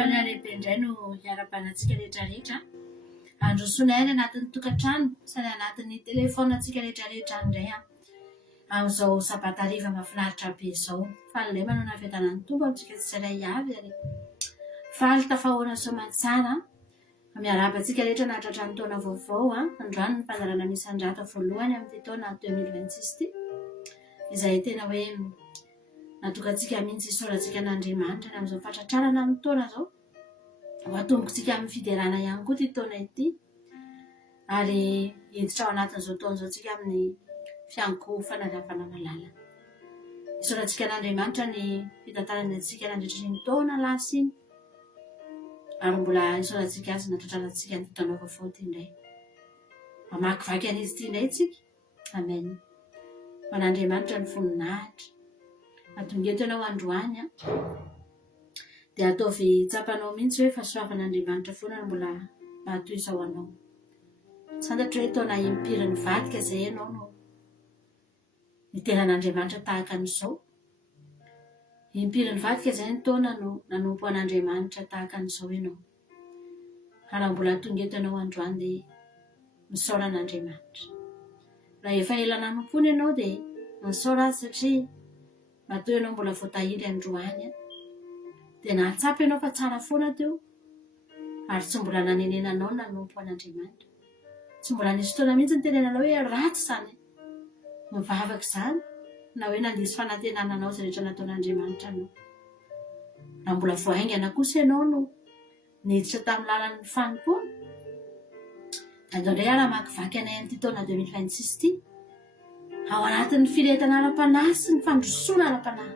Fitiavana lehibe indray no hiara-banantsika rehetrarehetra. Handrosoana aina anatin'ny tokantrano sy anatin'ny telefaonantsika rehetrarehetra indray amin'izao sabata hariva mahafinaritra be izao. Faly indray manao nafiadanan'ny Tompo amintsika tsirairay avy ary faly tafahoana soamantsara miarahaba antsika rehetra nahatratra ny taona vaovao. Androany ny mpanarana misan-drata voalohany amin'ity taona 2026 ity, izay tena hoe natokantsika mihitsy isaorantsika n'Andriamanitra amin'izao fatratrarana amin'ny taona izao. Hoatombontsika amin'ny fiderana ihany koa ity taona ity, ary hiditra ao anatin'izao taona izao tsika amin'ny fiango fanariavana malala. Isaorantsika n'Andriamanitra ny fitantarana antsika nandritra ny taona lasa iny, ary mbola isaorantsika azy natratrarantsika ny taona vaovao ity indray. Mamakivaky an'izy ity indray tsika. Amen. Man'Andriamanitra ny voninahitra. Atongeto ianao androany dia ataovy tsapanao mihitsy hoe fahasoavan'Andriamanitra foana no mbola mahatoy izao anao. Santatra hoe taona impirany vadika izay ianao no niteran'Andriamanitra tahaka an'izao. Impirany vadika izay ny taona no nanompo an'Andriamanitra tahaka an'izao ianao. Raha mbola atongeto ianao androany dia misaora an'Andriamanitra. Raha efa ela nanompony ianao dia misaora azy satria matoa ianao mbola voatahiry androany, dia nahatsapa ianao fa tsara foana teo, ary tsy mbola nanenenanao nanompo an'Andriamanitra. Tsy mbola nisy fotoana mihitsy ny tenenanao hoe ratsy izany, mivavaka izany, na hoe nandisy fanantenananao izay rehetra nataon'Andriamanitra anao. Raha mbola voahaingana kosa ianao no niditra tamin'ny lalan'ny fanompoana, andao indray raha makivaky anay amin'ity taona 2026 ity, ao anatin'ny firetana ara-panahy sy ny fandrosoana ara-panahy.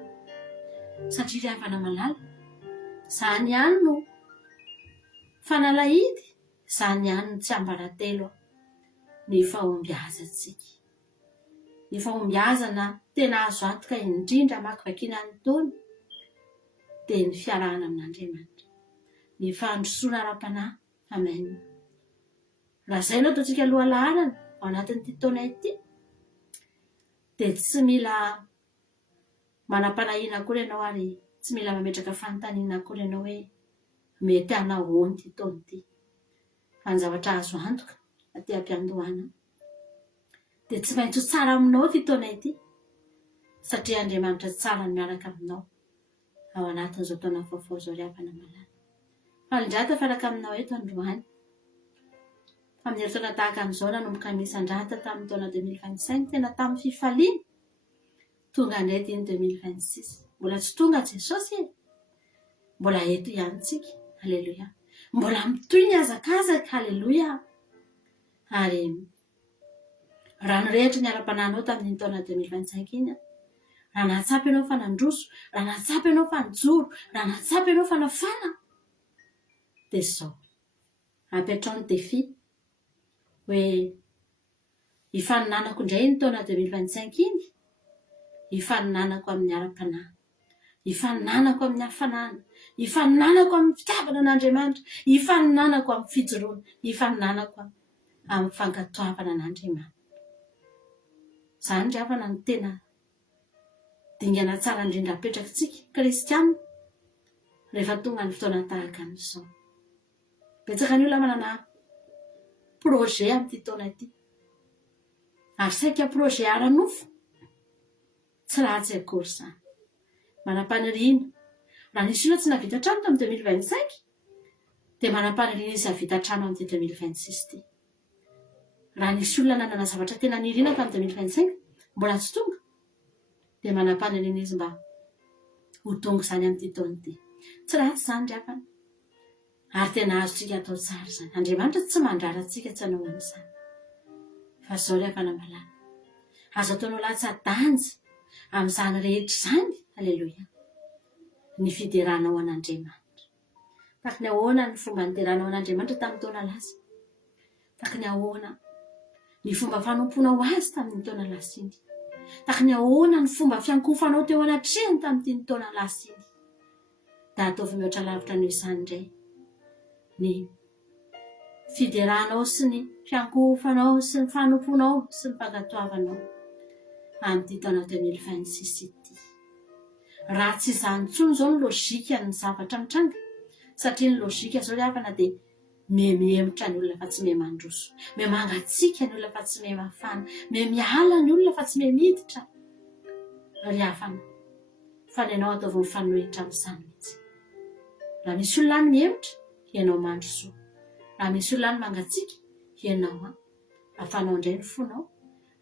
Satria ry havana malala, izany ihany no fanalahidy, izany ihany no tsy ambaratelo ny fahombiazantsika. Ny fahombiazana tena azo antoka indrindra makivakiana ny taona dia ny fiarahana amin'Andriamanitra, ny fandrosoana ara-panahy. Amen. Raha izay no ataontsika aloha laharana ao anatin'ity taona ity, dia tsy mila manam-panahiana akory ianao, ary tsy mila mametraka fanontaniana akory ianao hoe mety hanao ahoana ity taona ity. Fa ny zavatra azo antoka aty am-piandohana dia tsy maintsy ho tsara aminao ity taona ity, satria Andriamanitra tsara ny miaraka aminao ao anatin'izao taona vaovao izao ry havana malala. Falindrata faraka aminao eto androany. Amin'ny herintaona tahaka an'izao nanomboka misan-drata tamin'ny taona 2025, tena tamin'ny fifaliana, tonga indray ity ny 2026. Mbola tsy tonga Jesosy e, mbola eto ihany tsika. Haleloia. Mbola mitoy ny hazakazaka. Haleloia. Ary raha nirehitra ny ara-panahinao tamin'ny taona 2025 iny, raha nahatsapa ianao fa nandroso, raha nahatsapa ianao fa nijoro, raha nahatsapa ianao fa nafana, dia izao apetrao ny defi hoe hifaninanako indray ny taona 2025 iny, hifaninanako amin'ny ara-panahy, hifaninanako amin'ny hafanana, hifaninanako amin'ny fitiavana an'Andriamanitra, hifaninanako amin'ny fijoroana, hifaninanako amin'ny fankatoavana an'Andriamanitra. Izany ry havana ny tena dingana tsara indrindra apetrakantsika kristianina rehefa tonga ny fotoana tahaka an'izao. Betsaka ny olona manana projet amin'ity taona ity, ary saika projet ara-nofo, tsy ratsy akory izany. Manam-paniriana. Raha nisy olona tsy navita trano tamin'ny 2025, dia manam-paniriana izy havita trano amin'ity 2026 ity. Raha nisy olona nanana zavatra tena niriana tamin'ny 2025, mbola tsy tonga, dia manam-paniriana izy mba ho tonga izany amin'ity taona ity. Tsy ratsy izany ry havana, ary tena azontsika atao tsara izany. Andriamanitra tsy mandrara antsika tsy hanao an'izany. Fa izao ry havana malala, azo ataonao latsa-danja amin'izany rehetra izany. Haleloia. Ny fideranao an'Andriamanitra. Tahaka ny ahoana ny fomba nideranao an'Andriamanitra tamin'ny taona lasa? Tahaka ny ahoana ny fomba fanomponao azy tamin'ny taona lasa iny? Tahaka ny ahoana ny fomba fiankofanao teo anatrehany tamin'ity taona lasa iny? Da ataovy mihoatra lavitra noho izany indray ny fideranao sy ny fiankofanao sy ny fanomponao sy ny fankatoavanao amin'ity taona 2026 ity. Raha tsy izany intsony izao ny lôzika ny zavatra mitranga, satria ny lôzika zao ry havana dia miemotra ny olona fa tsy mandroso, mangatsika ny olona fa tsy mafana, miala ny olona fa tsy miditra ry havana. Fa ny ianao ataovy mifanohitra amin'izany mihitsy. Raha misy olona any miemotra, ianao mandroso. Raha misy olona any mangatsika, ianao afanao indray ny fonao.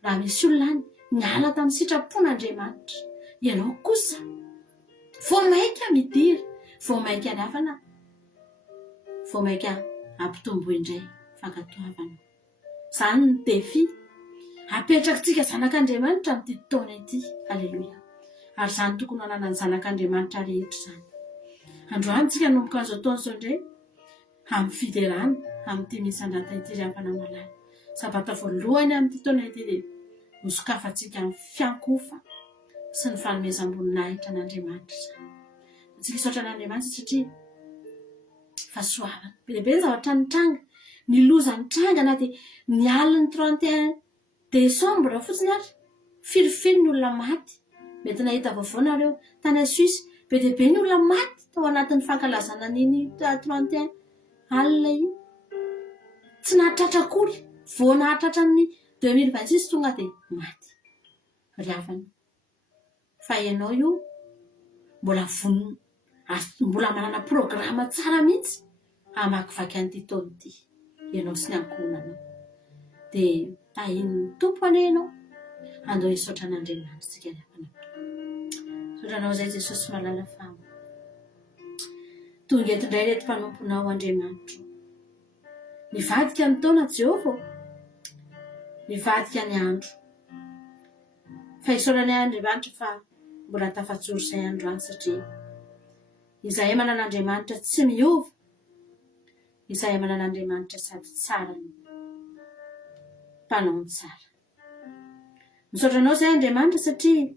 Raha misy olona any miala tamin'ny sitrapon'Andriamanitra, ianao kosa vao maika midira, vao maika ny havana, vao maika ampitombo indray fankatoavana. Izany ny defi apetrakintsika zanak'Andriamanitra amin'ity taona ity. Aleloia. Ary izany tokony hanana ny zanak'Andriamanitra rehetra izany. Androany tsika nomboka an'izao taona izao indray amin'ny fiderana amin'ity mitsandrata ity ry havana malala. Sabata voalohany amin'ity taona ity dia nosokafantsika amin'ny fiankofa sy ny fanomezam-boninahitra an'Andriamanitra izany. Antsika hisaotra an'Andriamanitra satria fahasoavana. Be dia be ny zavatra nitranga, ny loza nitranga na dia ny alin'ny 31 desambra fotsiny ary filifily ny olona maty. Mety nahita vaovao nareo tany Suisse, be dia be ny olona maty tao anatin'ny fankalazana n'iny 31 alina iny. Tsy nahatratra akory, vao nahatratra ny 2026 tonga dia maty. Ry havana. Fa ianao io mbola vonona, mbola manana programa tsara mihitsy hamakivaky an'ity taona ity. Ianao sy ny ankohonanao. Dia tahin'ny tompo anie ianao, andao hisaotra an'Andriamanitra tsika ry havana. Saotranao izay Jesosy malala fa tonga eto indray reto mpanomponao Andriamanitra. Nivadika ny taona Jehovah, nivadika ny andro. Fa hisaorana Andriamanitra fa mbola tafatsoro izay androany satria izahay manan'Andriamanitra tsy miova, izahay manan'Andriamanitra sady tsara ny mpanao tsara. Misaotranao izay Andriamanitra satria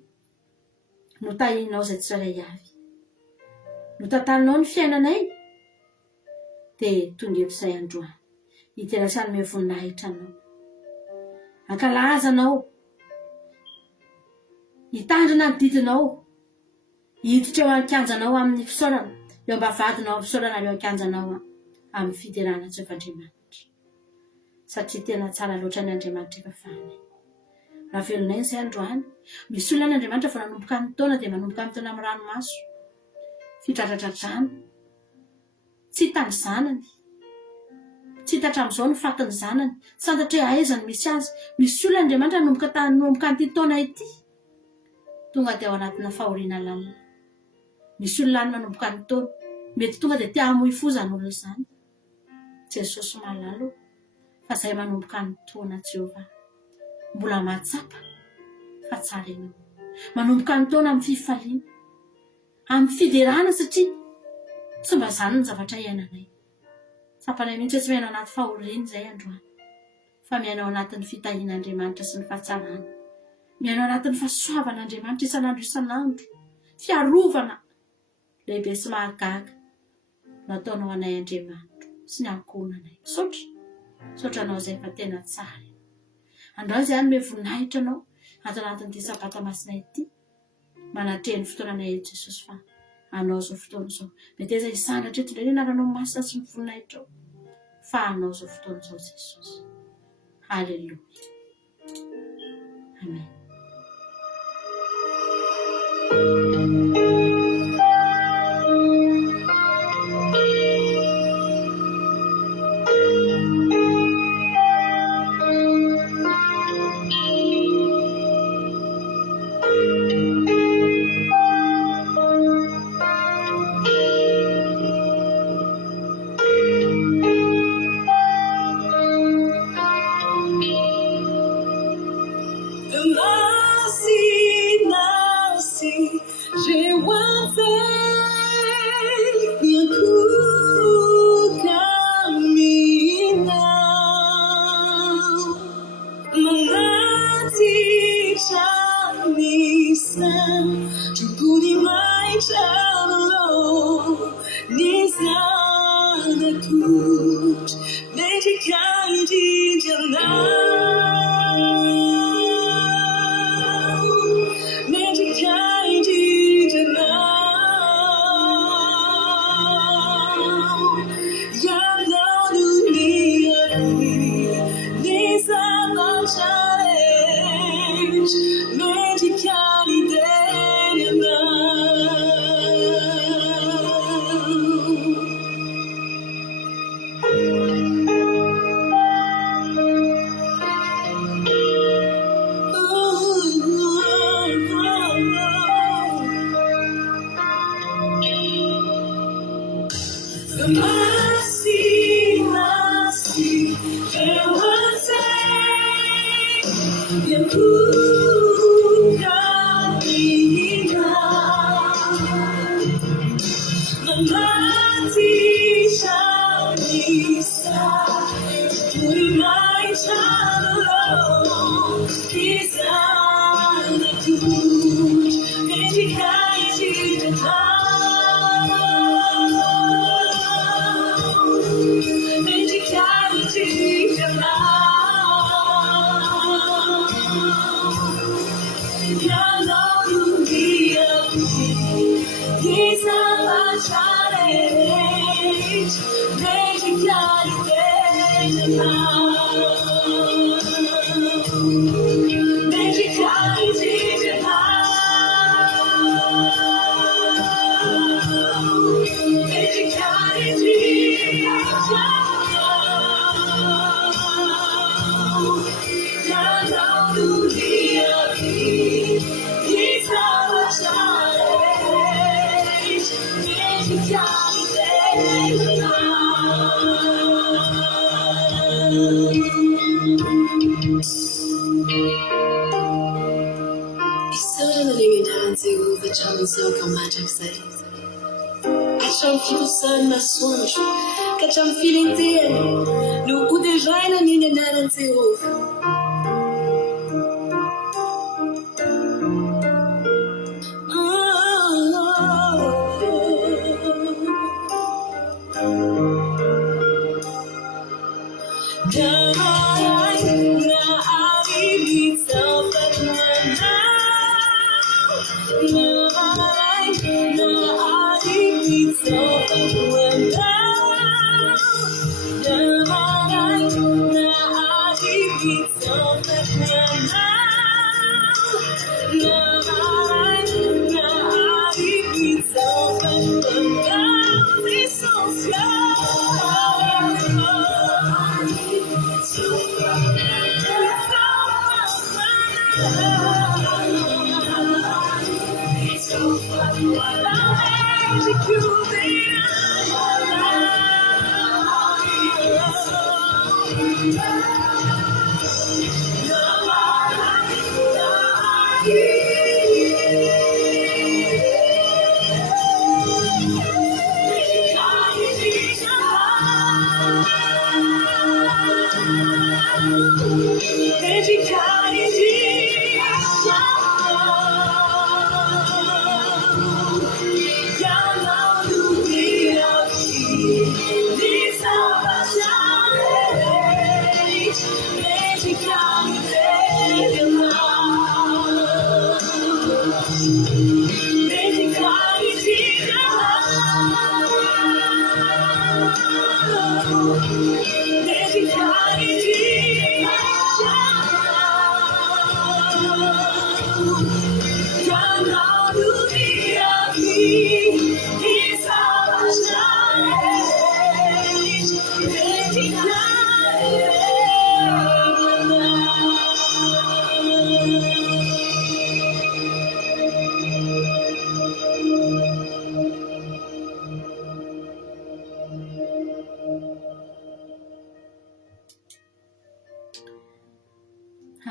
notahinao izay tsirairay avy, notantarinao ny fiainanay dia tonga eto izay androany. Hiterasany me voninahitra anao, ankalazanao, hitandrina ny didinao, hiditra eo ankianjanao amin'ny fisaorana, eo ambavadinao amin'ny fisaorana eo ankianjanao amin'ny fiderana tsy Andriamanitra. Satria tena tsara loatra ny Andriamanitra efa fanay. Raha velonay izay androany, misy olona n'Andriamanitra vao nanomboka ny taona dia manomboka amin'ny taona amin'ny ranomaso, fitratratratrano, tsy hitany zanany, tsy hita hatramin'izao ny fatin'ny zanany, tsy fantatra hoe aiza ny misy azy. Misy olona n'Andriamanitra nanomboka an'ity taona ity, tonga dia ao anatina fahoriana lalina. Misy olona any manomboka ny taona, mety tonga dia tia hamoy fozany olona izany. Jesosy malalo, fa izay manomboka ny taona Jehovah, mbola mahatsapa fa tsara ianao. Manomboka ny taona amin'ny fifaliana, amin'ny fiderana satria tsy mba izany ny zavatra iainanay. Tsapanay mihitsy tsy miainao anaty fahoriana izay androany, fa miainao anatin'ny fitahian'Andriamanitra sy ny fahatsarana. Miainao anatin'ny fahasoavan'Andriamanitra isan'andro isan'andro, fiarovana lehibe sy mahagaga nataonao anay Andriamanitra sy ny ankohonanay. Saotranao izay fa tena tsara. Andao izany me voninahitra anao ato anatin'ity sabata masina ity, manatrehany fotoananay Jesosy fa anao izao fotoana izao. Mety aiza hisandratra eto indray ny anaranao masina sy ny voninahitra ao, fa anao izao fotoana izao Jesosy. Haleluia. Amen. The mercy, mercy, it will take you through me now. The mighty shall be beside through my child alone. Beside the truth, and he guides you to Son masoandro ka hatramin'ny filenteny no hodevaina niny anaran'i Jehovah.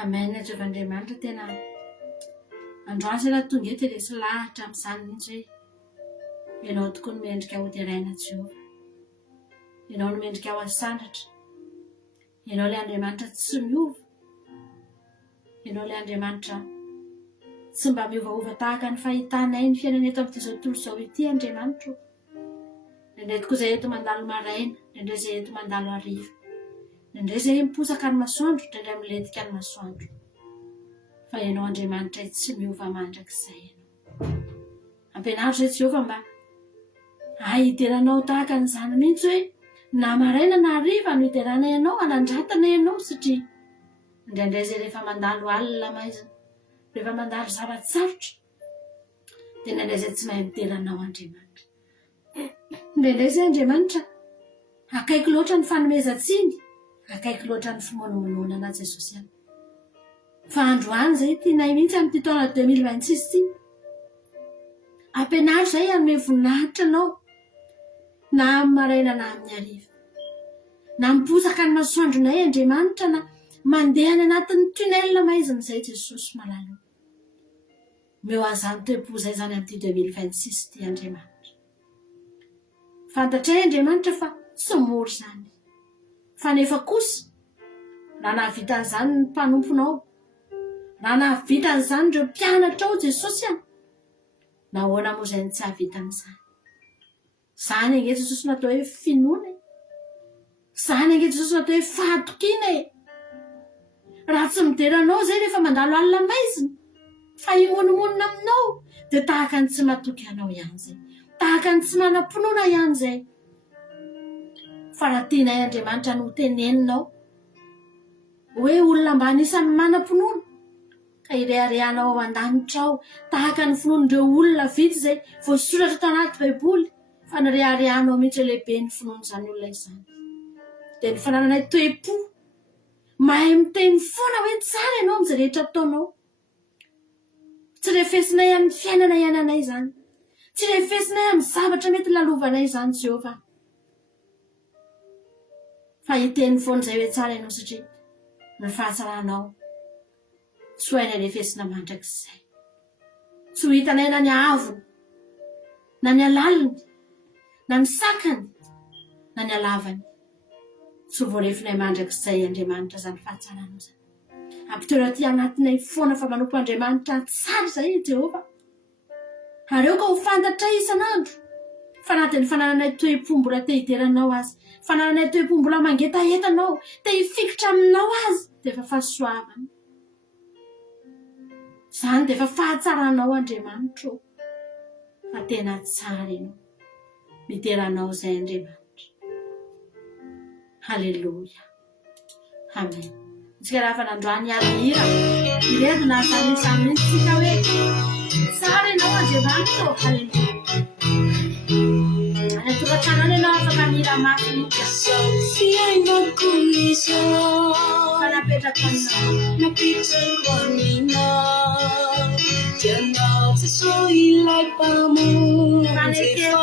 Amen. Andriamanitra tena androany zay raha tonga eto resy lahatra amin'izany mihitsy hoe ianao tokoa no mendrika ho teraina Jehovah. Ianao no mendrika ho asandratra. Ianao ilay Andriamanitra tsy miova. Ianao ilay Andriamanitra tsy mba miovaova tahaka ny fahitanay ny fiainana eto amin'ity izao tontolo izao ity Andriamanitra. Indraindray tokoa izay eto mandalo maraina, indraindray izay eto mandalo hariva. Indraindray izay miposaka ny masoandro, indraindray milentika ny masoandro. Fa ianao Andriamanitra tsy miova mandrakizay ianao. Ampianaro izay Jehovah mba hahiteranao tahaka an'izany mihitsy hoe na maraina na hariva no hiterana ianao, hanandratana ianao satria indraindray izay rehefa mandalo alina maizina, rehefa mandalo zava-tsarotra, dia indraindray izay tsy mahay miteranao Andriamanitra. Indraindray izay Andriamanitra akaiky loatra ny fanomezan-tsiny, akaiky loatra ny fimonomonona na Jesosy ihany. Fa androany izay tianay mihitsy amin'ity taona 2026 ity. Ampianaro izay hanome voninahitra anao na amin'ny maraina na amin'ny hariva na miposaka ny masoandronay Andriamanitra na mandeha any anatin'ny tunnel maizina izay Jesosy malalo meo azany toe-po zay zany amin'ity 2026 ty Andriamanitra fantatray Andriamanitra fa tsy mora zany fa nefa kosa raha nahavitan'izany ny mpanomponao raha nahavitan'izany ireo mpianatra ao Jesosy any nahoana moa zay ny tsy hahavitan'izany zany ange Jesosy natao hoe finoana zany ange Jesosy natao hoe fahatokiana raha tsy mideranao zay rehefa mandalo alina maizina fa imonomonina aminao dia tahaka ny tsy matoky anao ihany zay tahaka ny tsy manam-pinoana ihany zay fa raha tianay Andriamanitra no teneninao hoe olona mba anisany manam-pinoana ka ireharehanao ao an-danitra ao tahaka ny finoan'ireo olona vitsy zay voasoratra tanaty baiboly fa nireharehanao mihitsy lehibe ny finoana izany olona izany dia ny fanananay toe-po mahay miteny foana hoe tsara ianao amin'izay rehetra ataonao tsy refesinay amin'ny fiainana iainanay izany tsy refesinay amin'ny zavatra mety lalovanay izany Jehova fa hiteny foana izay hoe tsara ianao satria ny fahatsaranao tsy ho hainay refesina mandrakizay tsy ho hitanay na ny avony na ny alaliny na ny sakany na ny alavany tsy ho voarefinay mandrakizay Andriamanitra zany fahatsaranao zany ampitoera ty anatinay foana fa manompo Andriamanitra tsara zay Jehova ary eo ka ho fantatra isan'andro fa anaty ny fanananay toe-po mbola te hideranao azy fanananay toe-po mbola mangetahetanao te hifikitra aminao azy dia efa fahasoavana zany dia efa fahatsaranao Andriamanitra fa tena tsara ianao mideranao zay Andriamanitra haleluia amen tsika raha fa nandroany hira iredina zanysanitsika hoe tsara ianao Andriamanitra haleluia any atokantrano any ianao afaka mira mafy fiainako izao fa napetraka aminao dianao Jesosy ilay mpamonjy faneke ho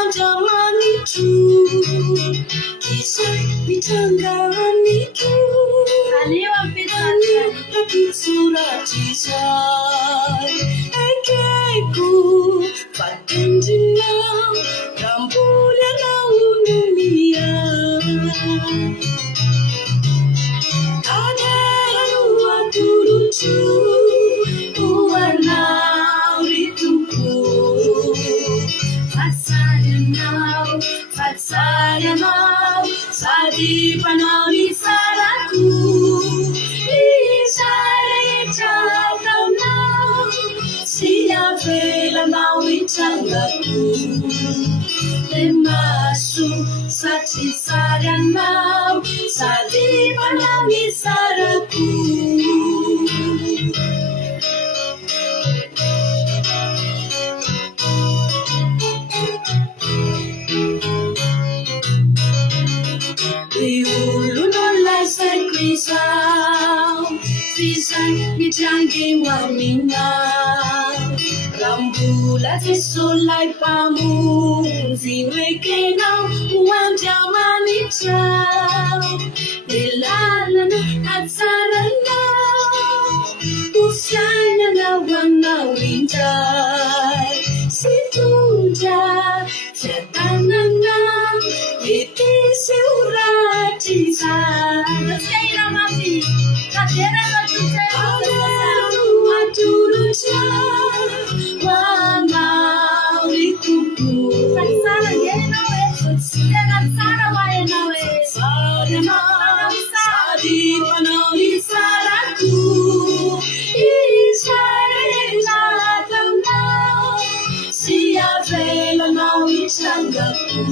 Andriamanitro izay mitranga anitro ampitsoratra izay ekeko fatendrinao ramboly anao nomia anerano atorotro ho anao ry tompo fatsary anao sady mpanao ny sarako izay rehetra ataonao sy avelanao hitrangako dia maso satria sary anao sady mpanao ny sarako Mitrangiwa mina Rambula Jesolai pamunzi wekenao Uanjamanitra Ilalana atsarana Usiana na wana winjai Situja Chatanana Itisi uratiza Seira mafi Kadera katute Aturucha Wana Rikupu Fatsara yena we Sira tsara wa yena we Sara na Sadi panali saraku Israela tamna Sia vela na wisangaku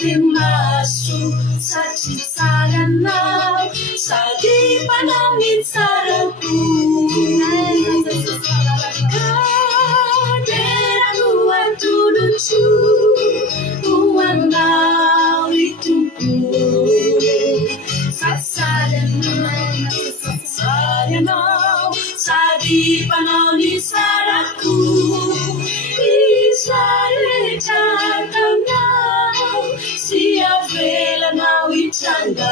Timasu sachi sara na Sadi panali saraku Kadera nuwa tuduchu Uwana ritupu Satsarena Sadi panali saraku Israel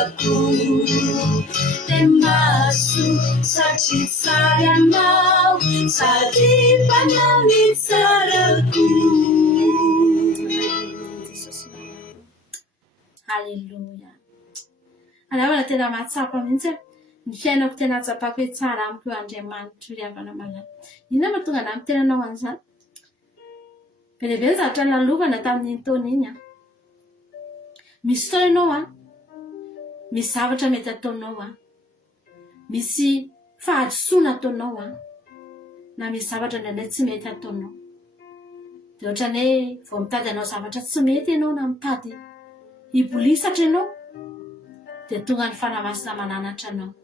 tsarako maso satria tsara ianao sady mpanao ny tsarako. Halleluja. Anaovana tena mahatsapa mihitsy ny fiainako tena tsapako hoe tsara amiko eo Andriamanitra ry havana malala. Inona mahatonga ana mitenanao an'izany? Be lehibe ny zavatra nalovana tamin'iny taona iny a. Misy fotoana ianao a, misy zavatra mety ataonao a, misy fahadisoana ataonao a, na misy zavatra indraindray tsy mety ataonao. Dia ohatrany hoe vao mitady anao zavatra tsy mety ianao na mitady hibolisatra ianao dia tonga ny fanamasina mananatra anao.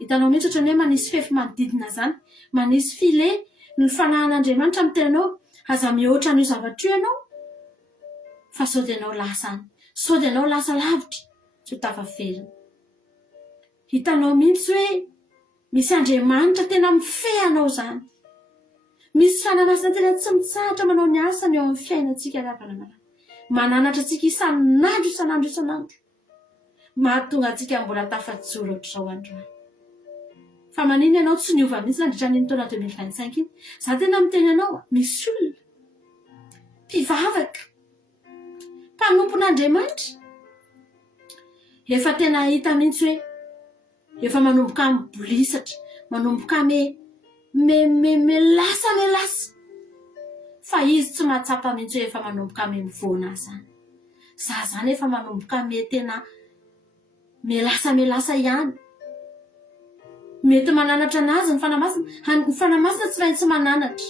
Hitanao mihitsy ohatrany hoe manisy fefy manodidina zany, manisy file ny fanahan'Andriamanitra amin'ny tenanao, aza mihoatra an'io zavatra io ianao fa sao dia ianao lasa any, sao dia ianao lasa lavitra tsy ho tafaverina. Hitanao mihitsy hoe misy Andriamanitra tena mifehy anao zany, misy fanamasina tena tsy mitsahatra manao ny asany eo amin'ny fiainantsika ry havana malala, mananatra antsika isan'andro isan'andro isan'andro, mahatonga antsika mbola tafajoro ohatr'izao androany. Fa manino ianao tsy niova mihitsy nandritra n'iny taona 2025 iny? Za tena miteny anao misy olona mpivavaka mpanompon'Andriamanitra efa tena hita mihitsy hoe efa manomboka mibolisatra, manomboka melasa fa izy tsy mahatsapa mihitsy hoe efa manomboka mivoana zany. Za zany efa manomboka tena melasa ihany. Mety mananatra anazy ny fanamasina tsy maintsy mananatra,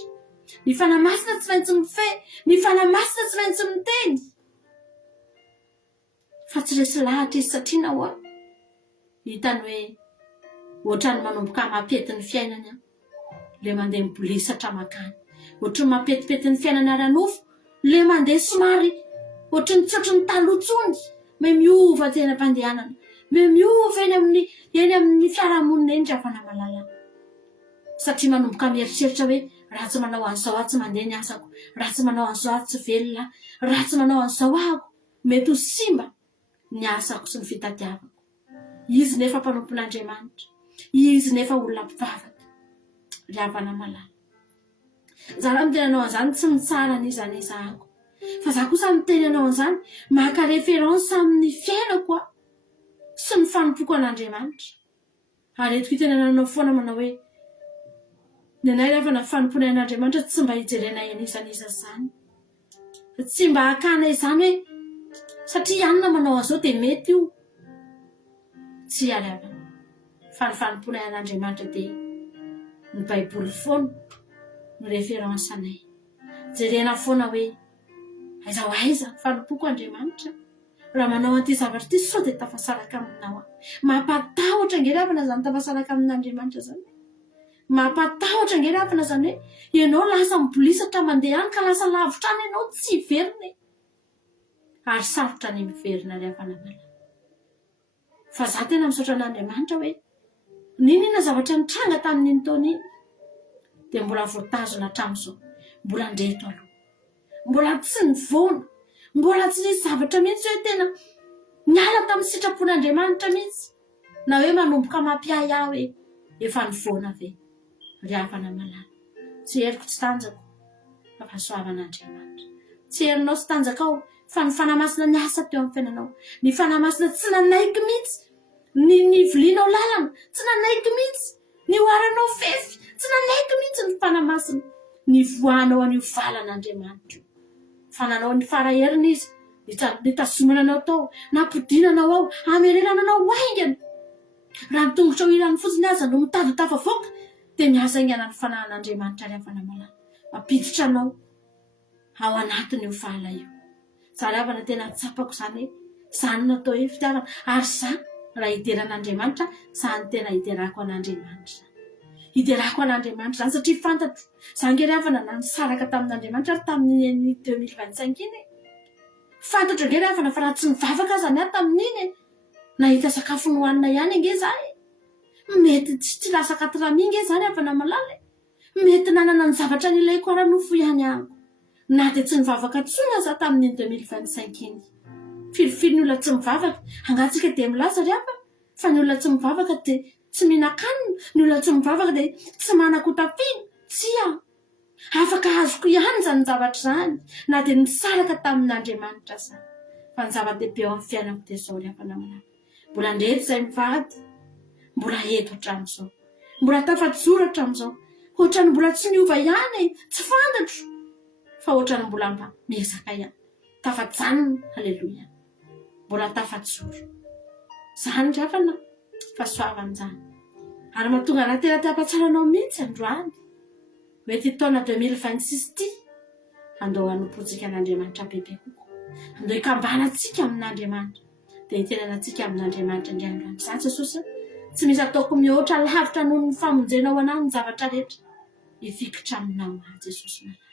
ny fanamasina tsy maintsy mifehy, ny fanamasina tsy maintsy miteny. Fa tsy resy lahatra izy satria nahoa hitany hoe ohatrany manomboka mampety ny fiainany le mandeha mibolisatra makany, ohatrany mampetipety ny fiainany ary anofo le mandeha somary ohatrany tsy ohatrany talotsony, miova tena mpandehanana, miova eny amin'ny fiarahamonina eny ry havana malala. Satria manomboka mieritreritra hoe raha tsy manao an'izao aho tsy mandeha ny asako, raha tsy manao an'izao aho tsy velona, raha tsy manao an'izao ahako mety ho simba ny asako sy ny fitadiavako. Izy nefa mpanompon'Andriamanitra, izy nefa olona mpivavaka ry havana malala. Za raha miteny anao an'izany tsy mitsara n'iza ahako, fa za kosa miteny anao an'izany maka référence amin'ny fiainako a sy ny fanompoko an'Andriamanitra. Ary etiko itenenanao foana manao hoe ny anay rehefa na fanomponay an'Andriamanitra tsy mba hijerena isan'iza zany, tsy mba hakana izany hoe satria ianona manao an'izao dia mety io. Tsy ary havana, fa ny fanomponay an'Andriamanitra dia ny Baiboly foana ny référence anay. Jerena foana hoe aiza fanompoko Andriamanitra raha manao an'ity zavatra ity sao dia tafasaraka aminao. Mampatahotra nge ry havana zany tafasaraka amin'Andriamanitra zany, mampatahotra nge ry havana zany hoe ianao lasa mibolisatra mandeha any ka lasa lavitra any ianao tsy verina, ary sarotra ny miverina ry havana malala. Fa za tena misaotra an'Andriamanitra hoe ninona zavatra nitranga tamin'iny taona iny dia mbola voatazona hatramin'izao, mbola ndreto aloha, mbola tsy nivoana, mbola tsy nisy zavatra mihitsy hoe tena niala tamin'ny sitrapon'Andriamanitra mihitsy, na hoe manomboka mampiay aho hoe efa nivoana ve ry havana malala. Tsy heriko tsy tanjako fa fahasoavan'Andriamanitra, tsy herinao tsy tanjakao fa ny fanamasina ny asa teo amin'ny fiainanao, ny fanamasina tsy nanaiky mihitsy ny vilianao lalana, tsy nanaiky mihitsy ny oaranao fefy, tsy nanaiky mihitsy ny fanamasina ny voanao an'io valan'Andriamanitra. Fa nanao ny faraheriny izy nitazomana anao tao, nampodinanao ao, amerenana anao aingana. Raha nitongotra ho ilany fotsiny aza no mitady tafavoaka dia miasa aingana ny fanahan'Andriamanitra ry havana malala, mampiditra anao ao anatin'io vala io. Za ry havana tena tsapako zany hoe zany natao hoe fitiavana, ary za raha hideran'Andriamanitra zany tena hiderako an'Andriamanitra. Hiderako an'Andriamanitra zany satria fantatro za nge ry havana na nisaraka tamin'Andriamanitra ary tamin'ny 2025 iny. Fantatro nge ry havana fa raha tsy nivavaka aza ny ahy tamin'iny, nahita sakafo nohanina ihany nge zany, mety tsy lasa katrami nge zany havana malala, mety nanana ny zavatra nilaiko ara nofo ihany ahako, na dia tsy nivavaka tsony aza tamin'ny 2025 iny. filifily ny olona tsy mivavaka angatsika dia milaza ry apa fa ny olona tsy mivavaka dia tsy mihinan-kanina ny olona tsy mivavaka dia tsy manan-kotapina tsia afaka azoko ihany zany zavatra zany na dia misaraka tamin'Andriamanitra zany fa ny zava-dehibe ao amin'ny fiainako dia zao ry apa namana mbola ndreto izay mivady mbola eto hatramin'izao mbola tafatsoro hatramin'izao ohatrany mbola tsy niova ihany tsy fantatro fa ohatrany mbola mba miezaka ihany tafatsanina haleloia mbola tafatsoro zany ry afana fa soavany zany ary mahatonga anahy tena te-hampatsara mihitsy androany mety taona 2026 ty andao hanompotsika an'Andriamanitra bebe koko andao hikambanantsika amin'Andriamanitra dia hitenanantsika amin'Andriamanitra indray androany zany Jesosy tsy misy ataoko mihoatra lavitra noho ny famonjenao anahy ny zavatra rehetra hifikitra aminao ahy Jesosy malala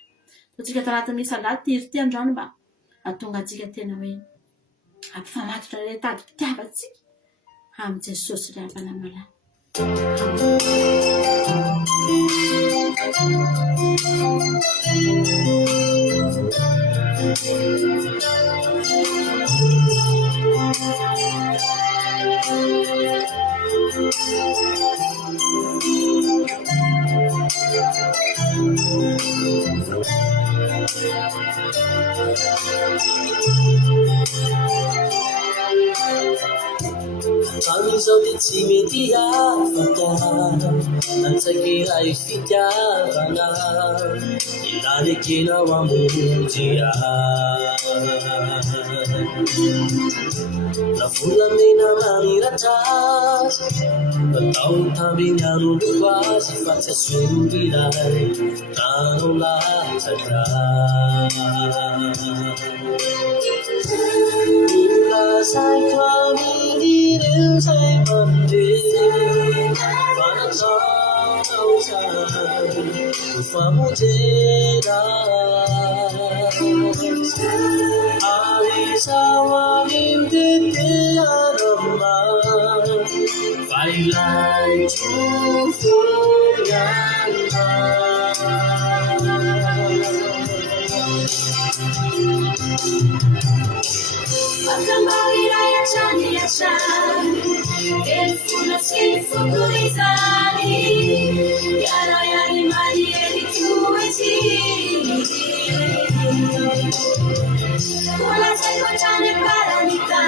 totsika talata misy alahady tiry ty androany mba atonga antsika tena hoe ampifamatotra ilay tady mpitiavatsika amin'ny Jesosy ry avana malala Izao dia tsy mety afaka antsakiray fitiavana ilany ekenao amonjy na volamena mamiratra natao tambiny anoloko azy fa tsy asongiray ranao latsaka saiko amin'ireo zay mandeha fanataonao zany famonjena arizao amin'tetearama fa ilay trofoiana Akambawirai achani achani Elfuna sifukurizani Yara yani mali elitueti Kula seko chane paranita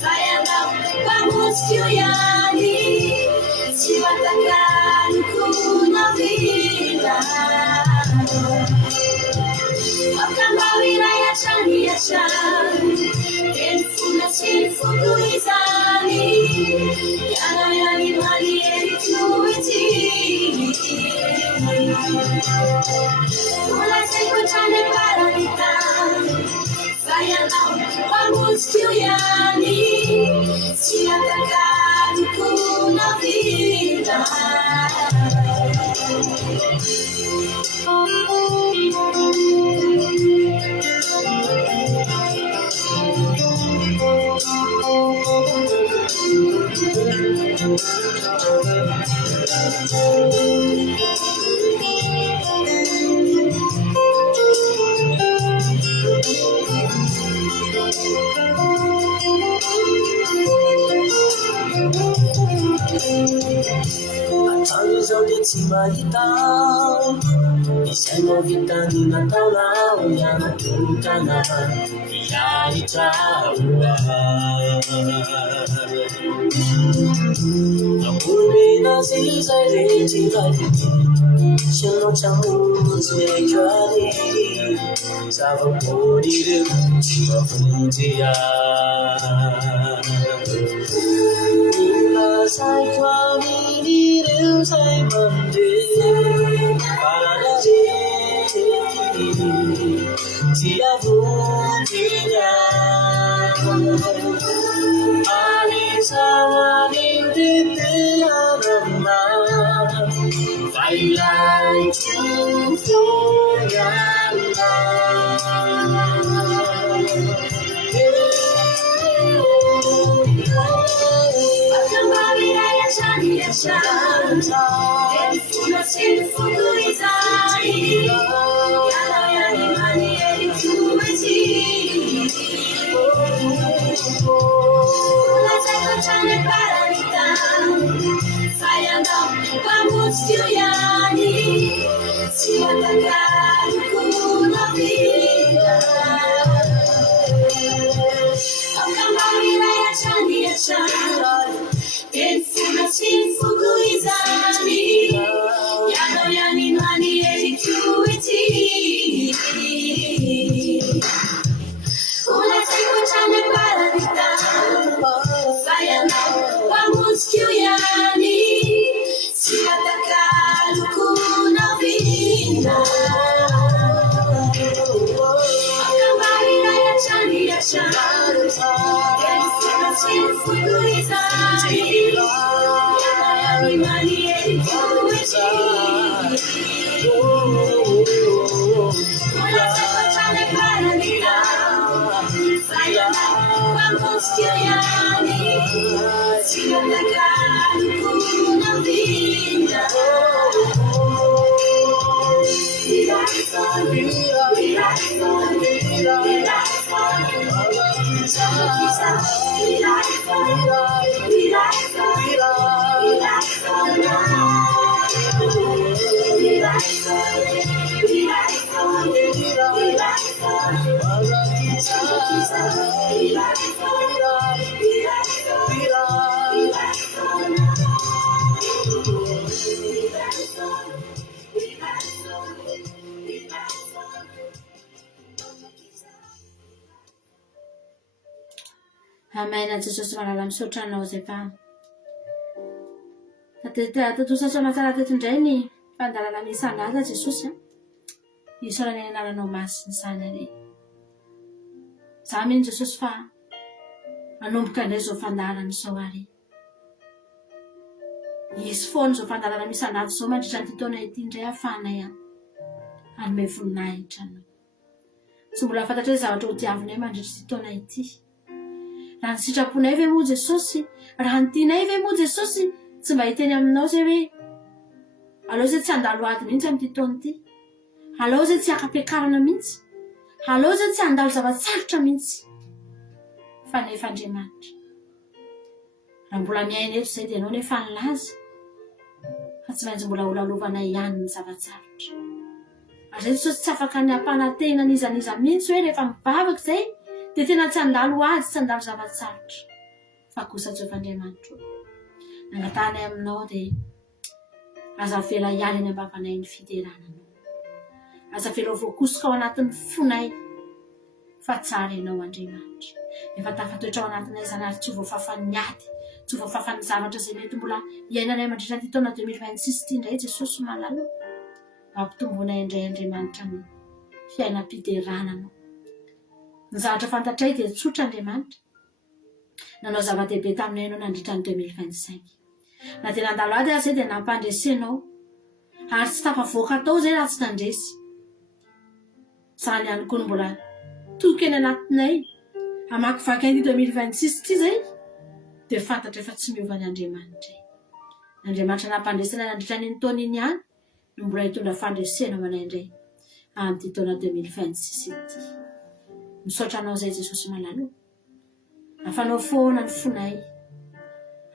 Sayanga pamuskio yani Siwatakan kuna vida Akambawirai achani achani Elfuna sifukurizani Yana yani mali elitueti Kula seko chane paranita Sayanga pamuskio yani Siwatakan kuna vida Izao dia tsy mahita izay mahavitany nataonao mianatokana hiaritra hoa namoromena azy izay rehetra sy anao tramonjy aiko any zava-bon'ireo tsy mahavonjy saiko amin'ireo zay mandeha faranarety dia vonjina arizao amin'tetearama fa ilay trofoiana Elfuna sifukurizani Yana yani mali elitueti Amen. Jesosy malala misaotra anao zay fa tatosasona tsara teto indray ny fandalana misan'ala Jesosy isorany anaranao masiny sany ary za mino Jesosy fa anomboka indray zao fandalana izao ary isy foana zao fandalana misan'ala zao mandritra ny taona ity indray ahafahanay anome voninahitra anao tsy mbola fantatra hoe zavatra ho diavinay mandritra ty taona ity raha ny sitraponay ve moa Jesosy raha ny tianay ve moa Jesosy tsy mba hiteny aminao zay hoe aleo zay tsy handalo ady mihitsy amin'ity taona ity aleo zay tsy haka-piakarana mihitsy aleo zay tsy handalo zavatsarotra mihitsy fa nefa Andriamanitra raha mbola miaina eto zay dia anao nefa nilaza fa tsy maintsy mbola holalovanay ihany ny zavatsarotra ary zay Jesosy tsy afaka ny ampanantena nizaniza mihitsy hoe rehefa mivavaka zay dia tena tsy handalo ady tsy handalo zavatsarotra fa kosa Jehovah Andriamanitra nangatanay aminao dia aza vela hiala ny ambavanay ny fiderananao aza vela voakosoka ao anatin'ny fonay fa tsara ianao Andriamanitra efa tafatoetra ao anatinay zany ary tsy ho voafafany ady tsy ho voafafany zavatra zay mety mbola iainanay mandritra ty taona 2026 ty indray Jesosy malala mampitombonay indray Andriamanitra ny fiainam-piderananao ny zavatra fantatray dia tsotra Andriamanitra nanao zava-dehibe taminay ianao nandritra ny 2025 na dia nandalo ady azy zay dia nampandresenao ary tsy tafavoaka tao zay raha tsy nandresy zany ihany koa ny mbola toky eny anatinay hamakivaky any 2026 ty zay dia fantatra efa tsy miova ny Andriamanitra Andriamanitra nampandresana nandritra ny taona iny ihany no mbola hitondra fandresenao manay indray amin'ity taona 2026 ity misaotra anao zay Jesosy malala afanao foana ny fonay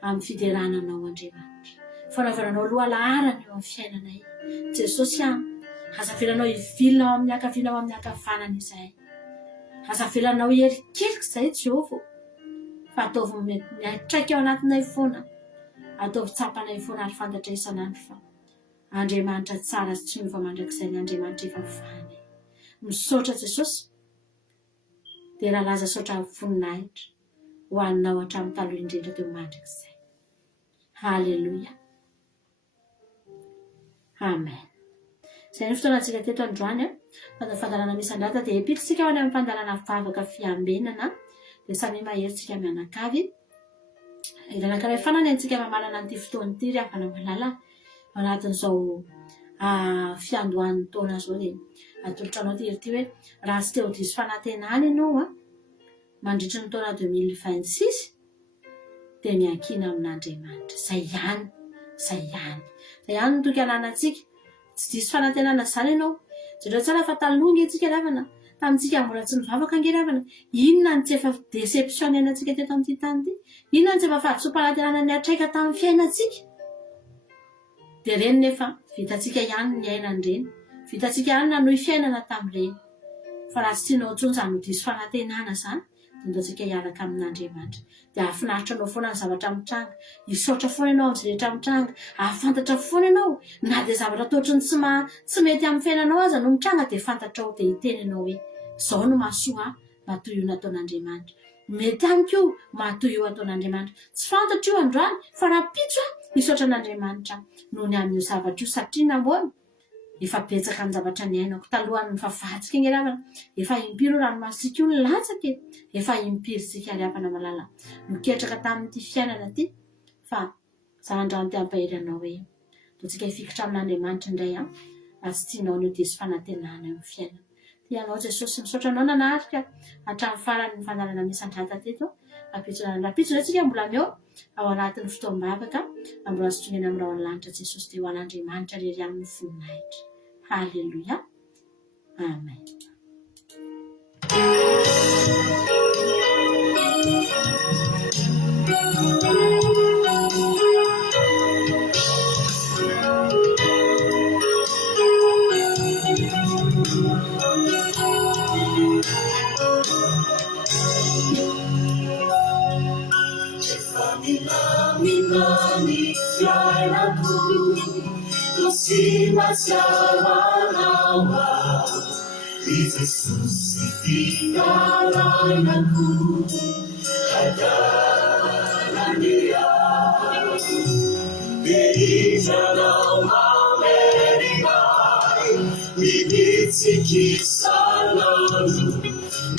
amin'ny fiderananao Andriamanitra fanaovananao loha laharana eo amin'ny fiainanay Jesosy aza velanao hivilinao amin'ny akavinao amin'ny akavanana izay aza velanao hierikeriky izay Jehovah fa ataovy miatraika ao anatinay foana ataovy tsapanay foana ary fantatra isanandro fa Andriamanitra tsara sy tsy miova mandrakizay ny Andriamanitra efa fanay misaotra Jesosy dia raha laza saotra voninahitra ho aninao hatramin'ny taloha indrindra teo mandrakizay. Halleluja. Amen. Izay ny fotoanantsika teto androany fandalana misan-data dia epitsika ho any amin'ny fandalana vavaka fiambenana dia samy maheritsika mianakavy ilanankaray fanany antsika mamalana an'ity fotoana ity ry avana malala ao anatin'izao fiandohan'ny taona zao dia atolotra anao ty hoe raha tsy teo diso fanantenana ianao mandritra ny taona 2026 dia miankina amin'Andriamanitra zay ihany no toky ananantsika tsy diso fanantenana zany ianao jereo tsara fa talonga antsika ravana tamintsika mbola tsy mivavaka angeravana inona ny tsy efa deception iainantsika teto amin'ity tany ity inona ny tsy efa fahadisom-panantenana ny atraika tamin'ny fiainantsika dia reny nefa vitantsika ihany ny ainan'ireny vitantsika ihany nanohy fiainana tamin'ireny fa raha tsy tianao tsony zany diso fanantenana zany dia ndaontsika hiaraka amin'Andriamanitra dia ahafinaritra anao foana ny zavatra mitranga hisaotra foana ianao amin'izay rehetra mitranga ahafantatra foana ianao na dia zavatra totriny tsy mety amin'ny fiainanao aza no mitranga dia fantatrao dia hiteny ianao hoe zao no mahasoa matoy io nataon'Andriamanitra mety amiko io matoy io ataon'Andriamanitra tsy fantatra io androany fa raha pitso hisaotra an'Andriamanitra noho ny amin'io zavatra io satria namoana efa betsaka amin'ny zavatra ny ainako talohan'ny favatsika iny ravana efa impiro ranomasika io ny latsaka efa impiry sika ariavana malala miketraka tamin'ity fiainana ty fa zahandrano ty ampaheranao hoe totsika hifikitra amin'Andriamanitra indray ary tsy tianao ny diso fanantenana amin'ny fiainana tianao Jesosy misaotra anao nanarika hatramin'ny farany fanalana misandrata teto rapitsona tsika mbola meo ao anatin'ny fotoam-bavaka mbola sotonena amin'ny raha lanitra Jesosy dia ho an'Andriamanitra rery amin'ny voninahitra. Halleluia. Amen. Minami fiainaku Tusimasyawanawa Di Jesus itinalainaku Hadalan dia Bijanau mameningai Bibit sikisanalu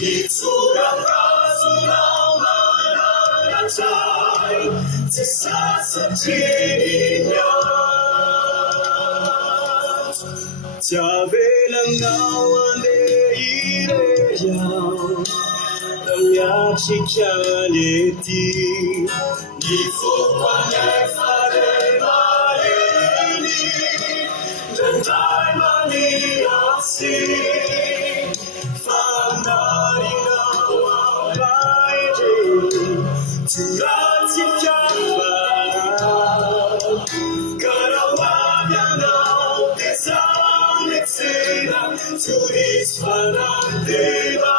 Ditsurat rasunau mananacai Sesasa dirinya Tiavelang nawan deireyang Nangyaksikyaneti Ifukwanefare marini Dandai maniasi Fanarinawa baide Turati fiamma Karawayanau desanetsina Turis fanandeva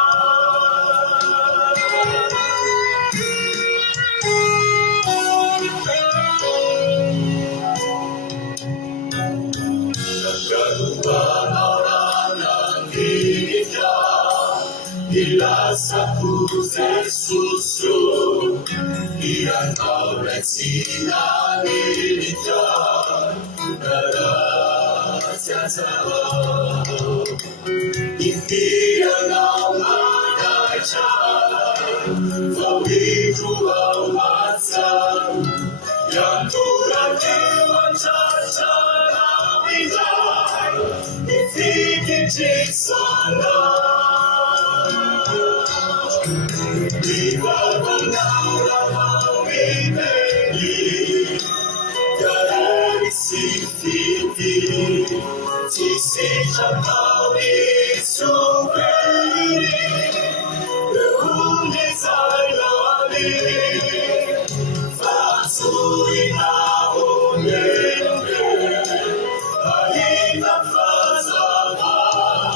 Nagaluban orang nanggirita Ilasaku Jesusu Iyan auret sinalilitan Karasya jauh Impian au manaican Fawiku au matsam Yang turang dewan cacana bidai Ifikir jiksana Viva con aura mawibeli Darani sifiti Ti sejatawi subeli Leunde zailali Fatsui naunende Aina fazavan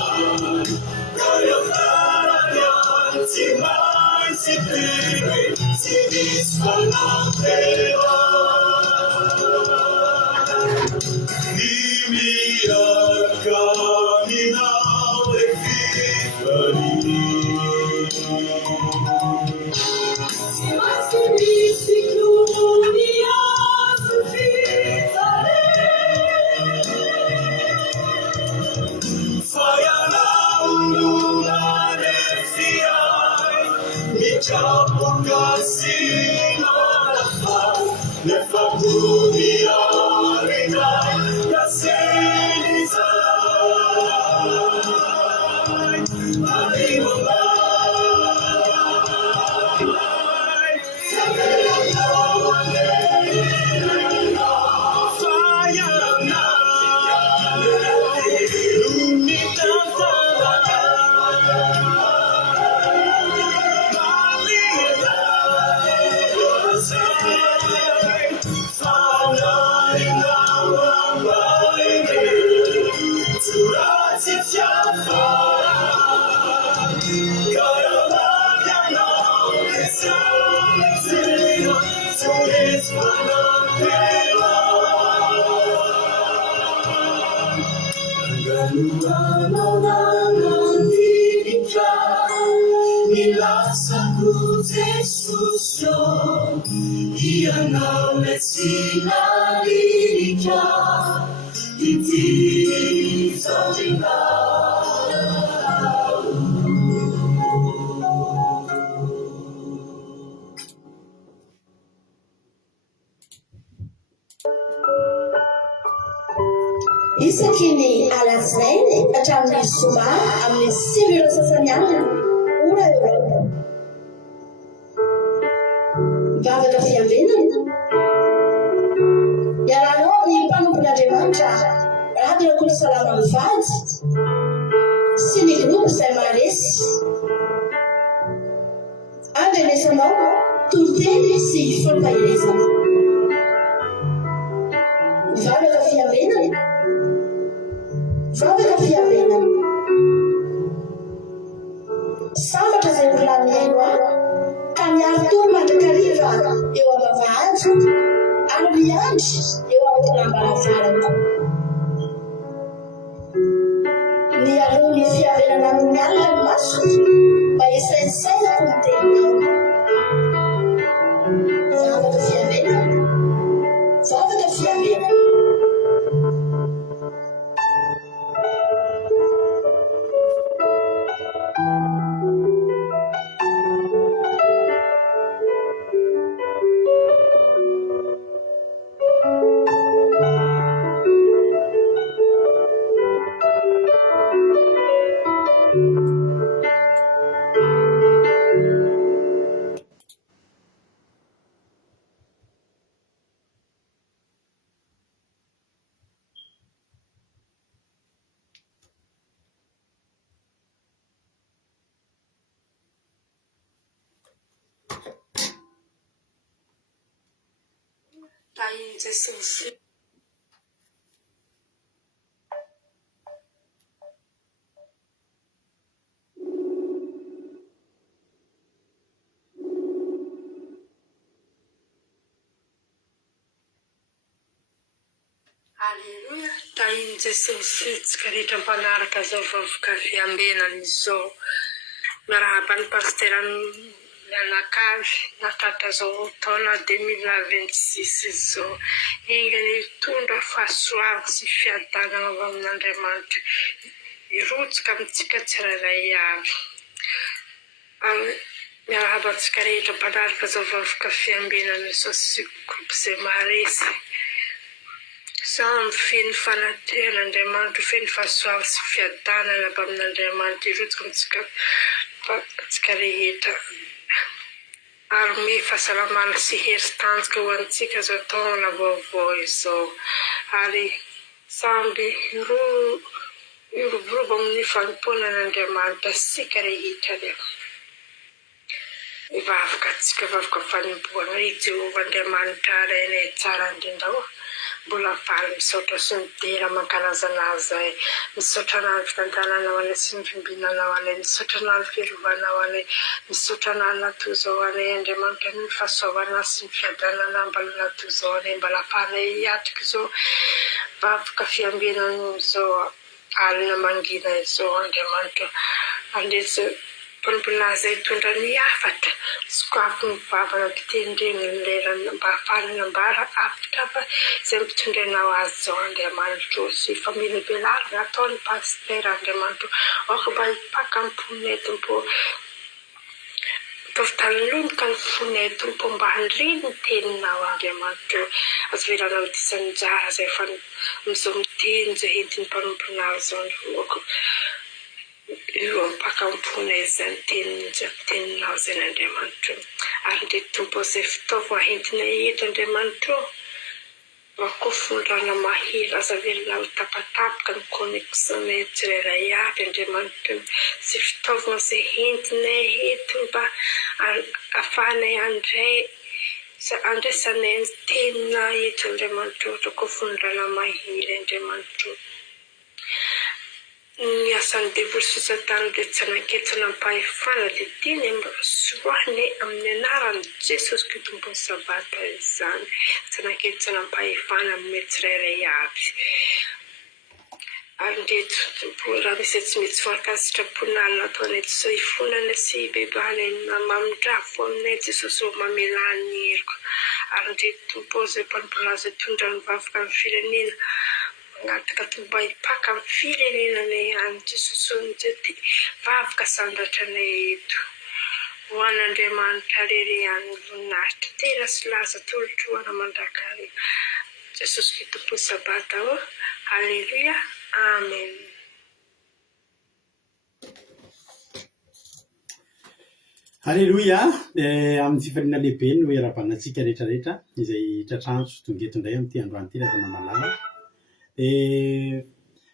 Kayakaranyan timai sipiri Sinis fanantela Imiarkaninau efifari Simas gloria sufitare Fayana undunare fiai Micapo casino la fa Ne fa guniare dai Da senizai Arrivo mai Sapere no Fayana L'unità Jesus, Iyan aulet sinalilikan Isaky ny alatsinainy hatramin'ny zoma amin'ny sivy ireo sasany alina ora eo mivavaka fiambenana iarahanao ny mpanompon'Andriamanitra Rahabeakolo Salama Mivady sy ny groupe izay maharesy andrenesanao toroteny sy fampahirezana mivavaka fiambenana Vavaka fiambenana sambatra izay olona miaino ka miaro toro mandrakariva eo am-bavahady ary miandry eo am-polambaravarana ny alohan'ny fiambenana amin'ny alina ny maso mba isaisaiko ny teninao vavaka fiambenana vavaka fiambenana Alleluia, tahiny Jesosy tsika rehetra mpanaraka zao vavaka fiambenana izao miarahaba ny pasteur mianakavy natratra zao taona 2026 izao engany tondra fahasoavana sy fiadanana avy amin'Andriamanitra irotsika amintsika tsirairay avy miarahaba antsika rehetra mpanaraka zao vavaka fiambenana izao sy groupe izay maharesy Sam feno fanateran'Andriamanitra feno fahasoavana sy fiadanana avy amin'Andriamanitra irotsika amintsika rehetra ary me fahasalamana sy heritanjaka ho antsika zao taona vaovao izao ary samby iroborobo amin'ny fanompoanan'Andriamanitra sika rehetra mivavaka antsika vavaka fanompoana Jehovah Andriamanitra arainay tsara indrindra mbola faly misaotra sy midera mankalazanazy misaotra anao fitantananao anay sy ny fimbinanao anay misaotra anao ny fiarovanao anay misaotra anao natozao anay Andriamanitra ny fahasoavana sy ny fiadanana mbala natozao anay mbala ahafahanay hiatrika izao vavaka fiambenana izao alina mangina izao Andriamanitra andesy mpanampinazy hitondra ny hafatra sokafo ny vavana mpitendreny ny lerana mba ahafahana ambara hafatra fa izay mpitondrainao azy zao Andriamanitra sy family belarina ataony pasteur Andriamanitra oko mba hipakamponay tompo toftalolonika ny fonay tompo mba handriny ny teninao Andriamanitra azo velanao disany jara zay fa mizao miteny zay entiny mpanomponao zao ny oko io ampakampona izany teninao zay Andriamanitra ary ndre tompo izay fitaovana entinay eto Andriamanitra makofondrana mahira aza velona ho tapatapaka ny connexionnay tsirairay avy Andriamanitra sy fitaovana izay entinay eto mba ahafahanay andraisanay ny tenina eto Andriamanitra makofondrana mahira Andriamanitra ny asany devoly sy satana dia tsy nanketsana ampahefana dia tiany soroahany amin'ny anaran'i Jesosy Kristy tompony sabata izany tsy nanketsana ampahefana amin'ny tsirairay avy ary ndreto raha misy tsy mety fankasy sitraponalina ataonay Jesosy ifonana sy bebany mamindrafo aminay Jesosy ho mamelany heriko ary ndreto tompo izay mpanomponazy tondra ny vavaka amin'ny firenena agnataka tomba hipaka amin'ny firenenanay any Jesosy amin'izay ty vavaka sandratranay eto. Ho an'Andriamanitra rery any voninahitra tena sy laza tolotroana mandrakary. Jesosy Kristo sabata ho. Halleluja. Amen. Halleluja. Amin'ny fifaliana lehibe no era-banantsika rehetrarehetra izay tratranjo tongetoindray amin'ity androany ity rehefa mamalala.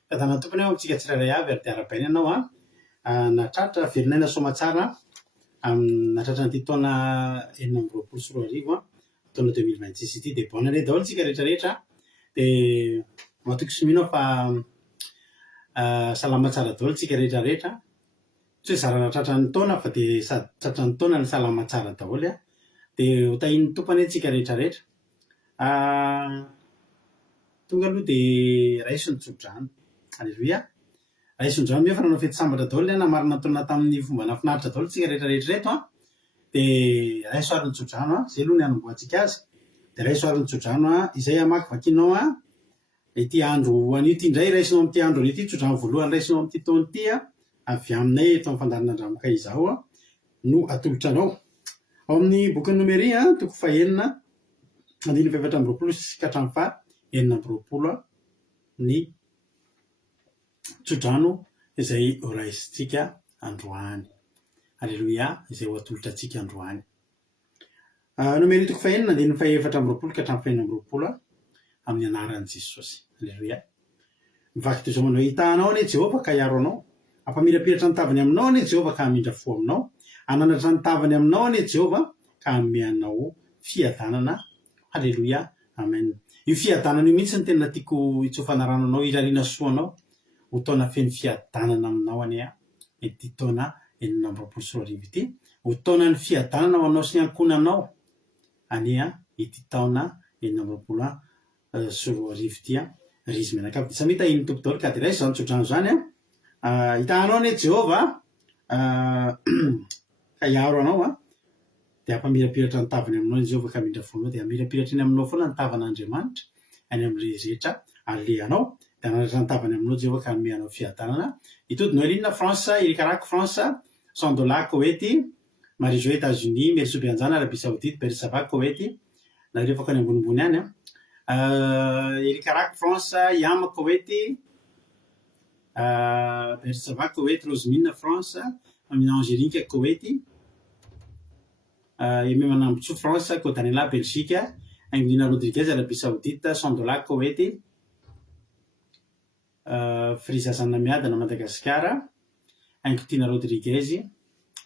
Fadana tompony ao amintsika tsirairay avy ary tiara-baina ianao natratra verinaina somatsara natratra an'ity taona 2024 taona 2026 ity dia bonne année daholo tsika rehetrarehetra dia matoky sy mino fa salama tsara daholo tsika rehetrarehetra tsy hoe zarana tratrany taona fa dia sady tratrany taona ny salama tsara daholo dia hotahin'ny tompany tsika rehetrarehetra tonga aloha dia raiso ny tsodrano. Halleluja. Raiso ny drano nefa nanao fety sambatra daholo namarina taona tamin'ny fomba nafinaritra daholo tsika rehetrarehetra reto dia raiso ary ny tsodrano izay aloha ny anomboantsika azy dia raiso ary ny tsodrano izay amaky vakinao ity andro an'ity indray raisinao amin'ity andro an'ity tsodrano voalohany raisinao amin'ity taona ity avy aminay eto amin'ny fandarina andramoka izao no atolotranao ao amin'ny bokin'ny nomery toko fahenina andiny efatra amby roapolo sy hatramin'ny faha enina amby roapolo ny tsodrano izay ho raisitsika androany. Halleluja. Izay ho atolotratsika androany. Nomery toko fahenina andiny faha efatra amby roapolo ka hatramin'ny faha enina amby roapolo amin'ny anaran'i Jesosy. Halleluja. Mivaky toy izao manao hitanao anie Jehovah ka hiaro anao, ampamirapiratra ny tavany aminao anie Jehovah ka hamindra fo aminao, ananatra ny tavany aminao anie Jehovah ka hameanao fiadanana. Halleluja. Amen. Io fiadanana io mihitsy ny tena tiako hitsofana rano anao, irariana soanao ho taona feno fiadanana aminao anie ity taona 2024 ity ho taona ny fiadanana ho anao sy ny ankonanao ania ity taona 2024 ity rizy menakavy dia samita iny tompo daholo ka dia raisy izany tsodrano zany hitanao anie Jehovah ka hiaro anao dia ampamirapiratra ny tavany aminao Jehovah ka hamindra fonao dia hamirapiratra iny aminao foana ny tavan'Andriamanitra any amin'ny rehetrarehetra alehanao dia ananatra ny tavany aminao Jehovah ka hameanao fiadanana. Itody Noeline France, Erikaraky France, Sandola Koety, Marie-Jo États-Unis, Merso Bianjana Arabie Saoudite, Bersaba Koety nareo efa any ambonimbony any Erikaraky France, Yama Koety, Bersaba Koety, Rosemine France, Amina Angélique Koety, Manambotso France, Kotanela Belgique, Anglina Rodriguez Arabie Saoudite, Sandola Koety, Frisa Sanamiadana Madagasikara, Angotina Rodriguez,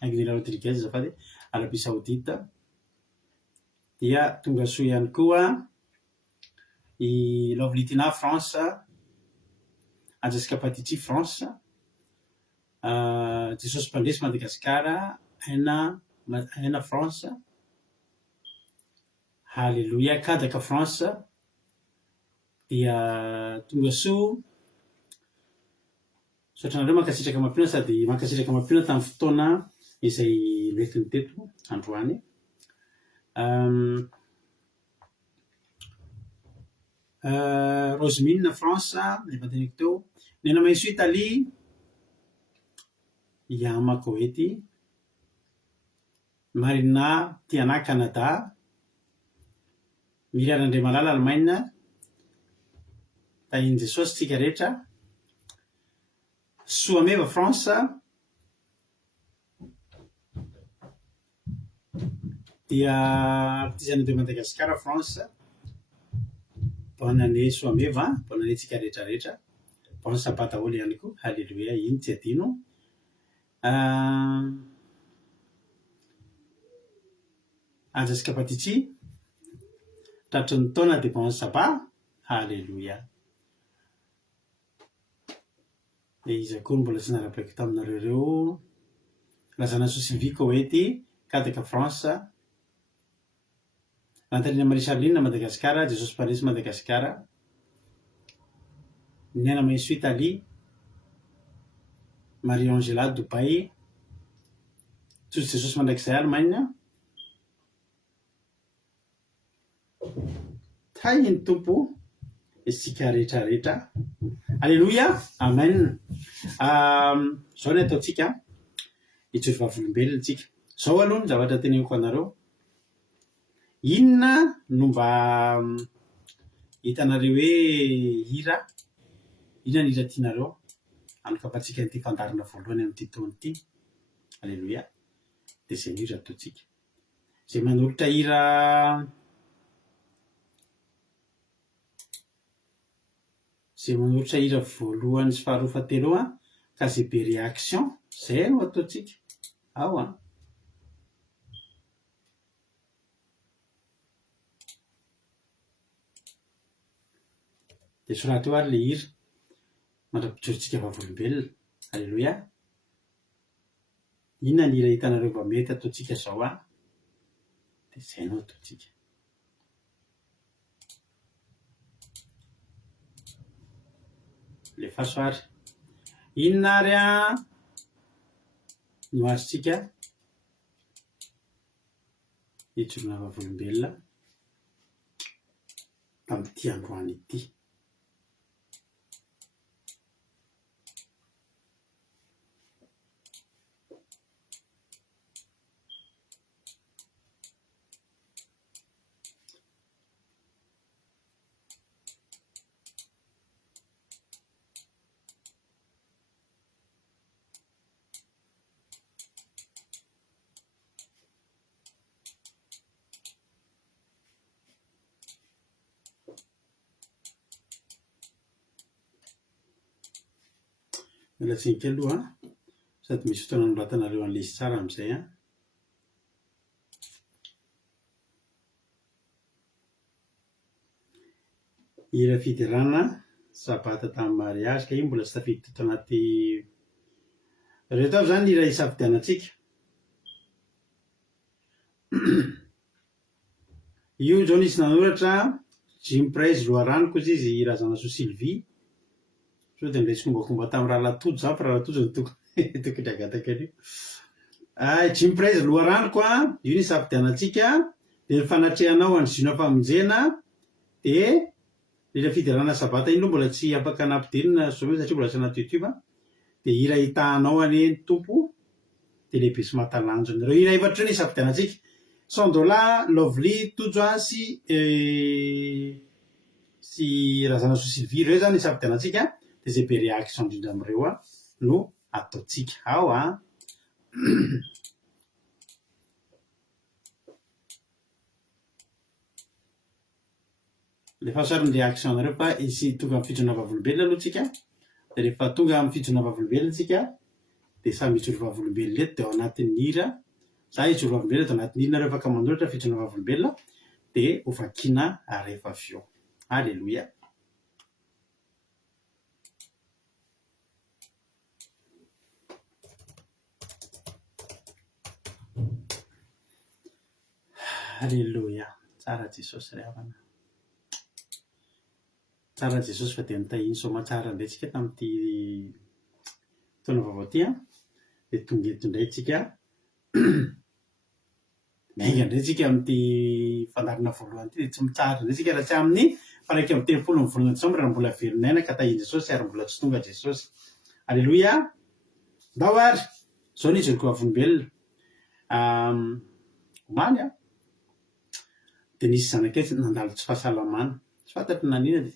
Anglina Rodriguez zafady Arabie Saoudite, dia tonga soa ihany koa i Lovelitina France, Anjasika Patitsi France, Jesosy Pandresy Madagasikara, Hena France, Halleluja. Kadaka France, dia tonga soa sotranareo mankasitraka mampina sady mankasitraka mampina tamin'ny fotoana izay noentiny teto androany. Rosemine France efa teniko teo, Nena Maiso Italie, Yama Koety, Marina Tiana Canada, Miriana Andriamalala Allemagne, tahiny Jesosy tsika rehetra, Soameva France, dia artizana de Madagasikara France, bonne année Soameva, bonne année tsika rehetrarehetra, bonne sabata olo ihany koa. Halleluja. Iny tsy adino. Anjasika Patitsi tratry ny taona dia bonne sabata. Halleluja. Dia izy koa mbola tsy narapaiko taminareo reo, Lazana Sosivy Koety, Kadaka France, Lantarina Marie Charline Madagasikara, Jesosy Pandresy Madagasikara, Nena Maiso Italie, Marie Angela Dubai, Tsosy Jesosy mandrakizay Allemagne. Tahiny tompo isika rehetrarehetra. Alleloia, amen. Zao ny ataontsika hitsory vavolombelona tsika. Zao aloha ny zavatra teneniko anareo, inona no mba hitanareo hoe hira, inona ny hira tianareo anokafantsika n'ity fandarina voalohany amin'ity taona ity. Alleloia. Dia zay hira ataontsika, zay manolotra hira voalohany sy faharoa fahatelo ka zay be réaction, zay no ataontsika ao dia soraty eo ary le hira mandra-pitsorintsika vavolombelona. Alleloia. Inona ny hira hitanareo mba mety ataontsika zao dia zay no ataontsika. Le fasoary, inona ary no azontsika hitsorona vavolombelona tamin'ity androany ity. Mialatsinika aloha sady misy fotoana anoratanareo an'ilay izy tsara amin'izay hira fidirana sabata tamin'ny mariazy, ka io mbola tsy tafidy tao anaty reto avy zany hira isafidianantsika. Io zao nisy nanoratra Jim Praise Loharaniko izy izy Razana Soa Sylvie. So dia indray tsokombakomba tamin'ny Rahalatojo zany fa Rahalatojo ny tokony agataka an'io. Jim Praise Loharaniko io ny isafidianantsika, dia ny fanatrehanao any zina famonjena, dia hira fidirana sabata iny mbola tsy afaka nampidinina satria mbola tsy anaty YouTube. Dia hira hitahanao any tompo dia lehibe sy mahatalanjona. Ireo hira efatra ny isafidianantsika: Sandola, Lovely, Tojo sy Razana Soa Sylvie. Ireo zany isafidianantsika, dia zay be réaction indrindra amin'ireo no ataontsika ao rehefa sary ny réaction anareo fa izy tonga amin'ny fijona vavolombelona aloha tsika. Dia rehefa tonga amin'ny fijona vavolombelona tsika dia samy hitsory vavolombelona eto dia ao anatin'ny hira. Za hitsory vavolombelona dia anatin'ny hira, nareo afaka manoratra fijona vavolombelona dia ho vakiana rehefa avy eo. Alleloia. Alleloia. Tsara Jesosy ry havana. Tsara Jesosy fa dia nitahiny soamantsara indray tsika tamin'ity taona vaovao ity dia tonga eto indray tsika miainga indray tsika amin'ity fandarina voalohany ity. Dia tsy mitsara indray tsika raha tsy amin'ny faraika amin'ny telopolo ny volana Desambra raha mbola velon'aina ka tahiny Jesosy ary mbola tsy tonga Jesosy. Alleloia. Ndao ary zao ny hitsoriko vavolombelona omaly dia nisy zanakay nandalo tsy fahasalamana, tsy fantatro nanina, dia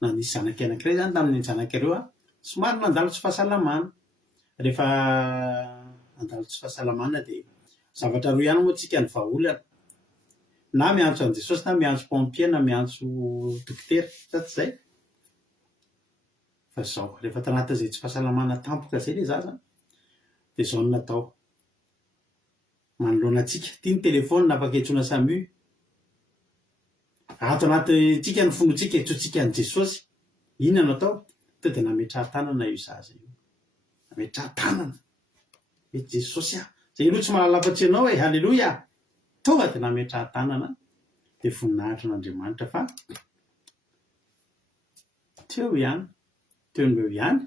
na nisy zanakay anankiray zany tamin'ny zanak'ireo somary nandalo tsy fahasalamana. Rehefa nandalo tsy fahasalamana dia zavatra roa ihany moa tsika ny vahaolana: na miantso an' Jesosy na miantso pompier na miantso dokotera, sa tsy zay? Fa zao rehefa tanaty zay tsy fahasalamana tampoka zay le zaza dia zao no natao: manoloana antsika. Ity ny telefônina afaka hitsoina SAMU. Ato anatintsika ny fonontsika hitsotsika an' Jesosy. Inona no atao? Tonga dia nametraha tanana io zaza io, nametraha tanana. Mety Jesosy zay aloha tsy mahalafatry ianao e. Halleloia. Tonga dia nametraha tanana dia voninahitra n'Andriamanitra fa teo no ihany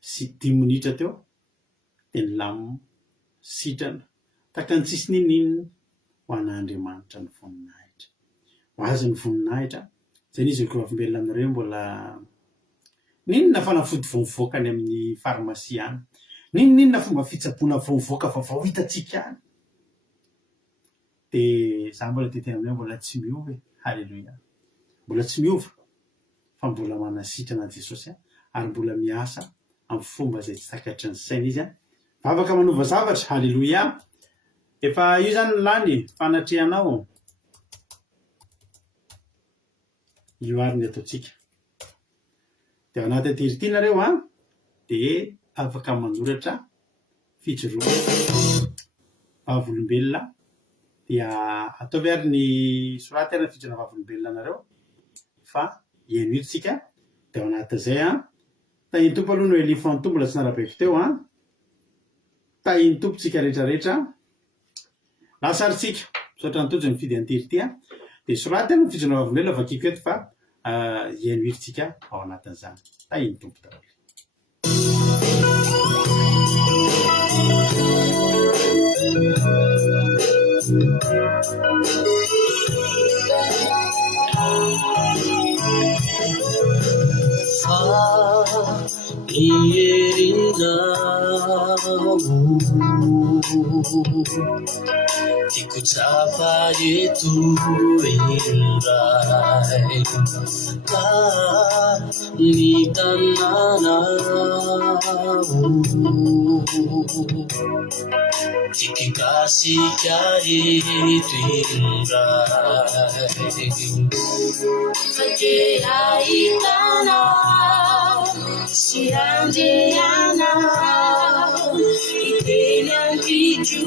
sy 10 minitra teo dia nilamina sitrana taka ny tsisy ninninona ho an'Andriamanitra ny voninahitra. Ho azy ny voninahitra zay izy koafambelona aminareo mbola ninona fanafody vomivoaka any amin'ny pharmacie any ninona fomba fitsaboana vomivoaka fa vao hitatsika any dia za mbola tetena amin'io mbola tsy miova halleluia mbola tsy miova fa mbola manasitrana Jesosy ary mbola miasa amin'ny fomba zay tsy takatry ny saina izy afaka manova zavatra halleluia efa io zany lany fanatrehanao io ary ny ataotsika dia anaty atiritinareo dia afaka manoratra fijoroana vavolombelona dia ataovy ary ny soraty ary ny fijoroana vavolombelona nareo fa eno iritsika dia ao anatin'izay tahiny tompo aloha no elifan'ny tompo la tsy narabeko teo tahiny tompotsika rehetrarehetra lasaritsika misaotra ny tojo ny fidy antirity dia soraty ary ny fijoroana vavolombelona vakiko eto fa eno iritsika ao anatin'izany tahiny tompo daholo Ierindamu Tiku capa itu indrai Ka ni tananamu Tiki kasih itu indrai Fakirai tanah Siandiana Ipenian Kiju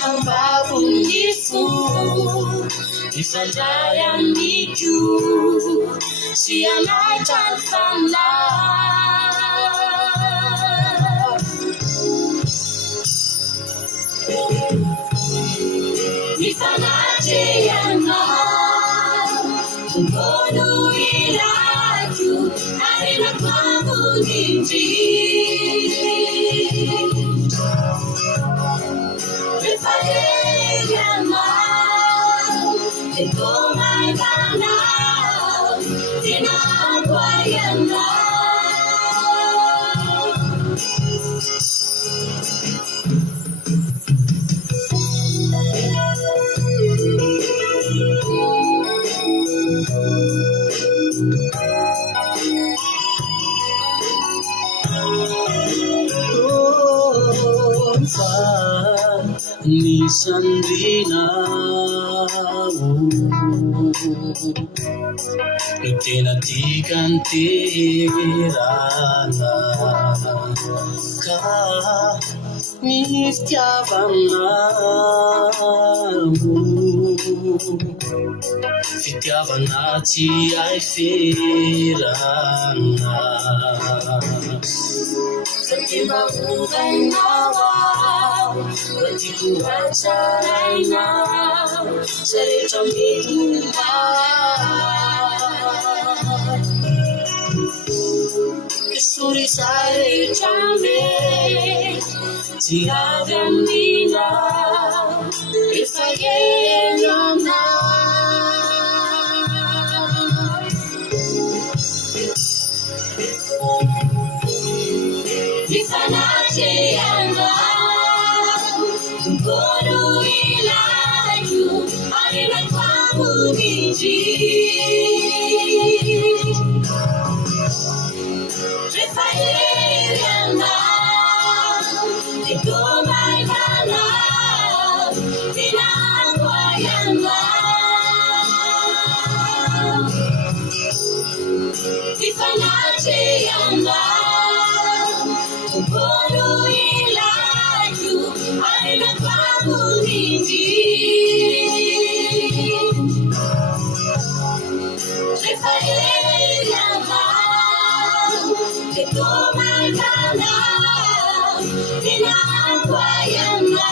Apapun itu Ifandayan Kiju Sianai tanfana Ifanajayana Bono ilaju arena kwangu nji Refayema Ekoma gana Tina kwayana Nisandrina Tena tikantirana Ka Fitiavana ti ai ferana Fatima uvainawa Watiku wacharaina Sarita midumba Suri sare chame Tiavamina Ifayena Ifanateyana Bono ilaju Arena kwangu nji Refayena Ekoma gana Tina kwayana Ifanateyana Bono ilaju Arena kwangu nji Refayena Ekoma gana Tina kwayana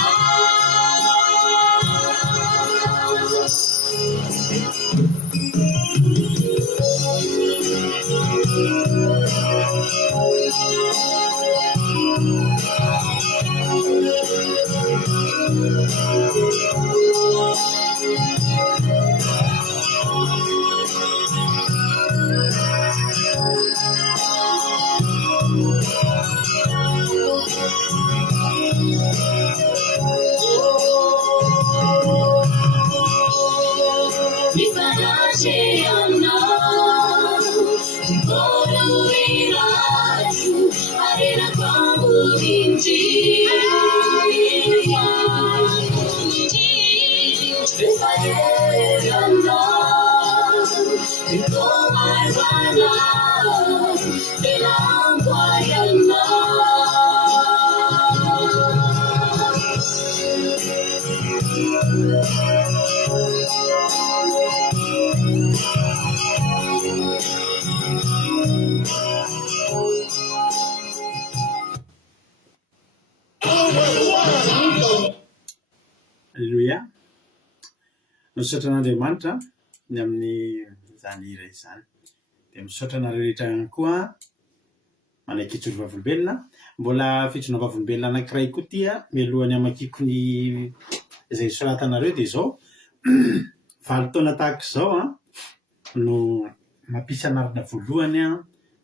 Alleluia. Misaotra an'Andriamanitra ny amin'ny zany iray izany. Dia misaotra anareo rehetra ihany koa manaiky ijoro vavolombelona. Mbola fijona vavolombelona anankiray koa tia mialohan'ny hamakiko ny izay soratanareo dia izao 20 taona tahaka izao no mampisy anarana voalohany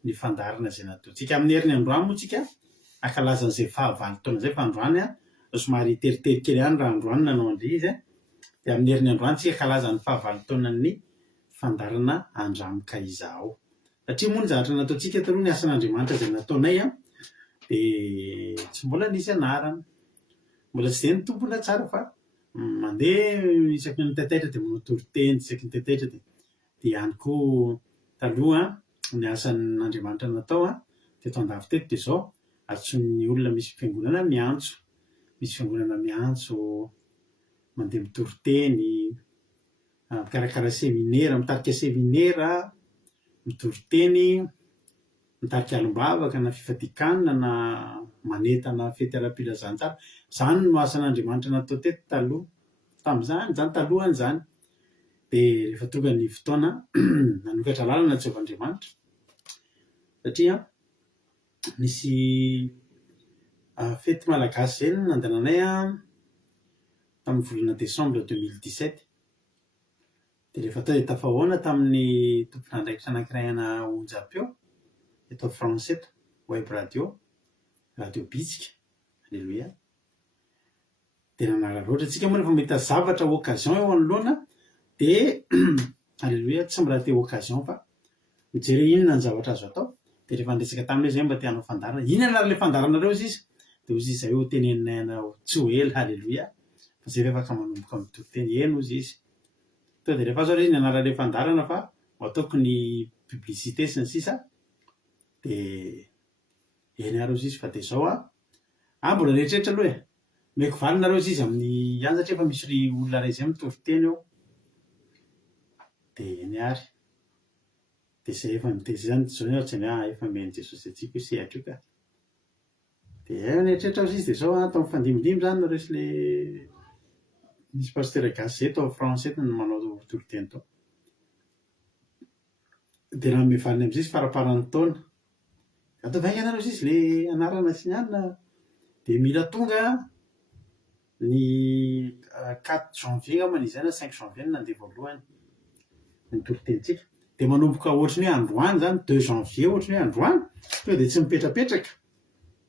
ny fandarana izay nataontsika amin'ny herin'ny androany moa tsika ankalaza an'izay 20 taona izay fa androany somary teritery kely ihany raha androany nanao an'ilay izy dia amin'ny herin'ny androany tsika ankalaza ny 20 taona ny fandarana andramoka izao. Satria moa ny zavatra nataontsika taloha ny asan'Andriamanitra izay nataonay dia tsy mbola nisy anarana, mbola tsy dia nitompona tsara fa mandeha isaky ny tataitra dia manao toriteny isaky ny tataitra dia ihany koa taloha ny asan'Andriamanitra natao teto andafy teto dia izao atson'ny olona misy fiangonana miantso mandeha mitoriteny mikarakara seminera mitarika seminera mitoriteny mitarika alom-bavaka na fifadikanana na manetana fety ara-pilazantsara. Izany no asan'Andriamanitra natao teto taloha tamin'izany talohany izany. Dia rehefa tonga ny fotoana nanokatra lalana Jehovahandriamanitra satria nisy fety malagasy izay nandehananay tamin'ny volana Desambra 2017. Dia rehefa tao dia tafahoana tamin'ny tompon'andraikitra anankiray ana Onjapeo eto France eto web radio bitsika. Alleluia. Dia nanararoatra antsika moa rehefa mahita zavatra occasion eo anoloana dia alleluia tsy mbola te occasion fa mijery inona ny zavatra azo atao. Dia rehefa andresaka tamin'ilay izay mba te hanao fandarana, inona ary ilay fandaranareo izy dia ozy izy zay teneninay anao tsy ho ela. Alleluia. Fa zay afaka manomboka mitoriteny eno ozy izy. Dia rehefa azo izy ny anaran'ilay fandarana fa ataoko ny publicité sy ny sisa dia eny ary ozy izy fa dia izao mbola rehetrrehetra aloha meko valinareo izy amin'ny any satria efa misy olona ray izay mitoriteny eo dia eny ary. Dia izay efa miteza izany zao tsy efa meny Jesosy atsika hoe sehatra io ka. Dia nehetrrehetra ozy izy dia izao atao mifandimindimy izany nareo sy ilay nisy pasteur gasy zay tao France eto no manao toriteny tao. Dia raha mivalina amin'izay izy faraparan'ny taona atao vainga ianareo izy ilay anarana sy ny anina dia mila tonga ny 4 janvier ngambany izy na 5 janvier nandeha voalohany ny toritentsika. Dia manomboka ohatrany hoe androany izany 2 janvier ohatrany hoe androany tonga dia tsy mipetrapetraka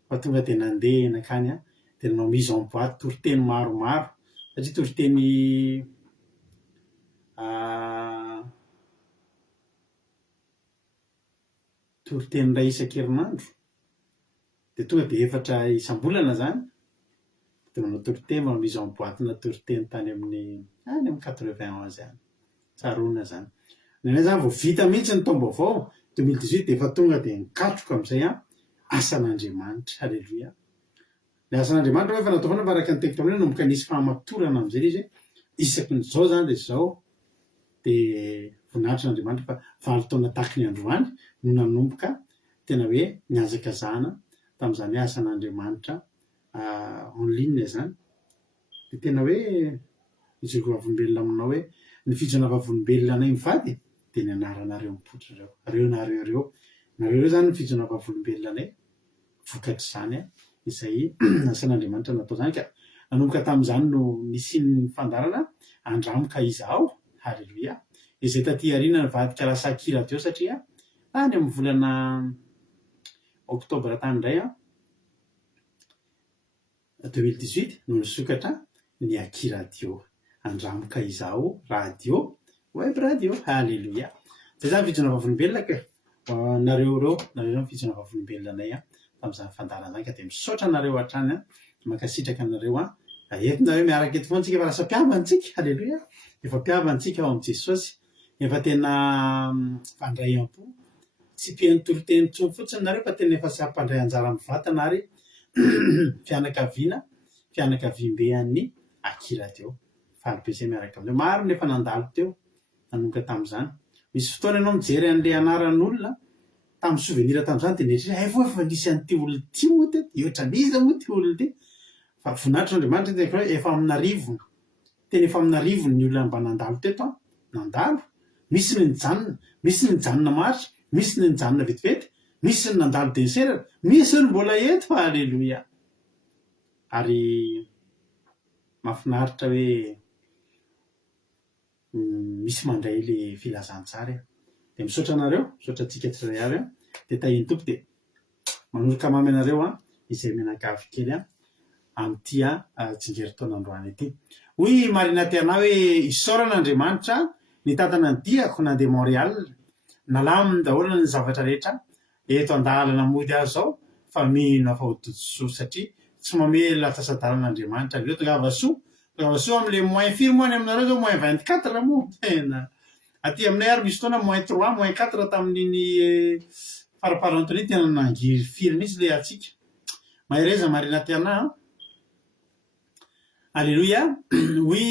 fa tonga dia nandeha nakany dia nanao mise en boîte toriteny maromaro satria toriteny toriteny iray isan-kerinandro dia tonga dia 4 isam-bolana izany dia manao toriteny manao mise en boîte na toriteny tany amin'ny 91 izany tsaroana izany. Nenay izany vao vita mihitsy ny taom-baovao 2018 dia efa tonga dia nikatroka amin'izay asan'Andriamanitra. Alleluia. Ilay asan'Andriamanitra hoe efa natao foana fa araka ny teko tamin'io nomboka nisy fahamatorana amin'izay izy isaky ny izao izany dia izao dia voninahitra n'Andriamanitra fa 20 taona tahaka ny androany no nanomboka tena hoe niazakazahana tamin'izany asan'Andriamanitra en ligne izany. Dia tena hoe ijoro vavolombelona aminao hoe ny fijona vavolombelona anay mivady dia ny anaranareo mipoitra reo nareo izany ny fijona vavolombelona anay vokatr'izany izay asan'Andriamanitra natao izany ka nanomboka tamin'izany no nisy ny fandarana andramoka izaho. Halleluia. Izay taty aoriana nivadika lasa akira teo satria any amin'ny volana oktobra tany indray 2018 no nisokatra ny akiradio andramoka izaho radio web radio. Halleluia. Zay zany fijona vavolombelona ka nareo ny fijona vavolombelona anay tamin'izany fandarana zany ka dia misaotra anareo hatrany mankasitraka anareo entina hoe miaraka eto foana antsika fa lasa mpiavantsika halleloia efa mpiavantsika ao amin'i Jesosy efa tena fandray am-po tsy mpihaino toro-teny intsony fotsiny nareo fa tena efa sampandray anjara amin'ny vatana ary fianakaviam-bean'ny akira teo falipese miaraka amin'io maro nefa nandalo teo nanomboka tamin'izany misy fotoana ianao mijery an'le anaran'olona tamin'ny souvenir tamin'izany dia netrira ay foa efa nisy an'ity olona ty moa teto eotra niza moa ty olona ty fa voninahitry n'Andriamanitra tena hoe efa amin'arivony tena efa amin'arivony ny olona mba nandalo teto nandalo misy ny nijanona misy ny nijanona maritra misy ny nijanona vetivety misy ny nandalo deserra misy ny mbola eto halleloia ary mahafinaritra hoe misy mandray le filazantsara dia misaotra anareo misaotra antsika tsirairay avy dia tahiny tompo dia manoloka mamy anareo izay menakavy kely amin'ity tsingerin-taona androany ity hoy marina tiana hoe isaoran'Andriamanitra ny tantana ny diako nandeha Montréal nalaminy daholo ny zavatra rehetra eto andalana mody azy zao fa mino afa hototosoa satria tsy mamela latasa-dalan'Andriamanitra reo tongava soa am'le moins firy moa any aminareo zao moins 24 moa tena aty aminay ary misy fotoana moins 3 moins 4 tamin'iny faraparantoniny tena nangiry firy mihitsy le atsika mahereza marina tiana alleluia hoy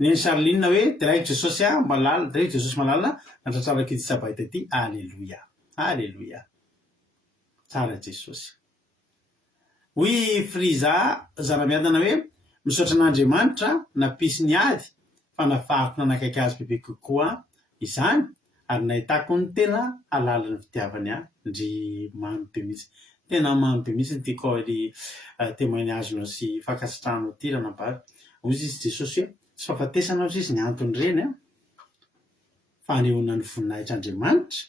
neny Charline hoe direct Jesosy malala direct Jesosy malala natratrarako ity sabata ity alleluia alleluia tsara Jesosy hoy Friza zara-miadana hoe misaotra an'Andriamanitra nampisy ny ady fa nafahako nanakaiky azy bebe kokoa izany ary nahitako ny tena halala ny fitiavany ndry mamy be mihitsy tena mamy be mihitsy ny tiako ny témoignage-nao sy fankasitrahanao ty raha nambary hoy izy Jesosy hoe tsy fahafatesanao izy ny antony reny fa anehoana ny voninahitr'Andriamanitra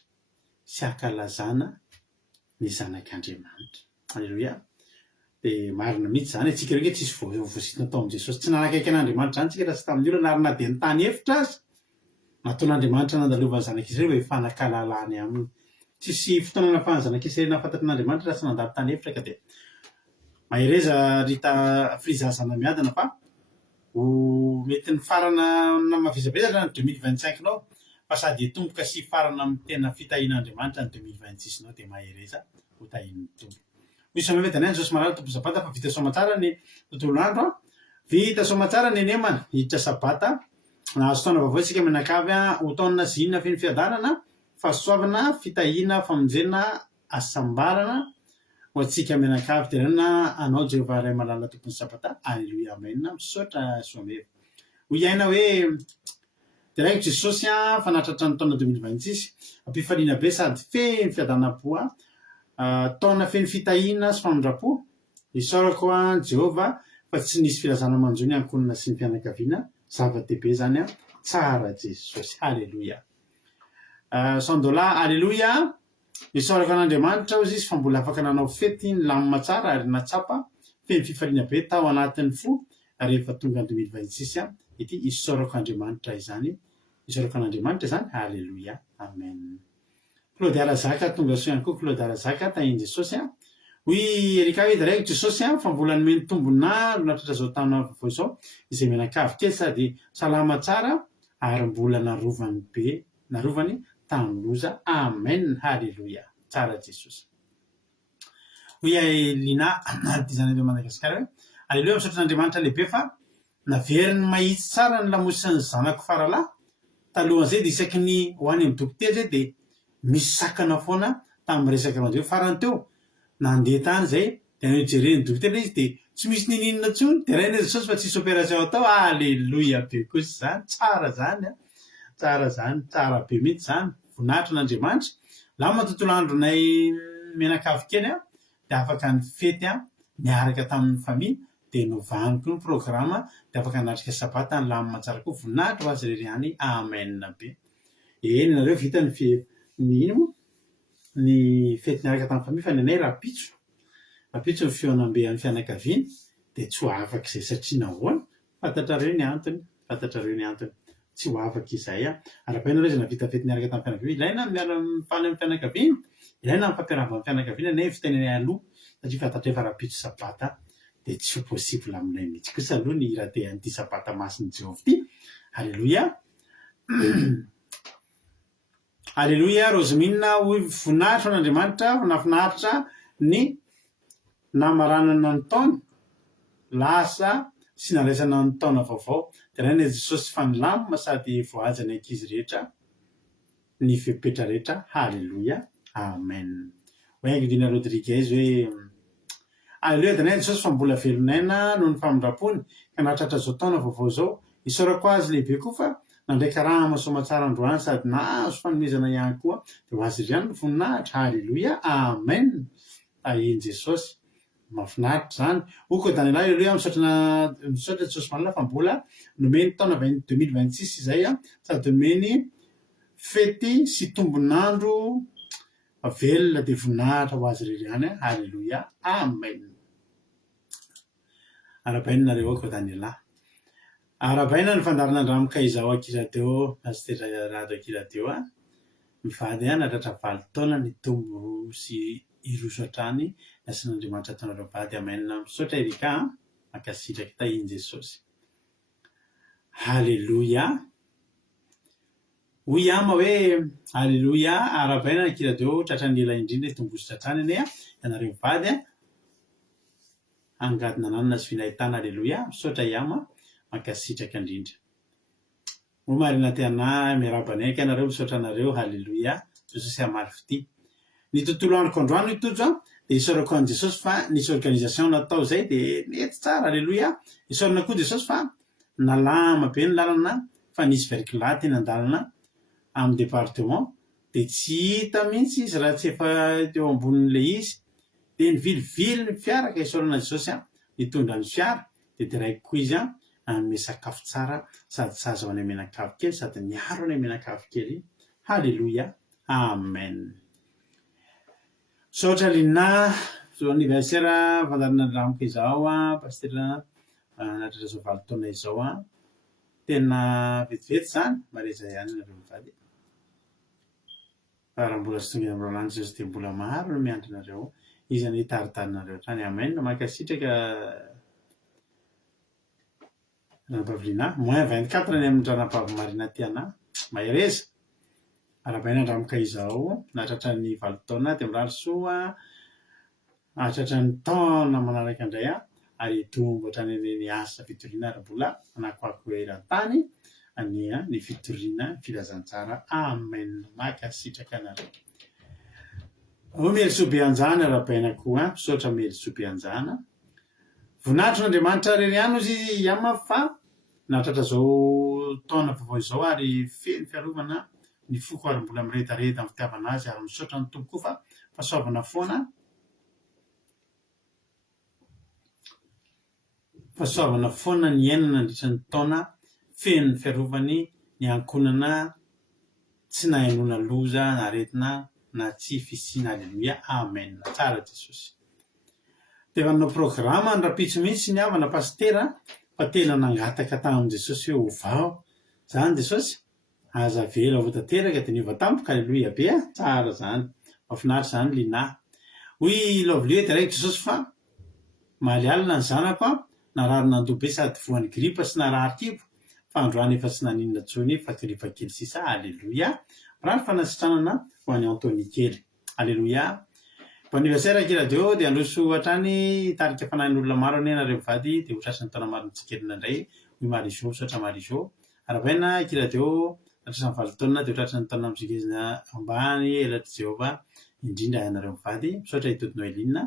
sy akalazana ny zanak'Andriamanitra alleluia dia marina mihitsy zany atsika reo tsisy voasitona tao amin'i Jesosy tsy nanakaiky an'Andriamanitra zany tsika raha sy tamin'ny olona ary na dia nytany hevitra azy nataon'Andriamanitra nandalovan'ny zanak'Israely hoe fanakalalany aminy tsisy fotoana nafahan'ny zanak'Israely nahafantatry n'Andriamanitra raha tsy nandalo tany hevitra ka dia mahereza Rita Friza zana-miadana fa ho mety ny farana namavezabezatra ny 2025 nao fa sady tomboka sy farana amin'ny tena fitahian'Andriamanitra ny 2026 nao dia mahereza ho tahin'ny tombo misy samevetany any Jesosy malala tompo sabata fa vita somatsara ny tontolo andro vita somatsara ny enemana hiditra sabata nahazo taona vaovao isika menakavy ho taona zinona feno fiadanana fahasoavana fitahiana famonjena asambarana ho antsika menakavy tenana anao Jehovah ray malala tompony sabata alleluia amen misaotra someva ho iaina hoe direct Jesosy fanatratra ny taona 2026 ampifaliana be sady feno fiadanam-po taona feno fitahiana sy famondrapo isaorako Jehovah fa tsy nisy filazana manjony ankonina sy ny fianakaviana zava-dehibe zany tsara Jesosy halleluia sandola alleluia isaorako an'Andriamanitra ozy izy fa mbola afaka nanao fety ny lamina tsara ary natsapa feno fifaliana be tao anatin'ny fo rehefa tonga 2026 ity isaorako Andriamanitra izany isaorako an'Andriamanitra izany halleluia amen Claude Arazaka tonga soa ihany koa Claude Arazaka tahiny Jesosy hoy erika hoe direct Jesosy fa mbola nomeny tombonaro natratra zao taona vaovao zao izay menakavy kely sady salama tsara ary mbola narovany tamin'ny loza amen halleluia tsara Jesosy hoy Lina ty zanareo Madagasikara hoe alleluia misaotra n'Andriamanitra lehibe fa naveriny mahitsy tsara ny lamosiny zanako faralahy talohan'izay dia isaky ny hoany amin'ny dokotera zay dia misy sakana foana tamin'ny resaka ranjeo farany teo nandeha tany zay dia najereny dokotera izy dia tsy misy nininona intsony dia raina Jesosy fa tsisy opération atao alleluia be kosa zany tsara zany tsara be mihitsy zany voninahitra n'Andriamanitra lama tontolo andronay menakavy kely dia afaka ny fety miaraka tamin'ny famille dia novaniko ny programa dia afaka natrika sabata ny lamina tsara koa voninahitra ho azy reriany amen be eny nareo vita ny fety miaraka tamin'ny famille fa ny anay rapitso ny feonambehan'ny fianakaviany dia tsy ho afaka izay satria nahoana fantatrareo ny antony tsy ho afaka izay ara-paina reo izay navita fety miaraka tamin'ny fianakaviana ilaina miara mifaly amin'ny fianakaviana ilaina ny fampiarahana fianakaviana nefa fitenenay aloha satria fantatrefa raha-pitso sabata dia tsy ho possible aminay mihitsy kosa aloha ny rahatehan'ity sabata masiny Jehovah ity. Halleloia. Halleloia. Rosemina hoy voninahitra n'Andriamanitra nafinahitra ny namaranana ny taona lasa sy naraisana ny taona vaovao dia raina Jesosy fanilamina sady voahaja ny ankizy rehetra ny fepetra rehetra. Halleloia. Amen. Oengodina Rodriguez hoe halleloia dia nay Jesosy fa mbola velonaina noho ny famindrapony ka nahatratra zao taona vaovao zao isaorako azy lehibe koa fa nandray karaha mahasomatsara androany sady nahazo fanomezana ihany koa dia ho azy riany ny voninahitra. Halleloia. Amen. Ahiny Jesosy mahafinaritra zany oko Daniela. Halleloia. Misaotra Jesosy manana fa mbola nomeny taona 2026 izay sady nomeny fety sy tombonandro velona dia voninahitra ho azy riany. Halleloia. Amen. Arabainareo oko Daniela. Arabaina ny fandarin'Andriamanitra izao akirateo asterado akirateo mivady natratra 7 taona ny tombo sy iroso hatrany nasin'Andriamanitra taonareo vady. Amen. Misaotra Erika makasitraka tahiny Jesosy. Halleloia. Hoy ama hoe halleloia. Arabaina akirateo tratrany ela indrindra tomboso tratrany ane ianareo vady angadina nanana sy vinahitana. Halleloia. Misaotra iama makasitraka indrindra. Ho marina tiana miarabanay ka ianareo misaotra anareo. Halleloia. Jesosy hamarify ity. Ny tontolo androko androany itojo dia isaorako an Jesosy fa nisy organisation natao zay dia mety tsara. Halleloia. Isaorana koa Jesosy fa nalama be ny lalana fa nisy verglas teny an-dalana amin'ny département dia tsy hita mihitsy izy raha tsy efa teo ambonin'ilay izy dia nivilivily ny fiara ka isaorana Jesosy nitondra ny fiara dia direct koa izy anome sakafo tsara sady saza ho any menakavy kely sady miaro any menakavy kely. Halleloia. Amen. Saotra Lina anniversaire fandarin'Andriamanitra izao pastera natratra zao 7 taona izao tena vetivety zany mareza ihany nareo mivady fa raha mbola sy tonga amin'ireo lany Jesosy dia mbola maro no miandrinareo izy any taritarinareo hatrany. Amen. Makasitraka ranam-pavilina -24 ny amin'ny ranam-pavimarina tiana mahereza. Arabain'Andriamanitra izao natratra ny 7 taona dia mirary soa atratra ny taona manaraka indray ary tombo hatrany ny asa fitoriana ary mbola anakoako eran-tany ny fitoriana filazantsara. Amen. Makasitraka anareo. Merisoa be anjana arabaina koa misaotra merisoa be anjana. Voninahitry n'Andriamanitra reriano izy iama fa natratra zao taona vaovao izao ary feno fiarovana ny foko ary mbola miredareda amin'ny fitiavana azy ary misaotra ny tompo koa fa fahasoavana foana ny iainana nandritra ny taona feno ny fiarovany ny ankonana tsy nahainoana loza naretina na tsy fisina. Halleluia. Amen. Tsara Jesosy. Dia manao programa ny rapitso mihitsy ny havana pastera fa tena nangataka tamin'i Jesosy hoe ho vao zany Jesosy aza vela vo tanteraka dia niova tampoka. Halleloia be. Tsara zany. Mahafinaritra zany Lina. Hoy Lovely direct Jesosy fa malialina ny zanako narary nandoa be sady voan'ny gripa sy narary kibo fa androany efa tsy naninona tsony fa gripa kely sisa. Halleloia. Rano fanasitranana ho an'ny Antony kely. Halleloia. Anniversaire kiradio dia androso hatrany tarika fanahin'olona maro ane nareo mivady dia ho tratrany taona maro nitsikelina indray. Hoy Marijo. Misaotra Marijo. Arabaina kiradio natratra ny 7 taona dia ho tratrany taona misikezina ambany elatry Jehova indrindra ianareo mivady. Misaotra Itody Noeline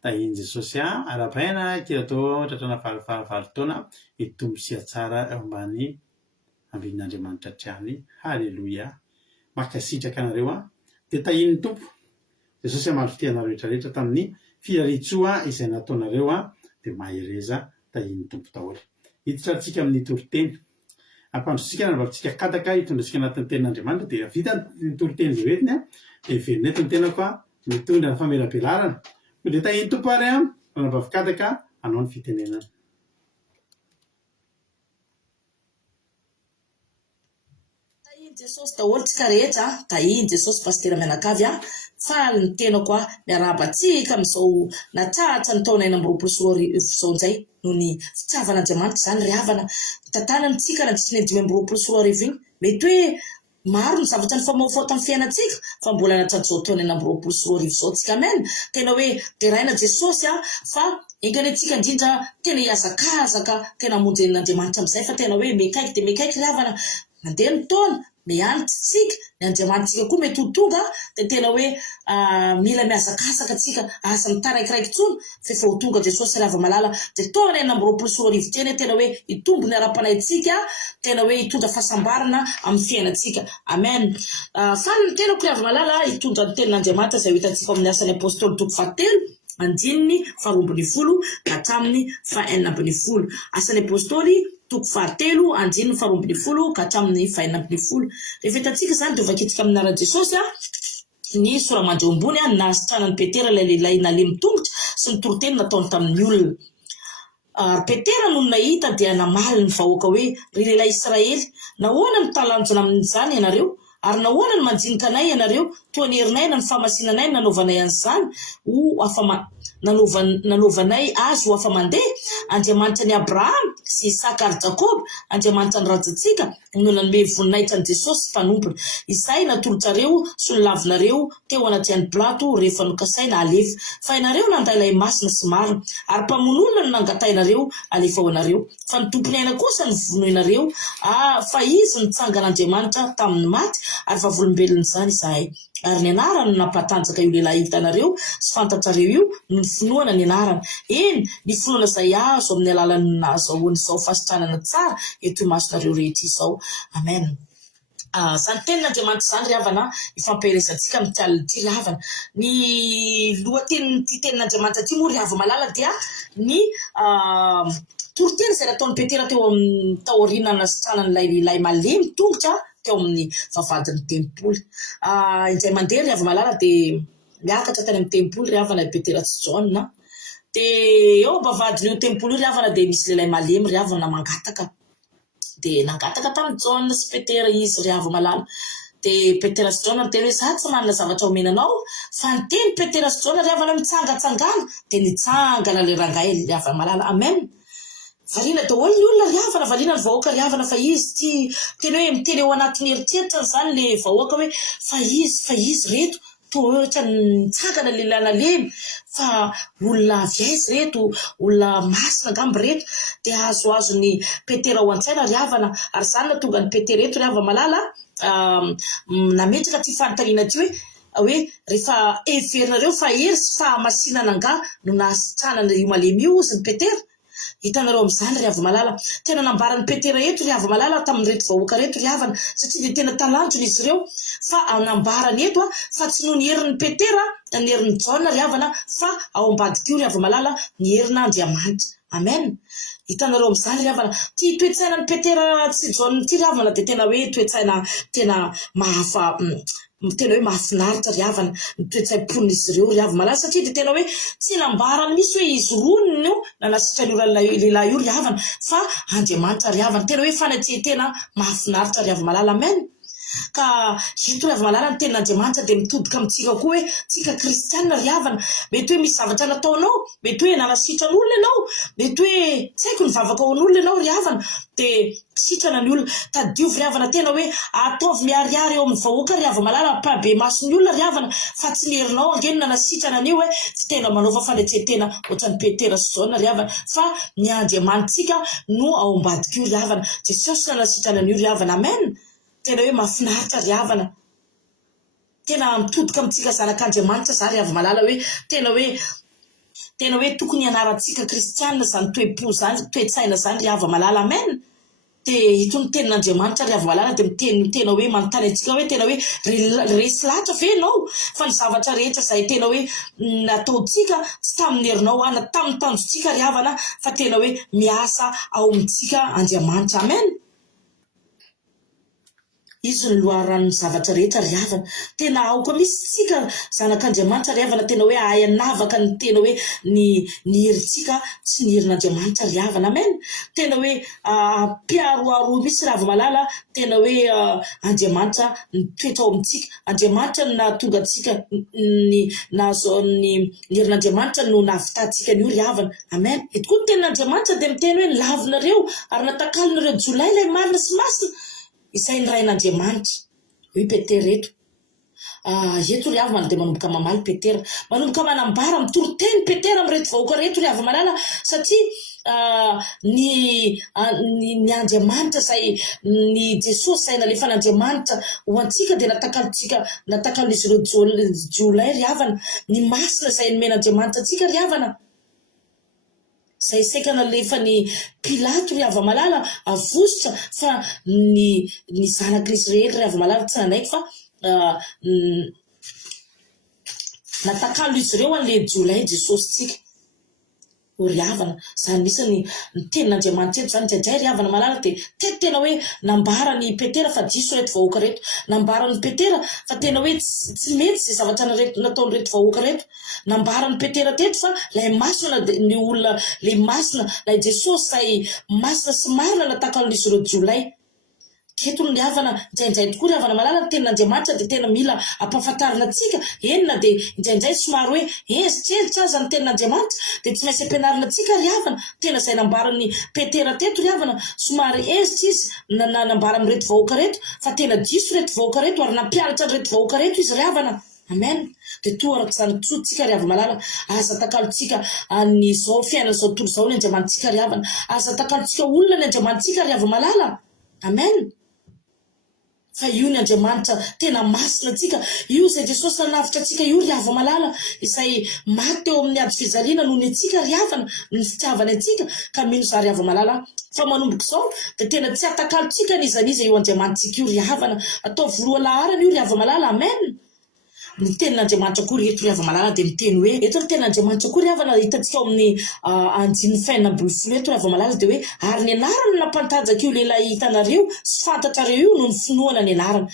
tahiny Jesosy. Arabaina kiradio tratrana 7 taona itombo sia tsara eo ambany ambin'Andriamanitra hatrany. Halleloia. Makasitraka anareo dia tahiny tompo Jesosy hamarify anareo rehetrarehetra tamin'ny filaritsoa izay nataonareo dia mahereza tahiny tompo daholo. Hiditra antsika amin'ny toriteny ampandrotsika nanavavitsika kadaka hitondrasika anatin'ny tenin'Andriamanitra dia vita ny toriteny izay hoetiny dia velona eto ny tenako mitondra ny famelabelarana. Dia tahiny tompo ary nanavavin-kadaka anao ny fitenenana. Jesosy daholo tsika rehetra da iny Jesosy pasitera mianakavy faly ny tena koa miarabantsika amin'izao natratra ny taona 2024 izao nzay noho ny fitiavan'Andriamanitra zany ry havana tantana antsika nandritra ny 2024 igny mety hoe maro ny zavatra ny famofao tamin'ny fiainantsika fa mbola natratra zao taona 2024 izao tsika amen tena hoe deraina Jesosy fa engany antsika indrindra tena hiazakazaka tena hamonjen'Andriamanitra amin'izay fa tena hoe mekaiky dia mekaiky ry havana mandeha ny taona mianatra tsika ny Andriamanitsika koa mety ho tonga dia tena hoe mila miazakazaka tsika asa mitaraikiraiky tsony fa efa ho tonga Jesosy ry hava-malala dia taona 2024 teny tena hoe hitombo ny ara-panahintsika tena hoe hitondra fahasambarana amin'ny fiainantsika amen fa ny tenako ry hava-malala hitondra ny tenin'Andriamanitra izay ho hitantsika amin'ny asan'ny apôstôly toko 7 faharombiny folo hatramin'ny fahaenina folo asan'ny apôstôly toko 7 andininy faharombiny folo hatramin'ny fahaenina folo rehefa hitantsika zany dia vakitsika amin'nara Jesosy ny soramandry ambony nasitranan'ny Petera ilay lehilahy nalemy tongotra sy ny toroteny nataony tamin'ny olona Petera no nahita dia namaly ny vahoaka hoe ry lehilahy Israely nahoana ny talanjona amin'izany ianareo ary nahoana ny manjinika anay ianareo toa ny herinay na ny fahamasinanay nanaovanay an'izany ho nanaovanay azy ho afa mandeha Andriamanitra ny Abrahama sy Isaka ary Jakoba Andriamanitra ny rajantsika no nanome voninahitra ny Jesosy mpanompony izay natolotrareo sy nolavinareo teo anaty any Pilato rehefa nokasaina alefa fa ianareo nanday ilay masina sy marina ary mpamon'olona no nangatainareo alefa ho anareo fa ny tompony aina kosa ny vonoinareo fa izy nitsangan'Andriamanitra tamin'ny maty ary vavolombelona izany izahay ary ny anarany nampatanjaka io lehilahy hitanareo sy fantatrareo io no ny finoana ny anarany eny ny finoana izay azo amin'ny alalan'ny nazahoany izao fasitranana tsara eto imasonareo rehetra izao amen zany tenin'Andriamanitra zany ry havana ifampiresantsika amin'ny alina ity ry havana ny lohatenin'ity tenin'Andriamanitra ity moa ry hava-malala dia ny toroteny izay nataon'ny Petera teo amin'ny taoriana nasitranan'ilay lehilahy malemy tongotra teo amin'ny vavadin'ny tempoly izay mandeha ry hava-malala dia miakatra tany amin'ny tempoly ry havana Petera sy John dia eo vavadin'io tempoly io ry havana dia misy lehilahy malemy ry havana mangataka dia nangataka tamin'ny John sy Petera izy ry hava-malala dia Petera sy John niteny hoe za tsy manana zavatra omenanao fa niteny Petera sy John ry havana mitsangatsangana dia nitsangana le rangahy ry hava-malala amen variana daholo ny olona ry havana variana ny vahoaka ry havana fa izy ty tena hoe miteny eo anatin'ny eritreritra zany le vahoaka hoe fa izy reto toa ohatra nitsangana lehilahy nalemy fa olona avy aizy reto olona masina gamby reto dia azoazo ny Petera ho an-tsaina ry havana ary zany natonga ny Petera eto ry hava-malala nametraka ty fanontaniana ty hoe rehefa everinareo fa hery sy fahamasinana anga no nasitranana io malemy io ozy ny Petera hitanareo amin'izany ry hava-malala tena nambarany Petera eto ry hava-malala tamin'ny reto vahoaka reto ry havana satria dia tena talanjona izy ireo fa nambarany eto fa tsy noho ny herin'ny Petera na ny herin'ny John ry havana fa ao ambadik'io ry hava-malala ny herin'Andriamanitra amen hitanareo amin'izany ry havana ty toetsainan'ny Petera sy John ty ry havana dia tena hoe toetsaina tena tena hoe mahafinaritra ry havana ny toe-tsaim-pon'izy ireo ry hava-malala satria dia tena hoe tsy nambarany misy hoe izy roniny io na nasitran'io lehilahy io ry havana fa Andriamanitra ry havana tena hoe fanatsihetena mahafinaritra ry hava-malala amen ka eto ry hava-malala ny tenin'Andriamanitra dia mitodika amintsika koa hoe tsika kristianina ry havana mety hoe misy zavatra nataonao mety hoe nanasitran'olona ianao mety hoe tsy haiko ny vavaka ao an'olona ianao ry havana dia sitrana ny olona tadiovy ry havana tena hoe ataovy miariary eo amin'ny vahoaka ry hava-malala mpabe masony olona ry havana fa tsy niherinao angeny nanasitrana an'io hoe tsy tena manaova fanetsetena ohatran'ny Petera sy John ry havana fa ny Andriamanitsika no ao ambadik'io ry havana Jesosy nanasitrana an'io ry havana amen tena hoe mahafinaritra ry havana tena mitodika amintsika zanak'Andriamanitra za ry hava-malala hoe tena hoe tokony ianarantsika kristianina zany toe-po zany toe-tsaina zany ry hava-malala amen dia itony tenin'Andriamanitra ry hava-malala dia tena hoe manontany antsika hoe tena hoe resy lahatra ve ianao fa ny zavatra rehetra izay tena hoe nataontsika tsy tamin'ny herinao na tamin'ny tanjontsika ry havana fa tena hoe miasa ao amintsika Andriamanitra amen izy ny loharan'ny zavatra rehetra ry havana. Tena ao koa misy tsika zanak'Andriamanitra ry havana, tena hoe ahay anavaka ny tena hoe ny herintsika tsy ny herin'Andriamanitra ry havana. Amen. Tena hoe mpiaroaro misy ry hava-malala, tena hoe Andriamanitra nitoetra ao amintsika, Andriamanitra no nahatonga antsika ny herin'Andriamanitra no nahavitantsika an'io ry havana. Amen. Eto koa ny tenin'Andriamanitra dia miteny hoe lavinareo ary natakalonareo jolay ilay marina sy masina, izay ny rain'Andriamanitra. Io Petera eto. Eto ry havana dia manomboka mamaly Petera, manomboka manambara mitoroteny Petera amin'reto vahoaka reto ry hava-malala, satria ny Andriamanitra izay ny Jesosy izay nalefan'Andriamanitra ho antsika dia natakalon'izy ireo jolay ry havana, ny masina izay nomen'Andriamanitra antsika ry havana. Izay saika nalefan'ny Pilato ry hava-malala avosotra fa ny zanak'Israely ry hava-malala tsy nanaiky fa natakalo izy ireo an'le jolay Jesosy tsika ry havana. Izany misy ny tenin'Andriamanitra eto zany indraindray ry havana malala dia tena hoe nambara ny Petera fa diso reto vahoaka reto, nambara ny Petera fa tena hoe tsy mety zay zavatra nataony reto vahoaka reto. Nambara ny Petera teto fa lay masina ny olona le masina, lay Jesosy izay masina sy marina natakalon'izy ireo jolay. Keto ny havana indraindray tokoa ry havana malala, ny tenin'Andriamanitra dia tena mila ampahafantarina antsika. Enina dia indraindray somary hoe ezitrezitra aza ny tenin'Andriamanitra dia tsy maintsy ampianarina antsika ry havana. Tena izay nambaran'ny Petera teto ry havana, somary ezitra izy nambara amin'reto vahoaka reto fa tena diso reto vahoaka reto ary nampianatra an'ireto vahoaka reto izy ry havana. Amen. Dia toa arak'izany tsoditsika ry hava-malala, aza takalontsika an'izao fiainana izao tontolo izao ny Andriamanitsika ry havana, aza takalontsika olona ny Andriamanitsika ry hava-malala. Amen. Fa io ny Andriamanitra tena masina antsika, io izay Jesosy nanavitra antsika io ry hava-malala, izay maty teo amin'ny ady fijaliana noho ny antsika ry havana, ny fitiavany antsika. Ka mino za ry hava-malala fa manomboka izao dia tena tsy atakalontsika nizaniza io Andriamanitsika io ry havana, atao voaloha laharana io ry hava-malala. Amen. Ny tenin'Andriamanitra koa ry eto ry hava-malala dia miteny hoe, eto ny tenin'Andriamanitra koa ry havana hitantsika ao amin'ny andininy fainina ambin'ny folo eto ry hava-malala dia hoe, ary ny anarana nampantanjaka io lehilahy hitanareo sy fantatrareo io no ny finoana ny anarana.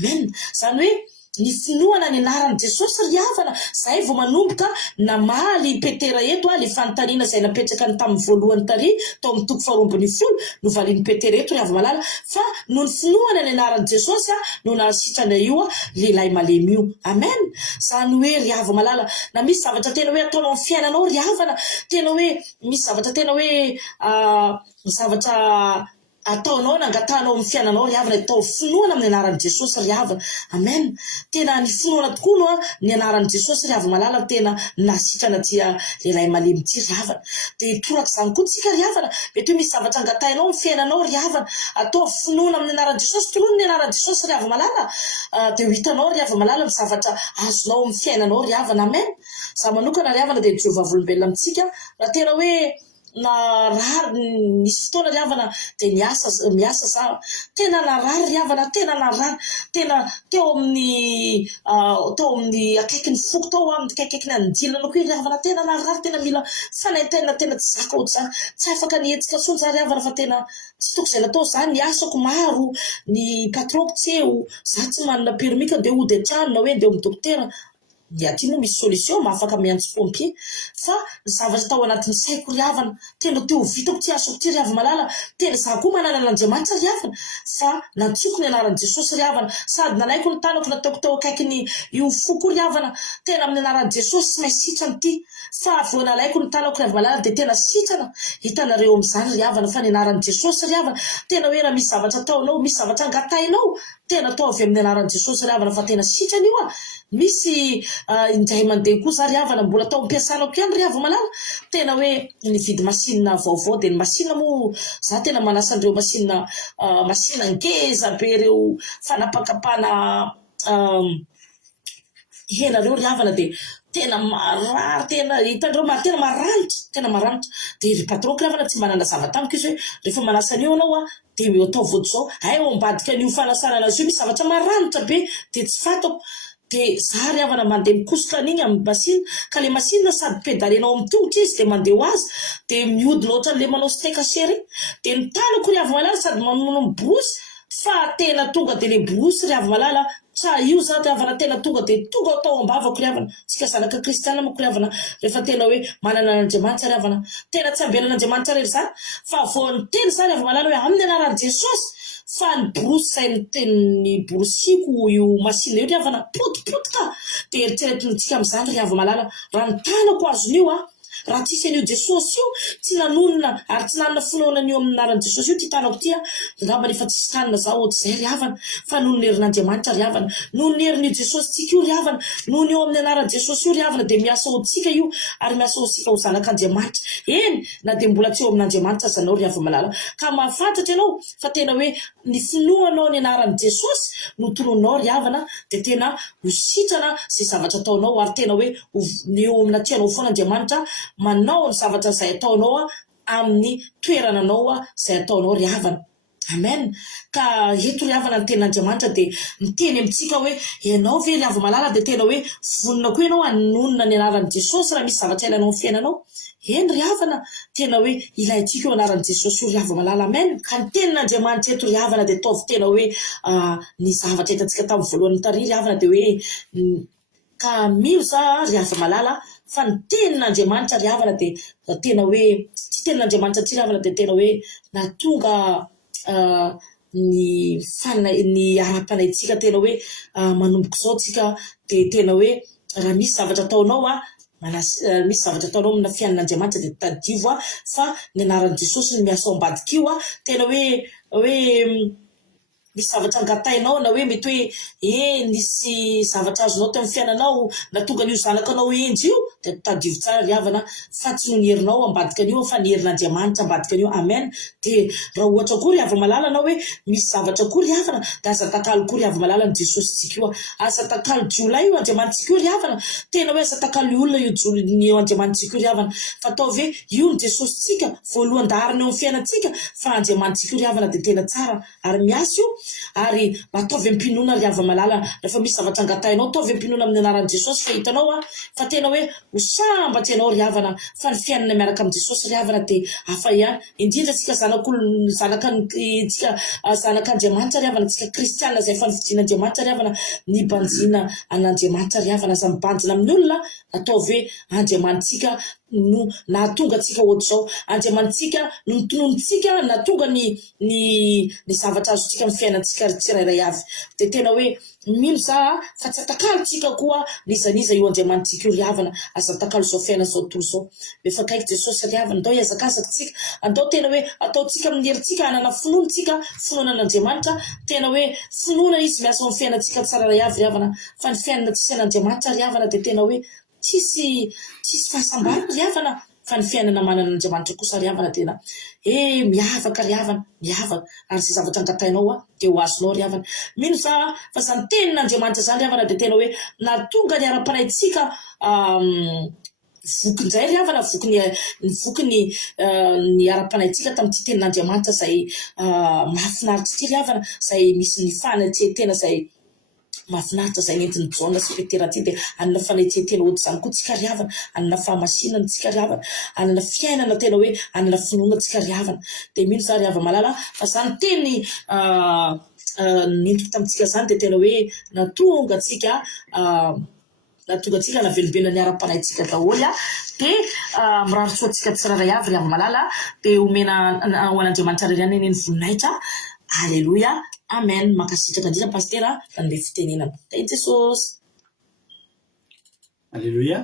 Amen. Izany hoe ny finoana ny anaran'i Jesosy ry havana, izay vao manomboka namaly Petera eto le fanontaniana izay napetraka ny tamin'ny voalohany tary tao amin'ny toko faharoa ambin'ny folo no valian'ny Petera eto ry hava-malala, fa no ny finoana ny anaran'i Jesosy no nahasitrana io lehilahy malemy io. Amen. Izany hoe ry hava-malala, na misy zavatra tena hoe ataonao amin'ny fiainanao ry havana, tena hoe misy zavatra tena hoe zavatra ataonao nangatanao amin'ny fiainanao ry havana, atao finoana amin'ny anaran'i Jesosy ry havana. Amen. Tena ny finoana tokoa no ny anaran'i Jesosy ry hava-malala tena nasitrana dia lehilahy malemy ty ry havana. Dia torak'izany koa tsika ry havana, mety hoe misy zavatra angatainao amin'ny fiainanao ry havana, atao finoana amin'ny anaran'i Jesosy, torono ny anaran'i Jesosy ry hava-malala, dia ho hitanao ry hava-malala ny zavatra azonao amin'ny fiainanao ry havana. Amen. Za manokana ry havana dia Jehovah volombelona amintsika raha tena hoe narary nisy fotoana ry havana dia miasa za tena narary ry havana, tena narary, tena teo amin'ny akaiky ny foko tao amin'ny akaiky ny andilana koa ry havana, tena narary, tena mila fanaintaina, tena tsy zaka ohatr'izany, tsy afaka nihetsika tsony za ry havana fa tena tsy toko izay natao zany, ny asako maro, ny patronko tsy eo, za tsy manana permis ka andeha hody an-trano na hoe andeha amin'ny dokotera. Dia aty moa misy solution mahafaka miantso pompier, fa ny zavatra tao anatin'ny saiko ry havana, tena teo vitako ty asako ty ry hava-malala, tena za koa manana n'Andriamanitra ry havana, fa nantsoko ny anaran'i Jesosy ry havana, sady nalaiko ny tanako nataoko teo akaikiny io foko ry havana, tena amin'ny anaran'i Jesosy tsy maintsy sitrana ty, fa vao nalaiko ny tanako ry hava-malala dia tena sitrana. Hitanareo amin'izany ry havana fa ny anaran'i Jesosy ry havana, tena hoe raha misy zavatra ataonao, misy zavatra angatainao, tena atao avy amin'ny anaran'i Jesosy ry havana fa tena sitrana io. Misy indray mandeha koa za ry havana, mbola tao ampiasanako ihany ry hava-malala, tena hoe nividy masinina vaovao, dia ny masinina moa za tena manasa an'ireo masinina ngeza be ireo fanapakapana hena reo ry havana, dia tena marary, tena hitan'ireo tena maranitra, dia ry patronko ry havana tsy manana zava-tamiko izy hoe rehefa manasa an'io anao dia atao voato izao, ao ambadika an'io fanasana anazy io misy zavatra maranitra be dia tsy fantako. Dia za ry havana mandeha mikosoka an'iny amin'ny masina, ka le masina sady pedalenao amin'ny tongotra izy dia mandeha ho azy, dia mihodina ohatran'le manao steak haché regny, dia ny tanako ry hava-malala sady manao borosy, fa tena tonga de le borosy ry avy malala sa io za ry havana tena tonga de tonga tao ambavako ry havana tsika zanaka kristiana moko ry havana rehefa tena hoe manana an'Andriamanitra ry havana tena tsy ambelan'Andriamanitra rery zany fa voany teny za ry avy malala hoe amin'ny anaran'i Jesosy fa ny borosy zay ny borosiko io masina io ry havana potipotika de eritreretintsika amin'izany ry avy malala raha ny tanako azon'io raha tsisy an'io Jesosy io tsy nanonona ary tsy nanana finoanan'io amin'ny anaran'i Jesosy io ty tanako ty ngamba nefa tsisy tanana zao ohatr'izay ry havana fa noho ny herin'Andriamanitra ry havana noho ny herin'io Jesosy tsika io ry havana noho ny eo amin'ny anaran'i Jesosy io ry havana de miasa hotsika io ary miasa hotsika ho zanak'Andriamanitra eny na de mbola tsy eo amin'Andriamanitra zanao ry havy malala ka mahafantatra ianao fa tena hoe ny finoanao ny anaran'i Jesosy no tononao ry havana de tena ho sitrana sy zavatra ataonao ary tena hoe ny eo amina tianao foana Andriamanitra manao ny zavatra izay ataonao amin'ny toerananao izay ataonao ry havana amen ka eto ry havana ny tenin'Andriamanitra de miteny amintsika hoe ianao ve ry avy malala de tena hoe vonona koa ianao hanonona ny anaran'i Jesosy raha misy zavatra ilainao amin'ny fiainanao eny ry havana tena hoe ilaintsika eo anaran'i Jesosy io ry havy malala amen ka ny tenin'Andriamanitra eto ry havana de ataovy tena hoe ny zavatra hitantsika tamin'ny voalohany tary ry havana de hoe ka milo za ry havy malala fa ny tenin'Andriamanitra ry havana de tena hoe tsy tenin'Andriamanitra ty ry havana de tena hoe natonga ny ara-panaitsika tena hoe manomboka zao tsika de tena hoe raha misy zavatra ataonao misy zavatra ataonao amina fiainan'Andriamanitra de tadivo fa ny anaran'i Jesosy ny miasa ao ambadika io tena hoe misy zavatra angatainao na hoe mety hoe nisy zavatra azonao teo amin'ny fiainanao na tonga n'io zanakanao endry io de tadivo tsara ry havana fa tsy no ny herinao ambadika an'io fa ny herin'Andriamanitra ambadika an'io amen de raha ohatra koa ry havy malala na hoe misy zavatra koa ry havana de aza takalo koa ry havy malala ny Jesosy tsika io aza takalo jiolay io Andriamanitsika io ry havana tena hoe aza takalo olona io ny Andriamanitsika io ry havana fa atao ve io ny Jesosy tsika voalohan-daharina eo amin'ny fiainantsika fa Andriamanitsika io ry havana de tena tsara ary miasa io ary ataovy ampinoana ry havy malala rehefa misy zavatra angatainao ataovy ampinoana amin'ny anaran'i Jesosy fa hitanao fa tena hoe ho sambatra ianao ry havana fa ny fiainana miaraka amin'ny Jesosy ry havana de hafa ihany indrindra tsika zanak'Andriamanitra ry havana tsika kristiana zay efa nividian'Andriamanitra ry havana nibanjina an'Andriamanitra ry havana za mibanjina amin'ny olona ataovy hoe Andriamanitsika no nahatonga atsika ohatr'izao Andriamanitsika no nitononontsika nahatonga ny zavatra azotsika amin'ny fiainantsika tsirairay avy de tena hoe mino za fa tsy atakalo tsika koa nizaniza io Andriamanitsika io ry havana aza takalo zao fiaina zao tontolo zao efa kaiky Jesosy ry havana andao hiazakazaka tsika andao tena hoe ataotsika amin'ny herintsika hanana finoantsika finoanan'Andriamanitra tena hoe finoana izy miasa amin'ny fiainantsika tsirairay avy ry havana fa ny fiainana tsisy an'Andriamanitra ry havana de tena hoe tsisy fahasambarana ry havana fa ny fiainana manan'Andriamanitra kosa ry havana tena miavaka ry havana miavaka ary zay zavatra angatainao de ho azonao ry havana mino za fa zany tenin'Andriamanitra zany ry havana de tena hoe natonga ny ara-panaitsika vokin'izay ry havana voky ny ara-panaitsika tamin'ity tenin'Andriamanitra zay mahafinaritra ity ry havana zay misy ny fanatsetena zay mahafinaritra zay nentin'ny Jaona sy Petera ty de anana fanatsetena ohatr'izany koa tsika ry havana anana fahamasinana tsika ry havana anana fiainana tena hoe anana finoana tsika ry havana de mino za ry havy malala fa zany teny nentiko tamintsika zany de tena hoe natonga atsika navelobena ny ara-panaitsika daholo de miraritsoa atsika tsirairay avy ry havy malala de omena ho an'Andriamanitra rery ihany ny voninahitra Alléluia amen makasitraka indrindra pastera an'le fitenenana tay Jesosy Alléluia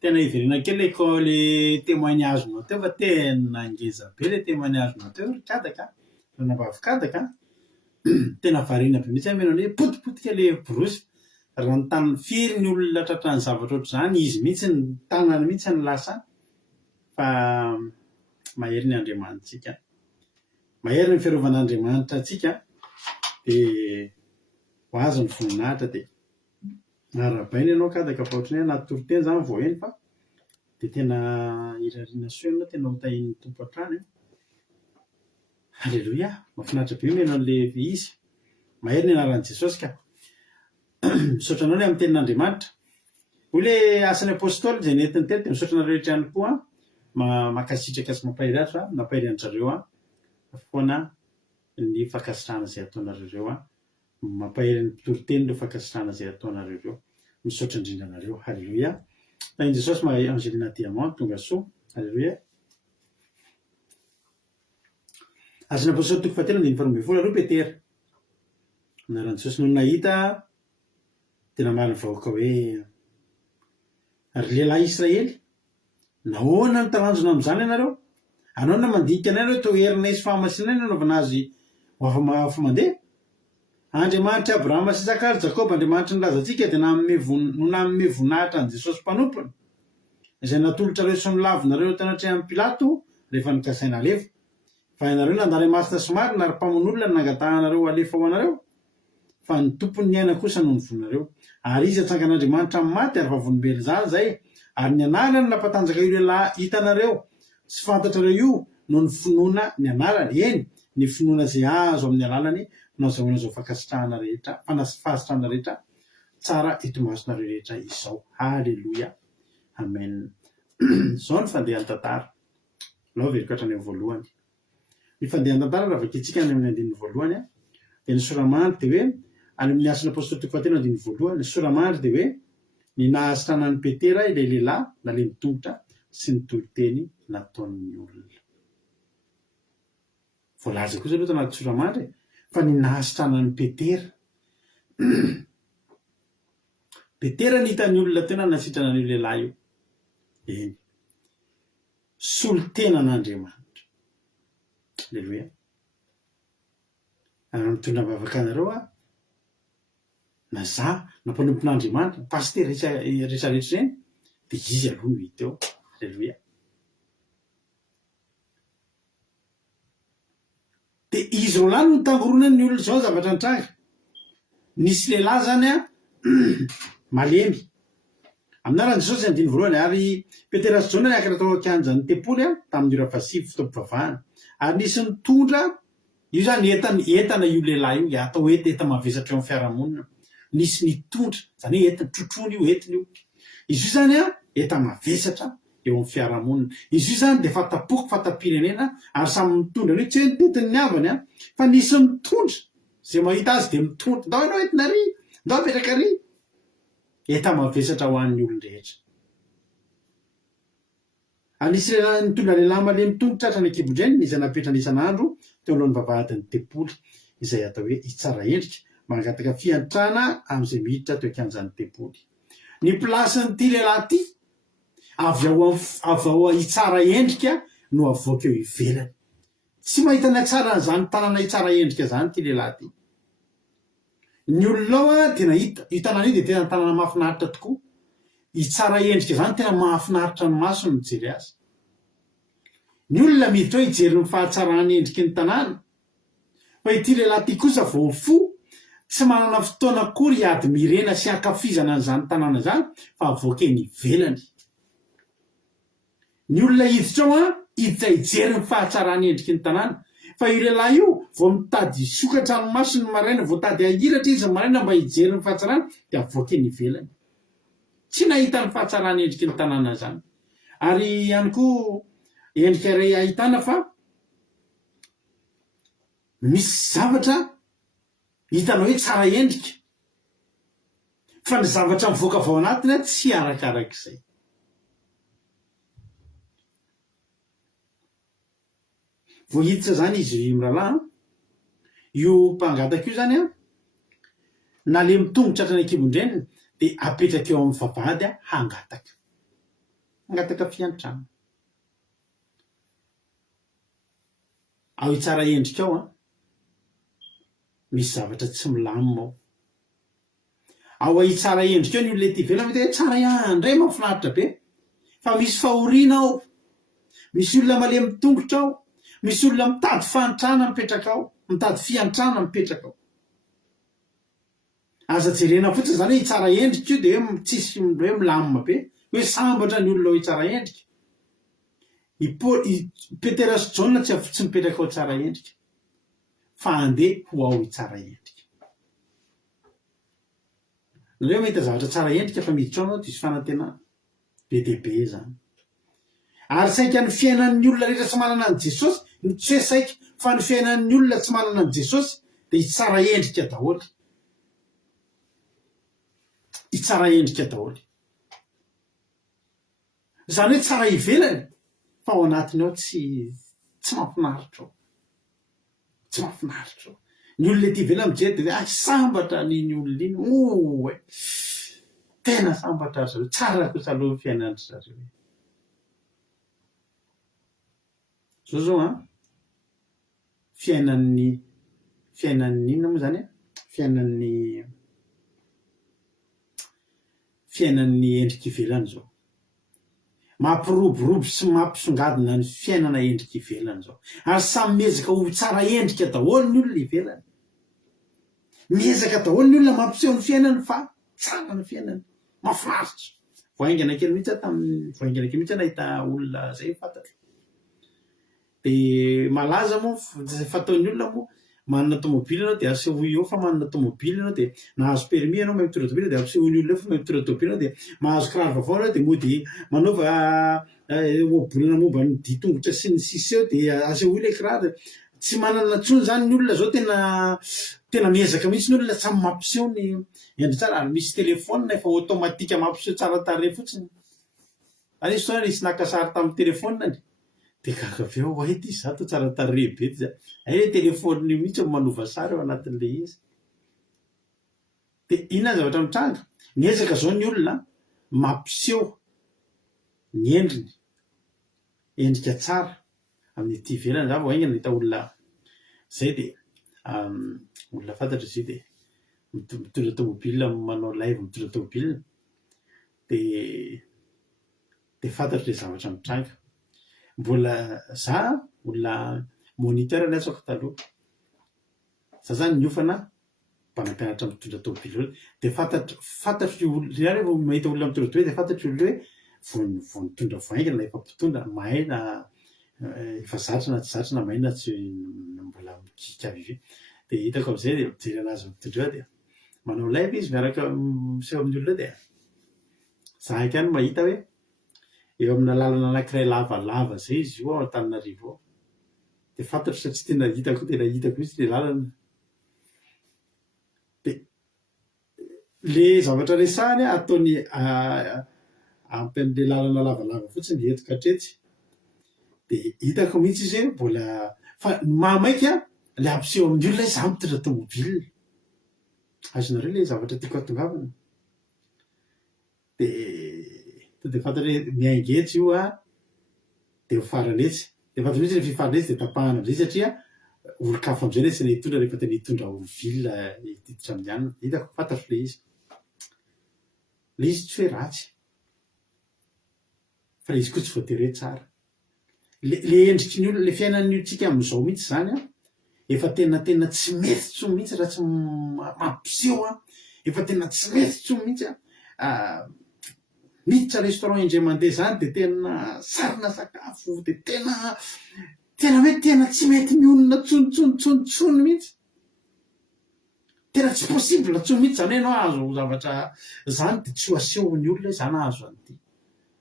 tena iverena kely le témoignage-nao teo fa tena ngeza be le témoignage-nao teo kadaka nanavavokadaka tena variana be mihitsy menao hoe potipotika le borosy raha ny tany firy ny olona tratrany zavatra ohatr' zany izy mihitsy ny tanany mihitsy ny lasa fa mahery ny Andriamanitsika mahery ny fiarovan'Andriamanitra atsika de ho azo ny voninahitra de arabaina ianao kadaka fa ohatrany hoe anaty toriteny zany vao eny fa de tena irariana soenina tena hotahin'ny tompo hatrany Alléluia mahafinaritra be menao le izy mahery ny anaran'i Jesosy ka misaotranao le amin'ny tenin'Andriamanitra hoy le asan'ny apôstôly zay nentiny telo de misaotrana rehetra ihany koa makasitraka sy mampahiry azy fa nampahiry an-jareo foana ny fakasitrahana zay ataonareo ireo a mampahery ny mpitoroteny ireo fakasitrahana zay ataonareo ireo misaotra indrindra anareo. Halleluia. Na in Jesosy mahay Angelina Diamant tonga soa. Halleluia. Azana apôstôly toko fahatelo andiny faharoa ambin'ny folo aroa Petera. Anaran'i Jesosy no nahita tena marina vahoaka hoe ary lehilahy Israely nahoana ny taranjona amin'izany ianareo? Anao na mandinika anay ianareo toerina isy fahamasinana nanaovana azy ho afa mandeha. Andriamanitra Abrahama sy Isaka ary Jakoba, Andriamanitra nilaza antsika dia nanome voninahitra an' Jesosy mpanompono izay natolotra reo sy nilavinareo tanatrehan'i Pilato rehefa nikasaina alefa. Fa ianareo nandray masina somary na ry-mpamon'olona nangatahanareo alefa ho anareo, fa ny tompony ny aina kosa no nivonareo. Ary izy atsangan'Andriamanitra amin'ny maty ary vavonimbely zany zay, ary ny anarany nampatanjaka io lehilahy hitanareo. Sy fantatrareo io no ny finoana ny anarany, eny ny finoana zay azo amin'ny alalany nazahoana zao fakasitrahana rehetra, fahasitrahana rehetra tsara eto masonareo rehetra izao. Halleluia. Amen. Zao ny fandehan'ny tantara. Lao veriko hatrany amin'ny voalohany. Ny fandehan'ny tantara raha vakitsika any amin'ny andininy voalohany a, dia ny soramandry dia hoe any amin'ny asan'ny apôstôly toko fahatelo andininy voalohany, ny soramandry dia hoe ny nahasitrana ny Petera ilay lehilahy nale mitongotra sy ny toloteny nataon'ny olona. Voalaza kosa aloha tanaty soramandry fa ny nahasitrana ny Petera. Petera ny hitan'ny olona tena nasitrana ny lehilahy io. Eny. Solotena an'Andriamanitra. Halleluia. Ary mitondra bavaka anareo a, na za na mpanompon'Andriamanitra, paster rehetra reny, dia izy aloha no hita eo. Halleluia. Dia izy roalahy no tangoronany ny olona zao zavatra nitranga. Nisy lehilahy zany a malemy. Aminaran'i Jesosy andiny voalohany, ary Petera sy Jona niakatra tao akanjan'ny tempoly a tamin'ny ora fahasivy fotoam-pivavahana. Ary nisy nitondra, io zany entana io lehilahy io, atao enta mavesatra eo amin'ny fiarahamonina. Nisy nitondra, zany hoe entiny trotrony io, entiny io. Izy io zany a enta mavesatra eo amin'ny fiarahamonina. Izy io zany dia fatapoka, fatam-pirenena, ary samy mitondra ny tsy hoe nitentiny ny havany a, fa nisy mitondra. Zay mahita azy dia mitondra. Ndao ianao entina ry, ndao apetraka ry. Enta mavesatra ho an'ny olon-drehetra. Anisy nitondra lehilahy malemy tongotra hatrany an-kibon-dreniny izay napetrany isan'andro teo alohan'ny vavahadin'ny tempoly, izay atao hoe hitsara endrika, mangataka fiantrana amin'izay miditra teo akanjan'ny tempoly. Ny plasin'ity lehilahy ity avy ao hitsara endrika no avoaka eo ivelany. Tsy mahita ny atsara n'izany tanàna hitsara endrika zany ity lehilahy ity. Ny olonao a tena hita, io tanàna io dia tena tanàna mahafinaritra tokoa. Hitsara endrika zany tena mahafinaritra ny maso ny mijery azy. Ny olona miditra hoe hijery ny fahatsarany endriky ny tanàna. Fa ity lehilahy ity kosa vao fo, tsy manana fotoana akory hiady mirena sy hankafizana an'izany tanàna zany, fa avoaka eny ivelany. Ny olona hiditra ao a, hiditra hijery ny fahatsarany endriky ny tanàna. Fa io lehilahy io vao mitady sokatra ny maso ny maraina, vao tady ahiratra izy ny maraina mba hijery ny fahatsarany, dia avoaka eny ivelany. Tsy nahita ny fahatsarany endriky ny tanàna zany. Ary ihany koa endrika iray ahitana fa misy zavatra hitanao hoe tsara endrika, fa ny zavatra mivoaka avy ao anatiny tsy arakarak'izay. Vao hiditra zany izy mirahalahy, io mpangataka io zany a, na le mitongotra hatrany an-kibon-dreniny dia apetraka eo amin'ny vavahady a hangataka fiantrana. Ao hitsara endrika ao a, misy zavatra tsy milamina ao. Ao hitsara endrika ao ny olona ety ivelany mety hoe tsara ihany mahafinaritra be, fa misy fahoriana ao, misy olona malemy mitongotra ao, misy olona mitady fahantrana mipetraka ao, mitady fiantrana mipetraka ao. Aza jerena fotsiny zany hoe hitsara endrika io dia hoe tsisy hoe milamina be, hoe sambatra ny olona ao hitsara endrika. Petera sy Jona tsy mipetraka ao tsara endrika, fa andeha ho ao hitsara endrika. Nareo mahita zavatra tsara endrika fa miditra ao anao, diso fanantenana be dia be zany. ary saika ny fiainan'ny olona rehetra tsy manana an' Jesosy ny tsy hoe saika fa ny fiainan'ny olona tsy manana an' Jesosy dia hitsara endrika daholo, hitsara endrika daholo. Izany hoe tsara ivelany fa ao anatiny ao tsy mahafinaritra ao, tsy mahafinaritra ao. Ny olona ety ivelany mijery dia sambatra n'iny olona iny oe tena sambatra ry zareo, tsara kosa aloha ny fiainan'ny zareo. Zao a fiainan'ny inona moa zany a fiainan'ny endrika ivelany zao mampiroborobo sy mampisongadina ny fiainana endrika ivelany zao, ary samy miezaka ho tsara endrika daholo ny olona ivelany, miezaka daholo ny olona mampiseho ny fiainany fa tsara ny fiainany mahafinaritra. Voaingana kely mihitsy tamin'ny voaingana kely mihitsy nahita olona zay fantatro dia malaza moa fataon'ny olona moa manana tomobily ianao dia aseho eo fa manana tomobily ianao dia nahazo permis ianao mahay mitondra tomobily dia ampiseho'ny olona fa mahay mitondra tomobily ianao dia mahazo kiraro vaovao ianao dia mody manaova ohabolana momba ny ditongotra sy ny sisa eo dia aseho ilay kiraro. Tsy manana tsony zany ny olona zao, tena miezaka mihitsy ny olona samy mampiseho ny endry tsara, ary misy telefônina efa automatika mampiseho tsara tarehy fotsiny. Ary izy fotoana nisy naka sary tamin'ny telefôninany dia gaga avy eo ity zato tsara tarehy be ty zany, telefônina io mihitsy manova sary ao anatin'le izy. Dia inona zavatra mitranga, miezaka zao ny olona mampiseho ny endriny, endrika tsara amin'ny ety ivelany. Za voaingana nahita olona zay dia olona fantatra izy io dia mitondra tomobile, manao live mitondra tomobile dia fantatra le zavatra mitranga. Mbola za olona moniteur ny atsako taloha, za zany niofana mpanampianatra mitondra tomobile dia fantatro olona rehefa mahita olona mitondra tomobile dia fantatro olona hoe vao nitondra voaingana na efa mpitondra mahay na efa zatra na tsy zatra na mahay na tsy mbola mikika vivy. Dia hitako amin'izay dia mijery anazy mitondra dia manao live izy miaraka miseho amin'ny olona dia za ihany mahita hoe eo amina lalana anankiray lavalava zay izy io ao Antananarivo ao dia fantatro satria tena hitako mihitsy le lalana. Dia le zavatra resahany ataony ampy an'le lalana lavalava fotsiny eto katretsy dia hitako mihitsy izy hoe mbola fa mahamaika le ampiseho amin'ny olona za mitondra tomobile. Azonareo le zavatra tiako hatongavana dia fantatra hoe miaingetsy io dia ho faranetsy, dia fantatra mihitsy le fifaranetsy dia tapahana amin'izay satria olon-kafa amin'izay le tsy nahitondra rehefa tena hitondra ville hitiditra amin'ny anina. Hitako fantatro le izy tsy hoe ratsy fa le izy koa tsy voatery hoe tsara. Le endriky ny olona, le fiainan'ny tsika amin'izao mihitsy zany efa tena tsy mety tsony mihitsy raha tsy mampiseho efa tena tsy mety tsony mihitsy miditra restaurant indray mandeha zany dia tena sarina sakafo dia tena hoe tena tsy mety ny olona tsony mihitsy, tena tsy possible tsony mihitsy. Zany hoe ianao azo zavatra zany dia tsy ho aseho ny olona hoe zany azo an'ity,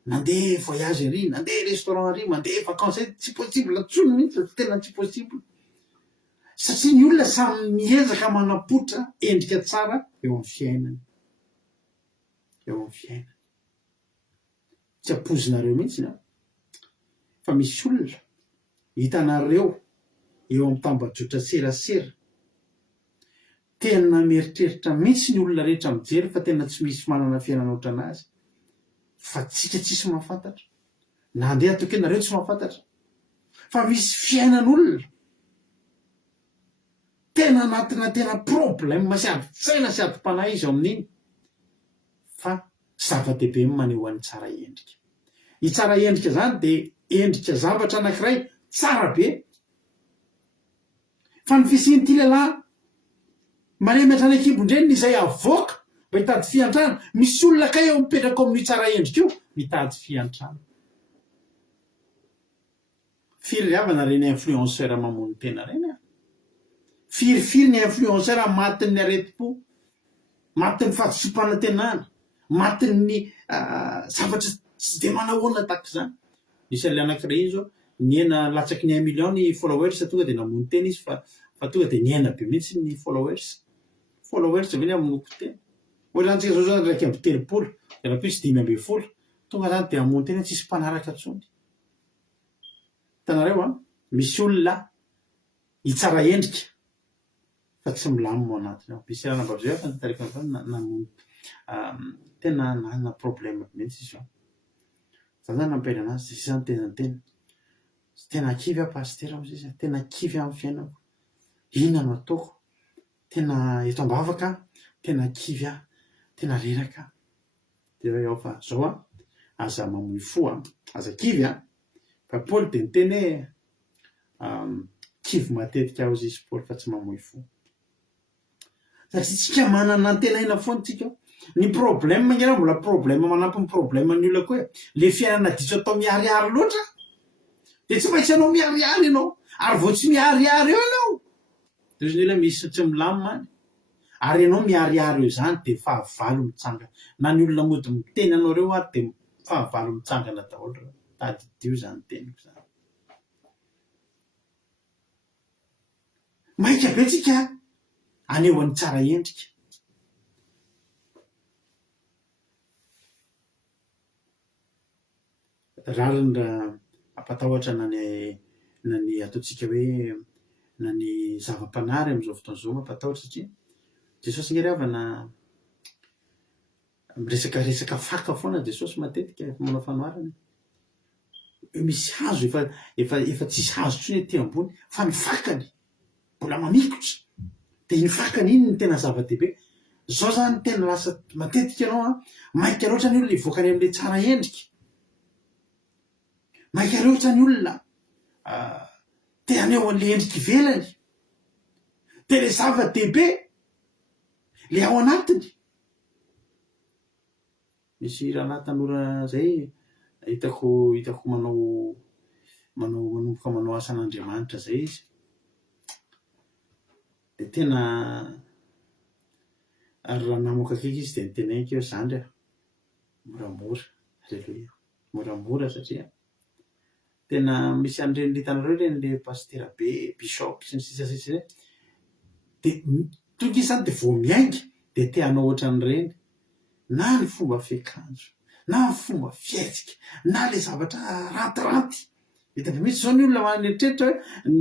nandeha voyage ery, nandeha restaurant ery, mandeha vacances, tsy possible tsony mihitsy, tena tsy possible satria ny olona samy miezaka manapotra endrika tsara eo amin'ny fiainany, tsy ampozinareo mihitsy fa misy olona hitanareo eo amin'ny tambajotra serasera tena mieritreritra mihitsy ny olona rehetra mijery fa tena tsy misy manana fiainana ohatranazy, fa tsika tsisy mahafantatra na andeha atokenareo tsy mahafantatra fa misy fiainan'olona tena anatina tena problème sy ady tsaina sy ady mpanahy izy amin'iny, fa zava-dehibe maneho an'ny tsara endrika. I tsara endrika zany dia endrika zavatra anankiray tsara be. Fa ny fisian'ity lehilahy manematra any Ankibo-Ndreniny izay avoaka mba hitady fiantrana, misy olona kay eo mipetraka amin'ny tsara endrika io mitady fiantrana. Firy ry avana reny influenceur mamono tena reny firifiry ny influenceur matin'ny areti-po, matin'ny fahasopana tenana, matin'ny zavatra tsy dia manahoana tahaka izany. Misy le anankiray iny zao niena latsaky ny 1 million ny followers tonga de namono tena izy fa tonga de niena be mihitsy ny followers veny aminoko tena ohatra antsika zao zany raiky amby 30 de raha plus 5 tonga zany de amono tena tsisy mpanaraka tsony. Hitanareo misy olona itsara endrika fa tsy milamina ao anatiny ao. Misy rana bavy zay fa nitarika namono tena nanana problème mihitsy izy io. Za zany nampela anazy zay zany tena kivy pasteur ao zay tena kivy amin'ny fiainako. Inona no ataoko? Tena eto ambavaka tena kivy tena reraka. De ao fa zao aza mamoy fo aza kivy fa Paul de niteny kivy matetika ao izy Paul fa tsy mamoy fo. Satria tsika manana antenaina foana tsika. Ny problème ngira mbola problème manampy ny problème ny olona koa le fiainana diso atao miariary loatra de tsy maintsy anao miariary ianao ary vao tsy miariary eo ianao de izy nila misy tsy milamina ary ianao miariary eo zany de fahavalo mitsanga na ny olona mody miteny anao reo de fahavalo mitsangana daholo tadidio zany teniko zany. Maika be tsika aneo any tsara endrika. Rariny raha ampatahotra na ny ataotsika hoe na ny zava-panary am'izao fotoana zao mampatahotra satria Jesosy ngery avana resaka faka foana Jesosy matetika efa manao fanoharana. Misy hazo efa tsisy hazo tsony ety ambony fa ny fakany mbola mamikotra de iny fakany iny ny tena zava-dehibe. Zao zany tena lasa matetika ianao maika loatra ny olona ivoaka any am'le tsara endrika. Maika loatra ny olona te aneo an'le endrika ivelany de le zava-dehibe le ao anatiny. Misy rahalahy tanora zay hitako manomboka manao asan'Andriamanitra zay izy de tena ary raha namoaka akaiky izy de niteneniko eo zandry moramora. Alleluia, moramora satria tena misy an'ireny hitanareo reny le pasteur be bishop sy ny sisa reny de tonga izy zany de vao miainga de te hanao ohatran'ireny na ny fomba fiakanjo na ny fomba fietsika na le zavatra rantiranty. Hita be mihitsy zao ny olona manetrehitra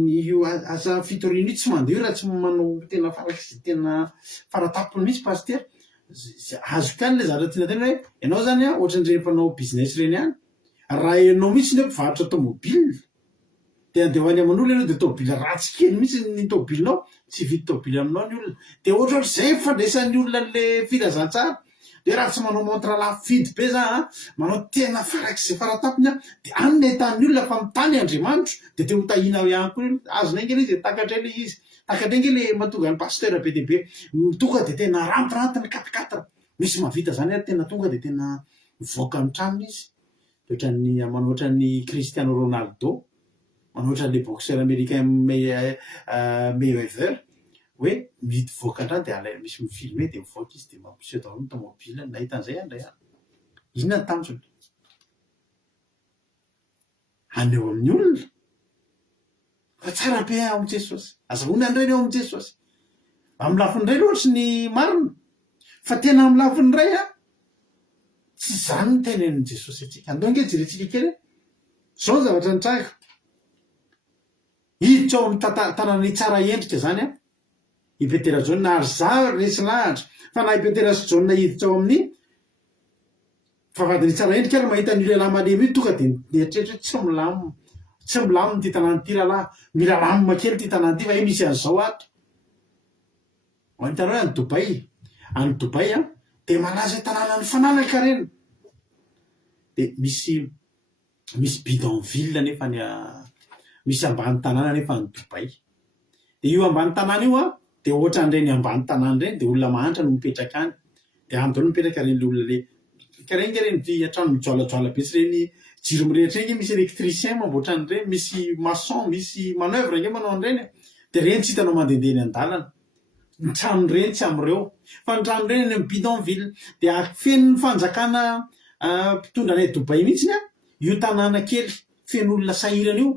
io asa fitoriana io tsy mandeha raha tsy manao tena farak'izay tena faratapony mihitsy pasteur. Azo kany le zavatra tiana tena hoe ianao zany ohatran'ireny mpanao business reny ihany raha ianao mihitsy ny mpivarotra tomobile de andeha hoany aman'olona ianao de tomobile ratsy kely mihitsy ny tomobilinao tsy vidy tomobile aminao ny olona de ohatr'zay fandresan'ny olona le filazantsara de raha tsy manao montre lafo vidy be za manao tena farak'izay faratapony de anina hitan'ny olona fa mitany Andriamanitra de te ho tahina ihany koa azonay ngely izy takatra le izy takatra ngely le mahatonga ny pasteur be dehibe tonga de tena rantiranty ny 4x4 misy mahavita zany tena tonga de tena mivoaka ny tranony izy. Ohatran'ny manohatran'ny Cristiano Ronaldo, manohatran'le boxeur américain Mayweather hoe mihidy voaka andrano de ala misy mifilme de mivoaka izy de mampiseho daholo ny tomobile nahita an'izay andray inona ny tanjony aneo amin'ny olona fa tsara be ao amin'i Jesosy. Azahoana an'ireny eo amin'i Jesosy amin'ny lafiny iray loatra ny marina fa tena amin'ny lafiny iray tsy zany ny tenen'i Jesosy atsika. Andao nge jerentsika kely zao ny zavatra nitrahako hiditra ao amin'ny tanàna tsara endrika zany i Petera Jona na ary za resy lahatra fa na i Petera sy Jona hiditra ao amin'ny favadiny tsara endrika ary mahita ny lehilahy malemy io tonga de nieritreritra hoe tsy milamina ty tanàna ty rahalahy mila lamina kely ty tanàna ty fa e misy an'izao ato. Hitanao any Dubai de malaza tanàna ny fananaka reny de misy bidonville nefa misy ambany tanàna nefa ny Dubai de io ambany tanàna io de ohatran'ireny ambany tanàna reny de olona mahantra no mipetraka any de any daholo mipetraka reny le olona le kareny reny vy atrano mijoalajoala be sy reny jiro mirehitra reny misy électricien mamboatra an'ireny misy maçon misy manœuvre nge manao an'ireny de reny tsy hitanao mandehandeha eny an-dalana ny trano reny tsy am'ireo fa ny trano reny eny amin'ny bidonville de afeno ny fanjakana mpitondra anay Dubai mihitsy io tanàna kely feno olona sahirana io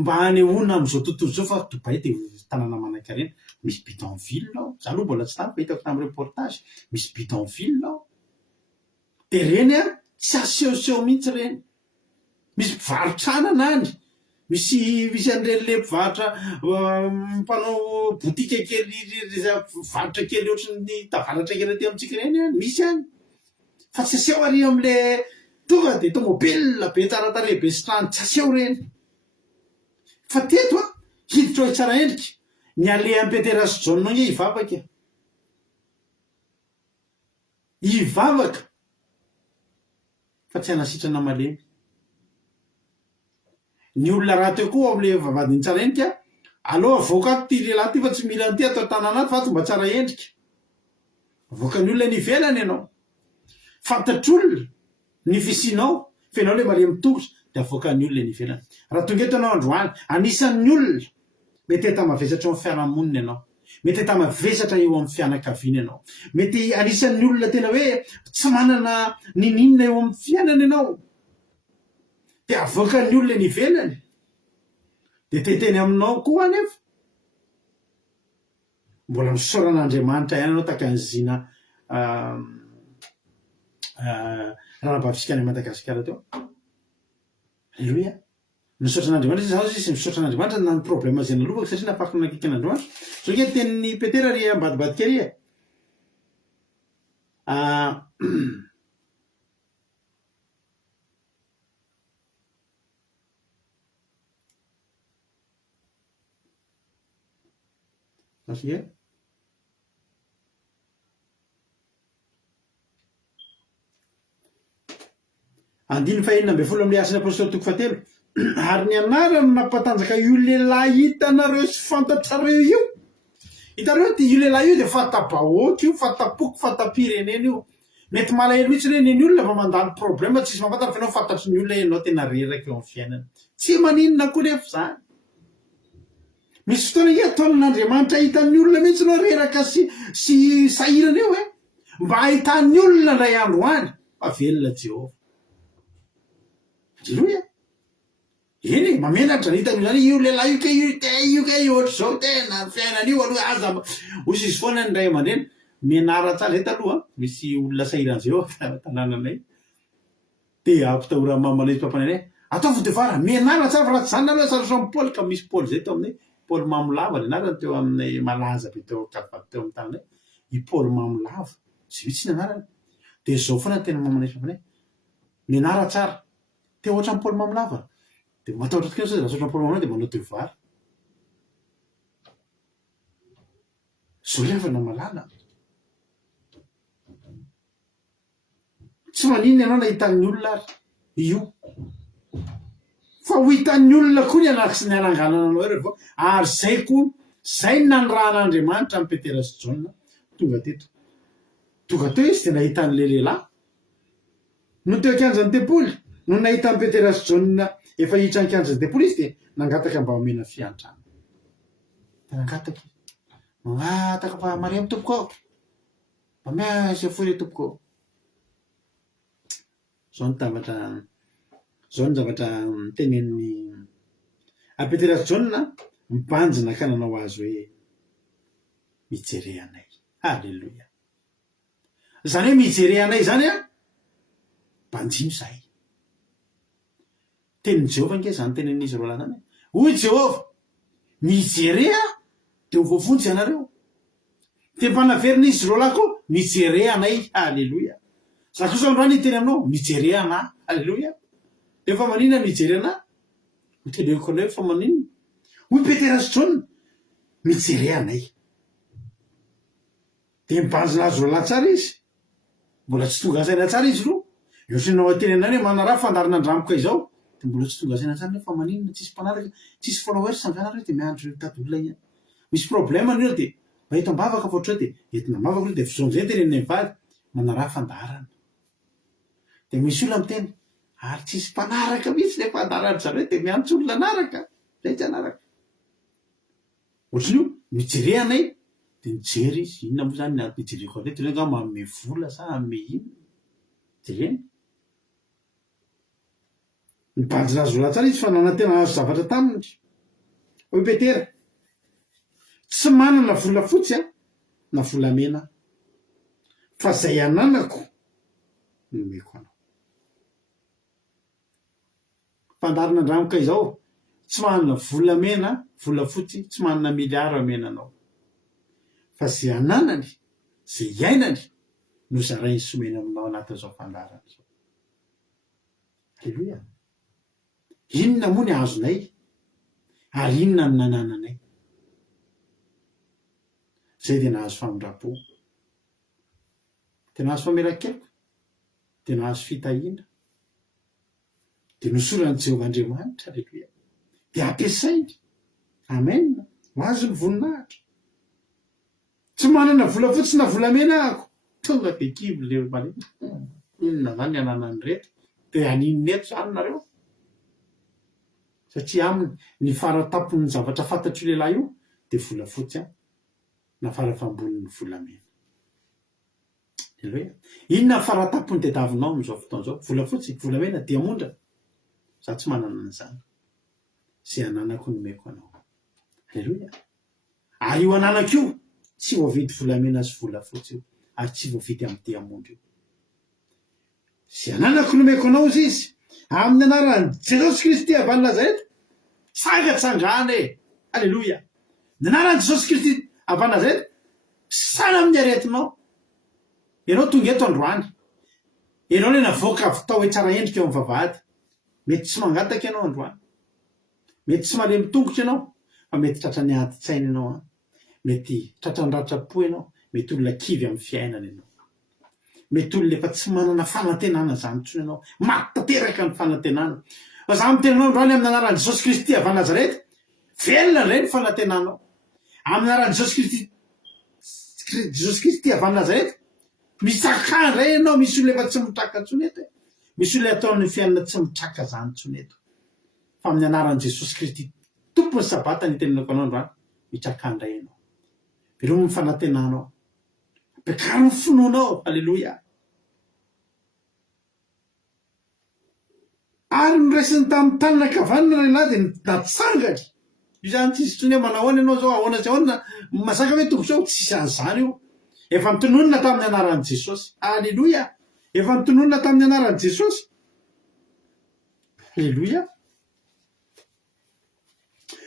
mba hanehoana am'izao tontolo zao fa Dubai dia tanàna manan-karena misy bidonville ao za aloha mbola tsy tany fahitako tamin'ny reportage misy bidonville ao dia reny a tsy asehoseho mihitsy reny misy mpivarotranana any misy an'ireny le mpivarotra mpanao botika kely varotra kely ohatrany tavaratra kely aty amintsika reny any misy any fa tsy aseho ary am'le tonga dia tomobile be tsaratarehy be sy trano tsy aseho reny fa teto a hiditra hoe tsara endrika ny alehan'ny Peterasy Jaune nge hivavaka fa tsy hanasitrana malemy ny olona raha teo koa am'le vavadiny tsara endrika aloha avoaka ato ty lehilahy ty fa tsy mila ny ty atao tanàna ato fa ato mba tsara endrika avoaka ny olona nivelany ianao fantatr'olona ny fisinao fenao le malemy tongotra dia avoaka ny olona nivelany raha tonga eto anao androany anisan'ny olona mety etamavesatra eo amin'ny fiarahamonina ianao mety etamavesatra eo amin'ny fianakaviana ianao mety anisan'ny olona tena hoe tsy manana ninina eo amin'ny fiainana ianao dia avoaka ny olona nivelany dia teteny aminao koa anefa mbola misaoran'Andriamanitra ihany anao taka ny zina ranabavisikany Madagasikara teo alleloia misaotra an'Andriamanitra za sy misaotra an'Andriamanitra na ny problème zay nalovako satria napako nakaiky an'Andriamanitra zao nge tenin'ny Petera ry ambadibadika ry Masige andiny fahenina amby folo amin'ny asin'ny apôstôly toko fatelo ary ny anarany nampatanjaka io lehilahy hitanareo sy fantatrareo io hitareo ty io lehilahy io dia fatabahoaka io fatapoko fatapirenena io mety malahelo mihitsy reny ny olona fa mandany problème tsisy mampatatra fenao fantatry ny olona ianao tena reraka eo amin'ny fiainana tsy maninona koa nefa zany misy fotoana nge ataon'Andriamanitra hitan'ny olona mihitsy nao reraka sy sahirana eo mba hahitan'ny olona ndray andro any fa velona Jehova alleloia eny mamenatra hitany zany io lehilahy io ke ohatry zao tena fiainana io aloha aza hozy izy foana ny ray aman-dreny menara tsara eto aloha misy olona sahirana Jehova tanànanay dia ampitahora mamalay mpampanay ataovy devara menara tsara fa raha tsy zany aloha sarosamin'ny Paoly ka misy Paoly zay teo aminay Paoly Mamolava ny anarany teo amin'ny malaza be teo Kavato teo amin'ny tananay i Paoly Mamolava tsy vitsy ny anarany dia zao foana tena mamanay mpampanay menara tsara teo ohatra amin'ny Paoly Mamolava dia matahotra tokoa raha sotra Paoly Mamolava dia manao devoir zao levana malala tsy maninona ianao nahitan'ny olona ary io fa ho hitan'ny olona koa ny ananganana anao rehefa ary zay koa zay nanirahan'Andriamanitra amin'ny Peterasy Jaune tonga teo izy dia nahitan'le lehilahy no teo akanjany tempoly no nahita amin'ny Peterasy Jaune efa hiditra akanjany tempoly izy dia nangataka mba homena fiantrana nangataka mangataka fa mariamo tompoko ao mba miasa fory tompoko ao zao ny zavatra tenen'ny Peterasy Jaune mibanjina ka nanao azy hoe mijere anay halleloia zany hoe mijere anay zany a banjino zahay tenin'ny Jehova nge zany tenen'izy roa lahy zany hoy Jehova mijere a dia ho voafonjy ianareo dia mpanaverina izy roa lahy koa mijere anay halleloia za kosa androany teny aminao mijere ana halleloia dia fa maninona mijere ana hoteneko anay fa maninona hoy Peterasy Jaune mijere anay dia mibanjina azy roa lahy tsara izy mbola tsy tonga saina tsara izy roa ohatranao ateny anany hoe manaraha fandarina andramoka izao dia mbola tsy tonga saina tsara nefa maninona tsisy mpanaraka tsisy follower sanganareo dia miandro tady olona igny misy problème an'io dia mba eto ambavaka fa ohatrao dia entina mavaka aloha dia fizon'izay teneniny mivady manaraha fandarana dia misy olona miteny ary tsisy mpanaraka mihitsy le fandarana zareo dia miantso olona anaraka zay tsy anaraka ohatran'io mijere anay dia mijery izy inona moa zany mijereko anay tena nga manome vola sa ame ino jereny Nibanjy razola tsara izy fa nanantena azo zavatra taminy. Oi Petera, tsy manana volafotsy na volamena, fa zay ananako no meko anao. Fandarina andramoka izao, tsy manana volamena, volafotsy, tsy manana miliara menanao, fa zay ananany, zay iainany no zarainy somena aminao anatin'izao fandarana izao. Aleloia. Inona moa ny azonay ary inona ny nanananay? Zay dia nahazo famindrapo, dia nahazo famelan-keloko, dia nahazo fitahiana, dia nosorana Jehovah Andriamanitra. Aleloia. Dia ampiasainy. Amen. Ho azo ny voninahitra. Tsy manana volafotsy na volamena ako, tonga dia kibo le malemy. Inona zany ny ananany reto? Dia aninona eto zany nareo? Satria aminy ny faratapon'ny zavatra fantatro lehilahy io dia volafotsy na farafamboniny volamena. Aleloia. Inona ny faratapony tadiavinao amin'izao fotoana izao? Volafotsy, volamena, diamondra. Za tsy manana an'izany. Zay ananako no meko anao. Aleloia. Ary io ananako io tsy voavidy volamena sy volafotsy io, ary tsy voavidy amin'ny diamondra io. Zay ananako no meko anao izy. Amin'ny anaran'i Jesosy Kristy avy any Nazareta, tsangatsangana e. Aleloia. Ny anaran'i Jesosy Kristy avy any Nazareta, sana amin'ny aretinao. Ianao tonga eto androany. Ianao le navoaka avy tao hoe tsara endrika eo amin'ny vavahady. Mety tsy mangataka ianao androany. Mety tsy malemy tongotra ianao, fa mety tratra ny adi-tsaina ianao. Mety tratra ny ratra-po ianao. Mety olona kivy amin'ny fiainana ianao. Mety olona efa tsy manana fanantenana zany intsony ianao. Maty tanteraka ny fanantenana. Fa za mitenanao androany amin'ny anaran'i Jesosy Kristy avy any Nazareta, velona indray ny fanantenanao. Amin'ny anaran'i Jesosy Kristy avy any Nazareta, misaka indray ianao. Misy olona efa tsy mitraka intsony eto. Misy olona ataon'ny fiainana tsy mitraka zany intsony eto. Fa amin'ny anaran'i Jesosy Kristy, tompony sabata ny tenenako anao androany, mitraka indray ianao. Velomy ny fanantenanao. Bekaro ny finoanao. Aleloia. Ary noraisiny tamin'ny tanana kavanana lehilahy dia natsangany. Io zany tsisy tsony hoe manao ahoana ianao zao, ahoana sy ahoana, masaka hoe tongotra eo, tsisy an'izany io. Efa nitononona tamin'ny anaran'i Jesosy. Aleloia. Efa nitononona tamin'ny anaran'i Jesosy. Aleloia.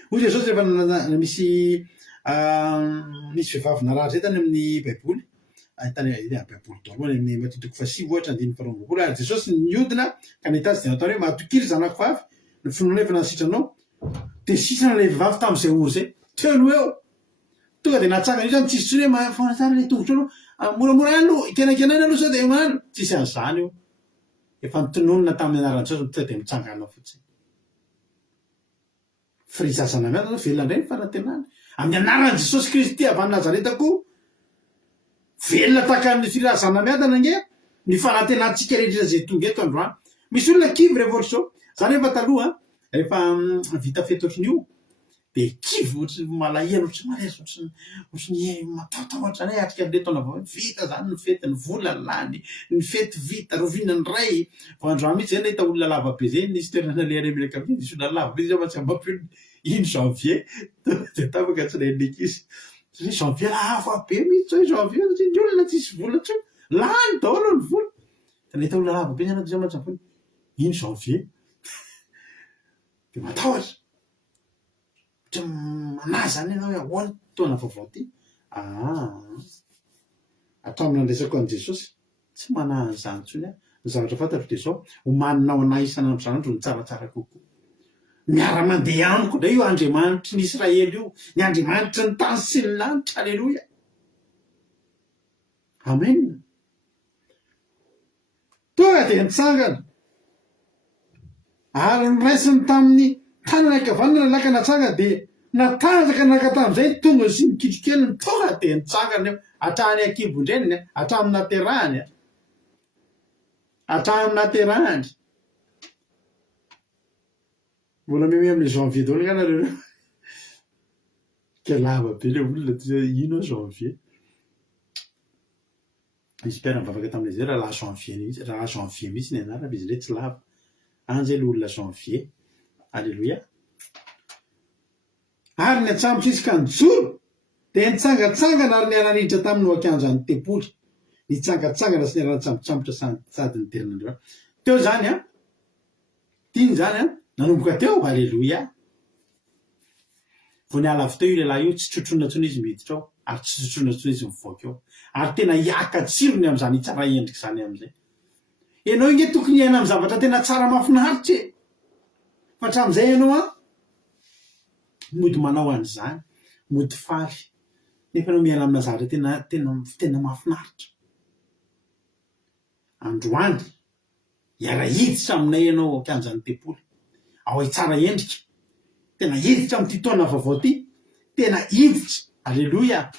Hoy Jesosy rehefa misy vehivavy narary zay tany amin'ny Baiboly. Tany Baiboly daholo amin'ny Matitiko fahasivy ohatra 9:20. Ary Jesosy niodina ka nitazy dia nataony hoe matokiry zanako vavy, ny finoana efa nasitranao. Dia sisana ilay vehivavy tamin'izay oro zay. Telo eo. Tonga dia natsangana io zany tsisy tsony hoe mahafana tsara ilay tongotra anao. Moramora ihany aloha, ikenakenana aloha sao dia manano. Tsisy an'izany io. Efa nitononona tamin'ny anaran'i Jesosy, tonga dia mitsangana fotsiny. Firizazana miadana velona indray ny fanantenana. Amin'ny anaran'i Jesosy Kristy avy any Nazareta koa, velona tahaka ny firazana miadana nge ny fanantenantsika rehetra zay tonga eto androany. Misy olona kivy rehefa ohatry zao. Zany rehefa taloha, rehefa vita fety ohatrin'io, dia kivy ohatry malahelo, ohatry marezy, ohatry ny matahotahotra ny atrika an'ilay taona vao vita zany ny fety, ny vola lany, ny fety vita, rovinany ray. Vao androany mihitsy zay nahita olona lava be zay, nisy toerana le Amerika be, nisy olona lava be zay matsy ambapio 1 janvier, dia tapaka tsy nain'ilay izy. Satria janvier lava be mihitsy hoe janvier, satria ny olona tsisy vola intsony, lany daholo ny vola. Dia nahita olona lava be zay matsy ambapio 1 janvier. Dia matahotra. Manaza any ianao hoe ahoana taona vaovao ty. Hatramin'ny andresako an'i Jesosy, tsy manahy an'izany intsony aho. Ny zavatra fantatro dia izao, homaninao anahy isanandro isanandro ny tsaratsara kokoa. Miara-mandeha amiko indray io Andriamanitry ny Israely io, ny Andriamanitry ny tany sy ny lanitra. Aleloia. Amen. Tonga dia nitsangana. Ary noraisiny tamin'ny tanana ankavanana laka natsangana, dia natanjaka naka tamin'izay tonga sy ny kitrokeliny, tonga dia nitsangana eo. Hatrany an-kibon-dreniny, hatramin'ny naterahany, hatramin'ny naterahany. Mbola mihame amin'ny janvier daholo ka nareo. Ka lava be ilay olona ino janvier. Misy mpiara mivavaka tamin'izay raha janvier mihitsy, raha janvier mihitsy ny anarana izy ilay tsy lava. anjely olona janvier. Alléluia. Ary ny atsambotra izy ka nijoro dia nitsangatsangana ary niara-niditra tamin'ny akanjo any tempoly, nitsangatsangana sy niara-nitsambotsambotra sady niterin'Andriamanitra. Teo zany a, tiany zany a, nanomboka teo. Alléluia. Vao niala avy teo io lehilahy io, tsy trotrona ntsony izy miditra ao, ary tsy trotrona ntsony izy mivoaka eo, ary tena hiaka tsirony amin'izany tsara endrika zany amin'izay. Ianao inge tokony hiaina amin'ny zavatra tena tsara mahafinaritra e, fa hatramin'izay ianao a mody manao an'izany, mody faly, nefa anao miaina amina zavatra tena mahafinaritra. Androany hiara hiditra aminay ianao akanjany tempoly, ao tsara endrika, tena hiditra amin'ity taona vaovao ty, tena hiditra. Alléluia.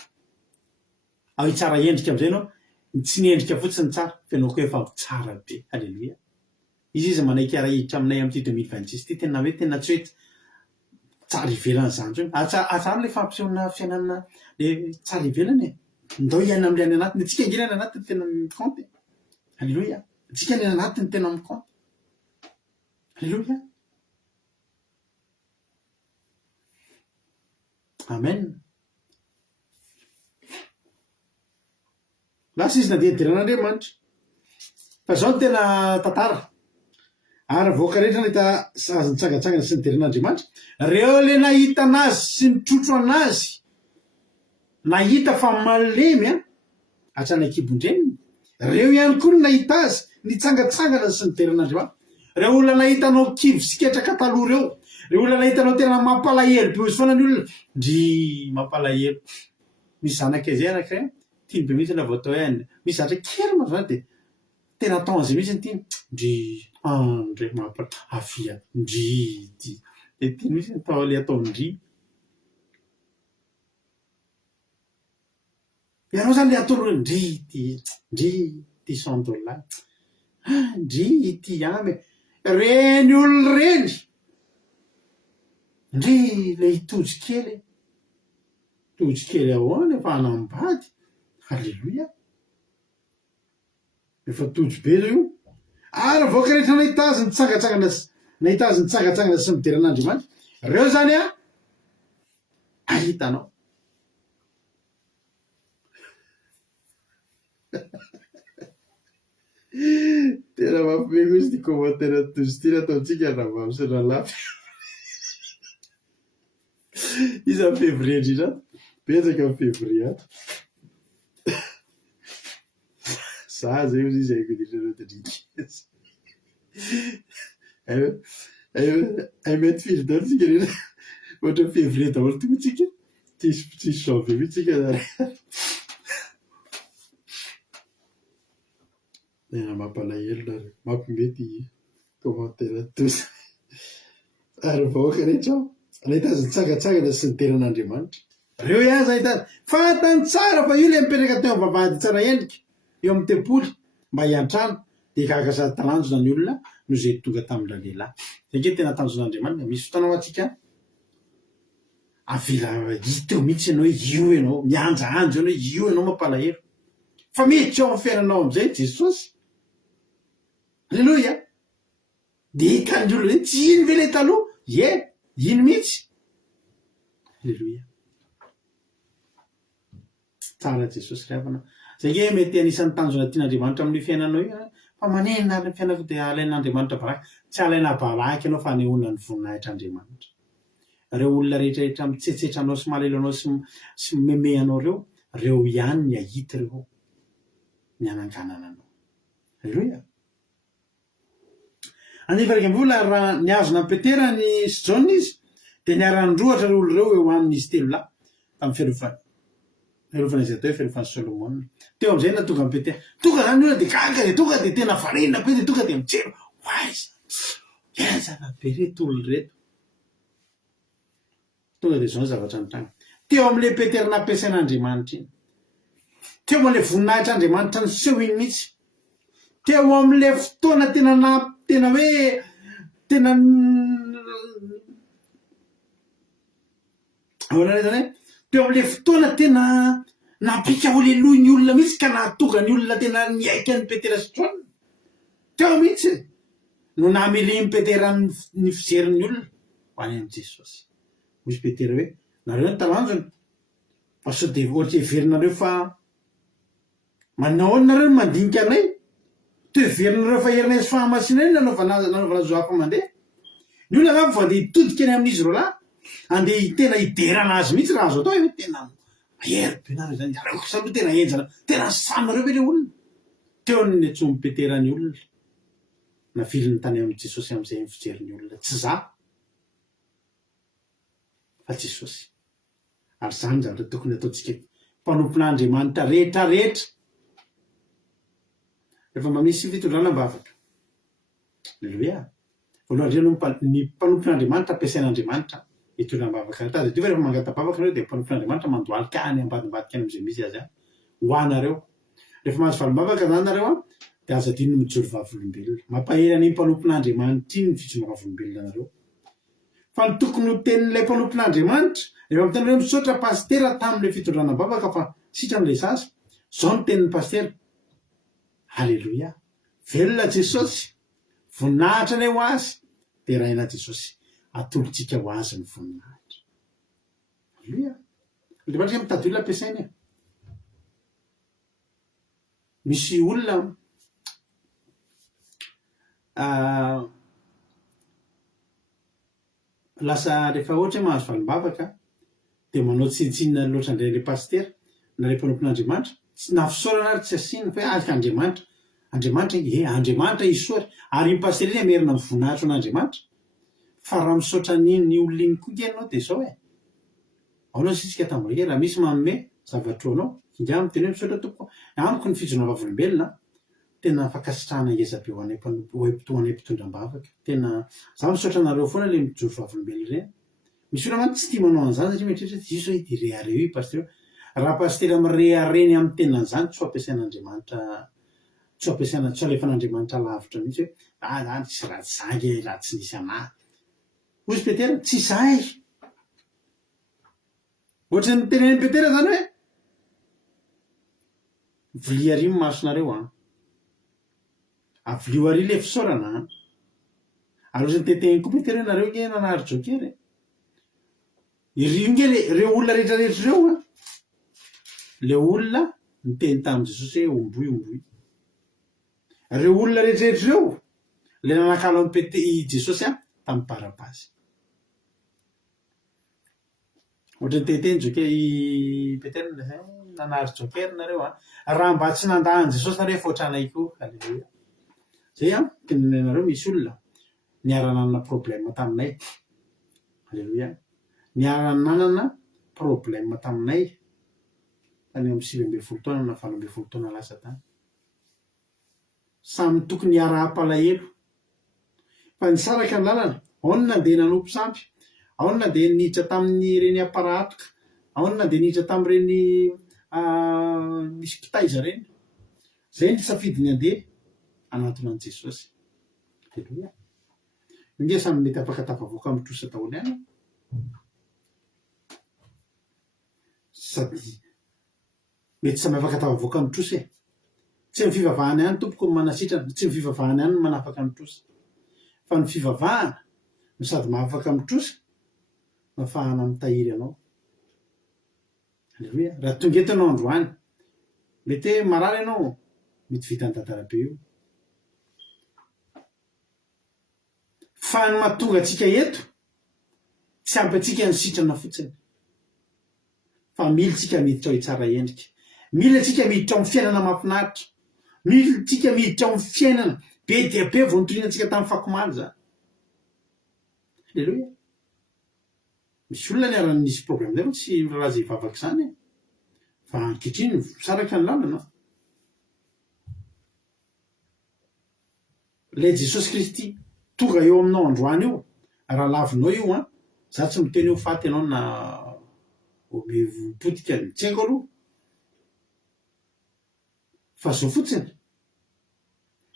Ao tsara endrika amin'izay ianao, tsy ny endrika fotsiny tsara, fa ianao koa efa tsara be. Alléluia. Izy manaiky hiara hiditra aminay amin'ity 2026 ty, tena hoe tena tsy hoe tsara ivelany zany zany. Atsara le fampisehoana fiainana le tsara ivelany e. Ndao hiaina amin'ilay any anatiny, tsika angina any anatiny tena mikônty. Alléluia. Tsika any anatiny tena mikônty. Alléluia. Amen. Lasa izy nadihadiran'Andriamanitra. Fa zao tena tantara. Ary voaka rehetra nahita azy nitsangatsangana sy niderin'Andriamanitra, reo le nahita anazy sy nitrotro anazy, nahita fa malemy a hatrany akibon-dreniny, reo ihany koa nahita azy nitsangatsangana sy niderin'Andriamanitra. Reo olona nahitanao kivo sy ketraka taloha reo olona nahitanao tena mampalahelo be ozy foana ny olona, ndry mampalahelo. Misy zanaka izay anankiray tiany be mihitsy na vao atao ihany, misy zatra kely ma zany dia tena atao an'izay mihitsy ny tiany, ndry ndray mampafia ndry ty dia tiany mihitsy atao le atao ndry. Ianao zany le atao ndry ty $100, ndry ty amy reny olo reny, ndry le itojo kely ahoana efa hanambady. Alléluia. Efa tojo be zao io. Ary voaka rehetra nahita azy nitsangatsangana sy niderin'Andriamanitra, reo zany a ahitanao. Tena mampime izy ty commentaire tozy ty nataontsika rahavavy sy ralafy. Izy amin'ny février indrindra, betsaka amin'ny février ato. Za zay izy izay kodinareo tadriky. Ay mety firy daty tsika rehetra, ohatra février daholo tonga tsika, tsisy janvier mihitsy tsika zany. Tena mampalahelo nareo, mampimety commentaire tozy. Ary vahoaka rehetra nahita azy nitsangatsangana sy niderin'Andriamanitra, reo ihany zay tany fantany tsara fa io le mipetraka teo amin'ny vavahady tsara endrika eo amin'ny tempoly mba hiantrano dia gaga sady talanjona ny olona no zay tonga tamin'ilay lehilahy. Satria tena tanjon'Andriamanitra. Misy fotoana ho antsika avela hita eo mihitsy ianao hoe io ianao mianjaanjo ianao, io ianao mampalahelo, fa miditra ao amin'ny fiainanao amin'izay Jesosy. Alléluia. Dia hitan'ny olona hoe tsy iny ve le taloha? Ie, iny mihitsy. Alléluia. Tsara Jesosy ravana. Zay nge mety anisan'ny tanjona tian'Andriamanitra amin'ny fiainanao io, fa manena ny fiainana dia alain'Andriamanitra baraka. Tsy alaina baraka ianao fa anehoana ny voninahitr'Andriamanitra. Reo olona rehetrarehetra mitsetsetra anao sy malelo anao sy meme anao reo ihany ny ahita reo ny ananganana anao. Alléluia. Aniva raiky ambola raha niazona Petera ny John izy dia niara-ndroatra reo olo reo eo amin'izy telo lahy tamin'ny fiarovana izay atao hoe fiarovana Solomon. Teo amin'izay na tonga amin'ny Petera, tonga zany olona dia gaga dia tonga dia tena varena be dia tonga dia mitsero, aiza iazana be reto olo reto. Tonga dia zao zavatra nitranga teo amin'ilay Petera nampiasain'Andriamanitra iny, teo amin'ilay voninahitr'Andriamanitra ny seho iny mihitsy, teo amin'ilay fotoana tena hoe tena zany teo amin'ilay fotoana tena napika oleloha ny olona mihitsy ka nahatonga ny olona tena niaika ny Petera sy John. Teo mihitsy no namely Petera ny fijerin'ny olona ho any amin'i Jesosy. Misy Petera hoe nareo ny talanjona fa sao de ohatra heverinareo fa manao ny nareo mandinika anay to heverinareo fa herinay sy fahamasinay nanaovana zo hafa mandeha ny olona angamba fa de hitodika any amin'izy ro lahy andeha tena hiderana azy mihitsy raha azo atao hoe tena mahery be nareo zany arako saloha tena enjana tena saminareo ve le olona teo ny antsomy Peterany olona na viliny tany amin'i Jesosy amin'izay ny fijerin'ny olona tsy za fa Jesosy. Ary zany zavatra tokony ataontsika mpanompon'Andriamanitra rehetra rehetra rehefa mamisy fitondranam-bavaka. Alleluia. Voalohany indrindra ny mpanompon'Andriamanitra ampiasain'Andriamanitra hitondram-bavaka tazy dio rehefa mangata-bavaka nareo dia mpanompon'Andriamanitra mandohalika any ambadimbadika any amin'izay misy azy ho anareo. Rehefa mahazo valim-bavaka zany nareo dia aza adino mijoro vavolombelona. Mampahery any mpanompon'Andriamanitra iny ny fijoro vavolombelona nareo. Fa ny tokony ho tenin'ilay mpanompon'Andriamanitra rehefa miteny hoe misaotra pastera tamin'ilay fitondranam-bavaka fa sitran'ilay zaza zao ny tenin'ny pastera. Halleluia. Velona Jesosy, voninahitra ny ho azy dia raina Jesosy atolotsika ho azy ny voninahitra. Halleluia. Andriamanitra mitady olona ampiasainy. Misy olona lasa rehefa ohatra hoe mahazo valim-bavaka dia manao tsintsinina loatra indray le pastera na le mpanompon'Andriamanitra na fisaorana ary tsy asiana fa hoe alika Andriamanitra. Andriamanitra isory ary iny pastera iny amerina ny voninahitra an'Andriamanitra. Fa raha misaotra ny olona iny koa ianao dia zao aonao sitsika tamborika raha misy manome zavatra anao inga miteny hoe misaotra tompoko amiko ny fijona vavolombelona tena fakasitrahana ngezabe ho anay mpitondram-bavaka. Tena za misaotra anareo foana le mijoro vavolombelona ireny. Misy olona mantsy tsy tia manao an'izany satria mieritreritra iso hoe direhareo io pastera. Raha pastera mirehareny amin'ny tenan'izany tsy ho ampiasain'Andriamanitra tsy ho ampiasaina tsy ho alefan'Andriamanitra lavitra mihitsy hoe zany tsy raha zangy raha tsy nisy anahy. Hoy Petera tsy zahay. Ohatra ny tenen'ny Petera zany hoe vilia ary masonareo avilio ary le fisaorana ary ohatrany tetehiny koa Petera hoe nareo nge nanary jokery irio nge reo olona rehetra rehetra reo le olona niteny tamin'i Jesosy hoe omboy. Reo olona rehetra rehetra reo le nanakalo amin'ny Jesosy tamin'ny Barabasy. Ohatrany tetehiny jokery Petera nanary jokery nareo raha mba tsy nandahany Jesosy nareo efa ohatranay koa. Halleluia. Zay tenenareo misy olona niara-nanana problème taminay. Halleluia. Niara-nanana problème taminay tany amin'ny 9 taona na 12 taona lasa tany. Samy tokony hiara-palahelo. Fa nisaraka ny lalana, ao ny nandeha nanompo sampy, ao ny nandeha niditra tamin'ny reny aparatoka, ao ny nandeha niditra tamin'ireny misy mpitaiza reny. Zay ny safidiny andeha anatona an'i Jesosy. Halleluia. Inge samy mety afaka tafavoaka amin'ny trosa daholo ihany. Sady mety samy afaka tafavoaka amin'ny trosa tsy ny fivavahana ihany tompoko ny manasitrana, tsy ny fivavahana ihany no manafaka amin'ny trosa. Fa ny fivavahana no sady mahafaka amin'ny trosa no ahafahana mitahiry anao. Halleluia. Raha tonga eto ianao androany mety hoe marary ianao mety vita ny tantara-be io. Fa ny mahatonga antsika eto tsy ampy antsika ny sitrana fotsiny fa mila tsika miditra ao tsara endrika. Mila tsika miditra ao amin'ny fiainana mahafinaritra. Mila tsika miditra ao amin'ny fiainana be dia be vao nitoriana antsika tamin'ny fakomaly zany. Halleluia. Misy olona niarany nisy problème zay fa tsy milaza hivavaka zany fa ankehitriny misaraka ny lalana. Ilay Jesosy Kristy tonga eo aminao androany io raha lavinao io za tsy miteny ho faty ianao na ome potika tsy haiko aloha fa zao fotsiny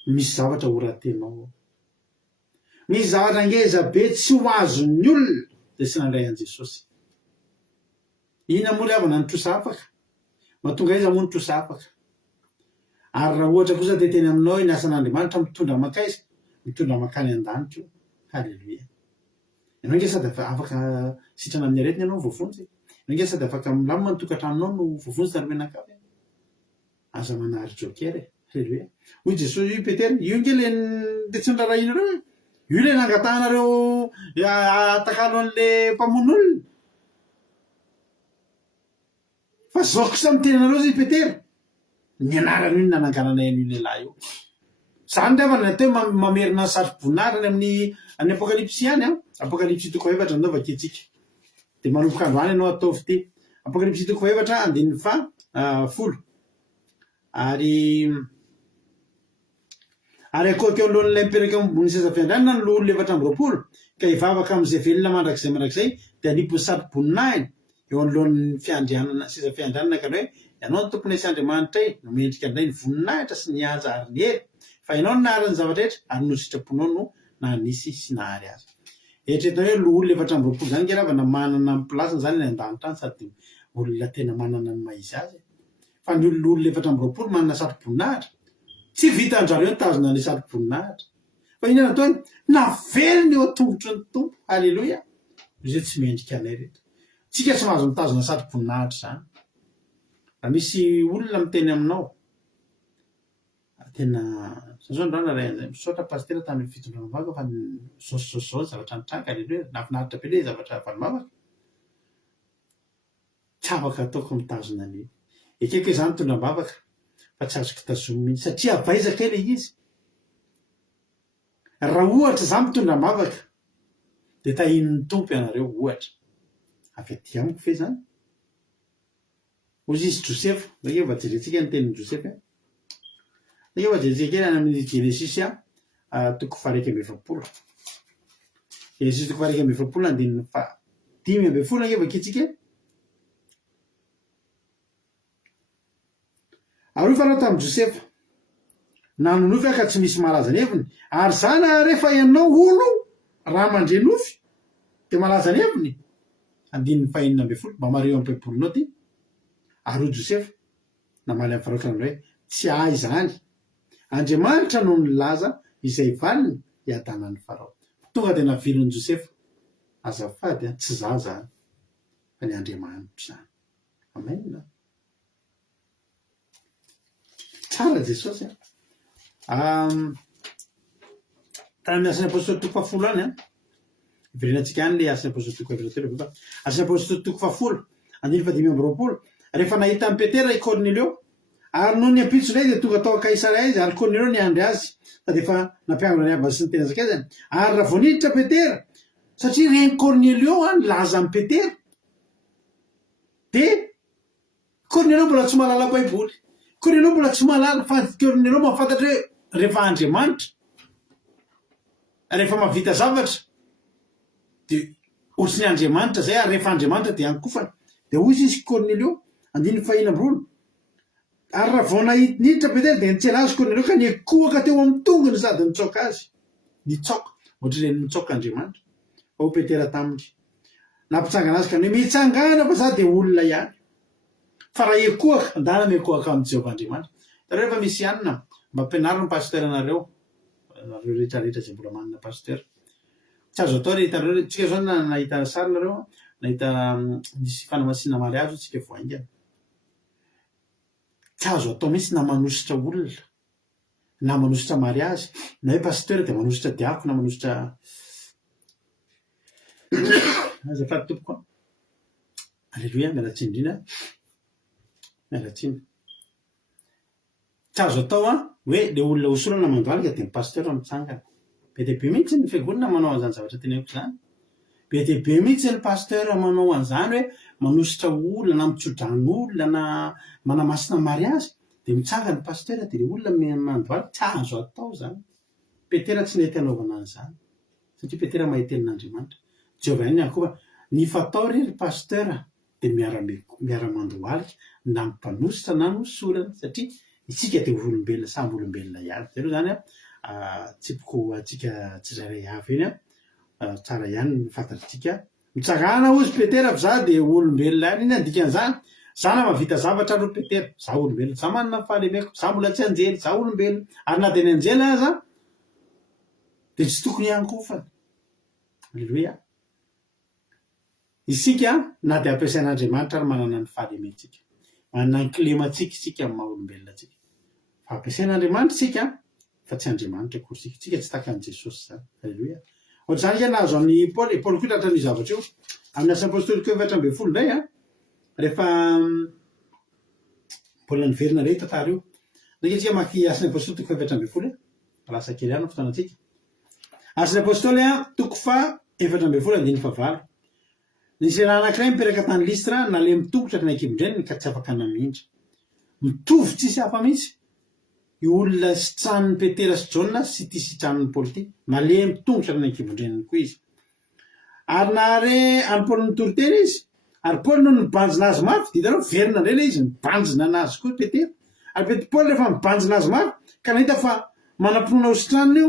misy zavatra ho ratenao. Misy zavatra ngeza be tsy ho azon'ny olona zay tsy nandray an' Jesosy. Ina moa le avana ny trosa afaka mahatonga iza moa ny trosa afaka. Ary raha ohatra kosa teteny aminao ny asan'Andriamanitra mitondra makaiza mitondra makany an-danitra io. Halleloia. Ianao nge sady afaka sitrana amin'ny aretina ianao voafonjy. Ianao nge sady afaka milamina ny tokantranonao no voafonjy tany menakavy. Aza manary joker. Halleloia. Hoy Jesosy io Petera, io nge le tsy nirarahinareo. Io le nangatahanareo atakalo an'le mpamono olona. Fa zao kosa mitenanareo zay Petera. Ny anarany io nananganana io lehilahy io. Zany rehefa nateo mamerina saribonarany amin'ny apokalipsy ihany a. Apokalipsy 7 andao vaketsika. Dia manomboka androany ianao ataovy ty. Apokalipsy 7 andininy fa 10. Ary akoky eo alohan'ilay mipetraka ambony seza fiandrianana no olona 420 ka hivavaka amin'izay velona mandrakizay dia hanipony sariboninainy eo anolohan'ny fiandrianana seza fiandrianana ka hoe ianao ny tompony sy Andriamanitra no mendrika andray ny voninahitra sy ny haja ary ny hery fa ianao no naharan'ny zavatra rehetra ary no sitraponao no nanisy sy nahary azy. Eritreretinao hoe olona 420 zany nge ravana manana ny plasiny zany ny an-danitra any sady olona tena manana ny maizy azy. Fa ny olona 420 manana saribonahitra tsy vita anjareo nitazona ny saribonahitra. Fa inona natao navelony eo an-tongotry ny tompo. Halleloia. Izay tsy mendrika anay reto. Tsika tsy mahazo mitazona saribonahitra zany. Raha misy olona miteny aminao tena sasondrana ray an'izay misaotra pastera tamin'ny fitondrana mavaka fa zao zavatra nitranga. Halleloia. Nafinaritra be le zavatra valimavaka. Tsy afaka ataoko mitazona an'io. Ekeko izany tondram-bavaka fa tsy azoko tazomy mihitsy satria avaizaka ilay izy. Raha ohatra za mitondram-bavaka dia tahin'ny tompo ianareo ohatra. Avy aty amiko fe zany. Ozy izy Josefa, nge vajerentsika ny tenin'ny Josefa. Nge vajerentsika kely any amin'ny Genesis 3:20. Genesis 3:20 andininy fa 5:10 nge vakitsika. Ary fa raha tamin'i Josefa nanonofy ka tsy misy malaza neviny ary zana rehefa ianao olo raha mandre nofy dia malaza neviny. Andininy fa 9:10 mba mareo amin'ny baibolinao ty. Ary Josefa namaly amin'ny farakana hoe tsy ahy izany. Andriamanitra no nilaza izay valiny hiadanan'ny Farao. Tonga dia navelon'i Josefa. Azafady tsy za zany fa ny Andriamanitra zany. Amen. Tsara Jesosy. Tamin'ny asan'ny apôstôly toko 10 any iverenantsika any le asan'ny apôstôly toko 10. Asan'ny apôstôly toko 10 andininy fa 5:20. Rehefa nahita an'i Petera i Cornelio ary noho ny ampitsonay dia tonga tao Kaisarea izy ary Cornelio niandry azy sady efa nampiangona ny abany sy ny tena zakazany. Ary raha vao niditra Petera satria reny Cornelio nilaza amin'ny Petera dia Cornelio mbola tsy mahalala baiboly. Cornelio mbola tsy mahalala fa Cornelio mahafantatra hoe rehefa Andriamanitra rehefa mahavita zavatra dia ohatriny Andriamanitra zay ary rehefa Andriamanitra dia hankofana. Dia hoy izy Cornelio andininy fa 9. Ary raha vao niditra Petera dia nitsela azy Cornelio ka niekohaka teo amin'ny tongony sady nitsoaka azy. Nitsoaka ohatr'ireny mitsoaka Andriamanitra. Ao Petera taminy nampitsangana azy ka ny mitsangana fa za dia olona ihany. Fa raha ekohaka andana miekohaka amin'ny Jehovah Andriamanitra. Tareo rehefa misy anina mba ampianarina ny pasteur anareo rehetrarehetra izay mbola manana pasteur. Tsy azo atao rehetareo. Tsika zao nahita sary nareo nahita misy fanamasinana mariazy tsika voaingana. Tsy azo atao mihitsy na manositra olona na manositra mariazy na hoe pasteur dia manositra diako na manositra azafady tompoko. Alleluia. Mialatsiny indrindra. Mialatsiny. Tsy azo atao hoe le olona hosorana mandoany ka dia ny pasteur mitsangana. Be dia be mihitsy ny fiangonana manao an'izany zavatra teneniko izany. Be dia be mihitsy ny pasteur manao an'izany hoe manositra olona na mitsodrano olona na manamasina mariazy dia mitsanga ny pasteur dia le olona mandoany. Tsy azo atao zany. Petera tsy nety hanaovana an'izany satria Petera mahay tenin'Andriamanitra. Jehovah ihany ankofa ny fatao rery pasteur dia miara-mandohalika na mimpanositra na nosorana satria isika dia olombelona samby olombelona ihany. Zay zany tsipoko atsika tsirairay avy eny tsara ihany ny fantatritsika. Mitsangana ozy Petera fa za dia olombelona ihany. Iny andikan'izany za na mahavita zavatra ro Petera za olombelona. Za manana fahalemeko. Za mbola tsy anjely. Za olombelona. Ary na dia ny anjely aza dia tsy tokony iankofa. Alleloia. Isika na dia ampiasain'Andriamanitra ary manana ny fahalementsika, manana ny kilemantsika isika amin'ny maha olombelona tsika. Fa ampiasain'Andriamanitra isika fa tsy Andriamanitra akory isika. Tsika tsy takan'i Jesosy zany. Alleloia. Ohatr'izany izy nahazo an'ny Paoly. Paoly koa tratran'io zavatra io amin'ny Asa Apôstôlika 7:12 indray rehefa mbola niverina indray tantara io. Ndray tsika maki Asan'ny Apôstôly 7:12 lasa kely ihany fotoanantsika. Asan'ny Apôstôly 7:14-9. Nisy raha anankiray mipetraka tany Listra nale mitongotra tany ankibondreniny ka tsy afaka namindra. Mitovy tsisy hafa mihitsy io olona sitran'ny Petera sy Jaona sy ty sitran'ny Paoly ty. Nale mitongotra tany ankibondreniny koa izy. Ary nahare any Paoly nitory izy. Ary Paoly no nibanjina azy mafy. Ditanao verina indray le izy nibanjina anazy koa Petera. Ary Paoly rehefa nibanjina azy mafy ka nahita fa manam-pinoana ho sitraniny io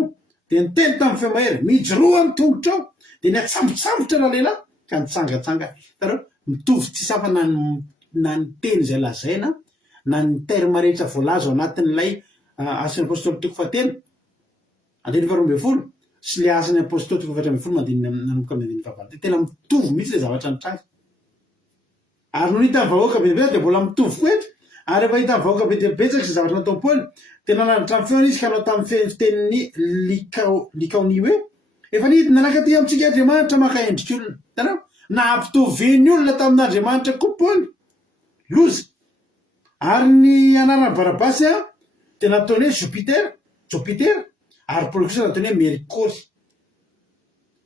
dia niteny tamin'ny feo mahery, mijoroa amin'ny tongotra ao dia niatsambontsambotra raha lehilahy ka nitsangatsanga. Hitanao mitovy tsisy hafa na ny teny izay lazaina na ny terme rehetra voalaza ao anatin'ilay Asan'ny Apôstôly 7 sy le Asan'ny Apôstôly 8 nanomboka amin'ny 9. Tena mitovy mihitsy le zavatra nitranga. Ary no hita ny vahoaka betsaka dia mbola mitovy koa eto. Ary rehefa hita ny vahoaka betsaka sy zavatra natao Paoly dia nanaritra amin'ny feony izy ka nanao tamin'ny fiteniny Likaonia hoe efa nidina nankaty amintsika Andriamanitra maka endrika olona. Hitanao nahampitovy olona tamin'Andriamanitra koa Paoly. Loza. Ary ny anarany Barabasy dia nataony hoe Jupiter ary Paoly kosa nataony hoe Merikôry.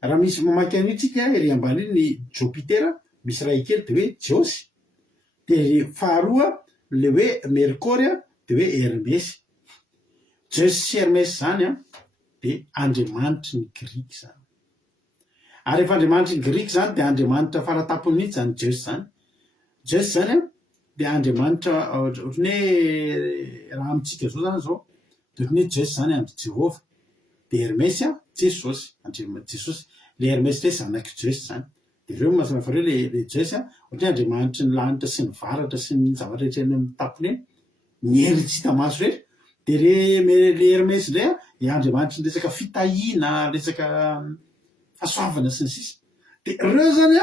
Raha misy mamaky an'io tsika ery ambany ny Jupiter misy ray kely dia hoe Jiosy. Dia faharoa le hoe Merikôry dia hoe Hermesy. Jiosy sy Hermesy zany dia andriamanitry ny Grika zany. Ary rehefa andriamanitry ny Grika zany dia andriamanitra faratapony mihitsy zany Jiosy zany. Jiosy zany dia andriamanitra ohatrany hoe raha amintsika zao zany zao dia ohatrany hoe Jiosy zany andry Jehova. Dia Hermesy Jesosy, Jesosy. Le Hermesy ilay zanaky Jiosy zany. Dia ireo masina fa ireo le Jiosy ohatry andriamanitry ny lanitra sy ny varatra sy ny zavatra rehetra eny amin'ny tapony eny, ny hery tsy hita maso rehetra. Dia le Hermesy indray dia andriamanitry ny resaka fitahiana, resaka fahasoavana sy ny sisa. Dia ireo zany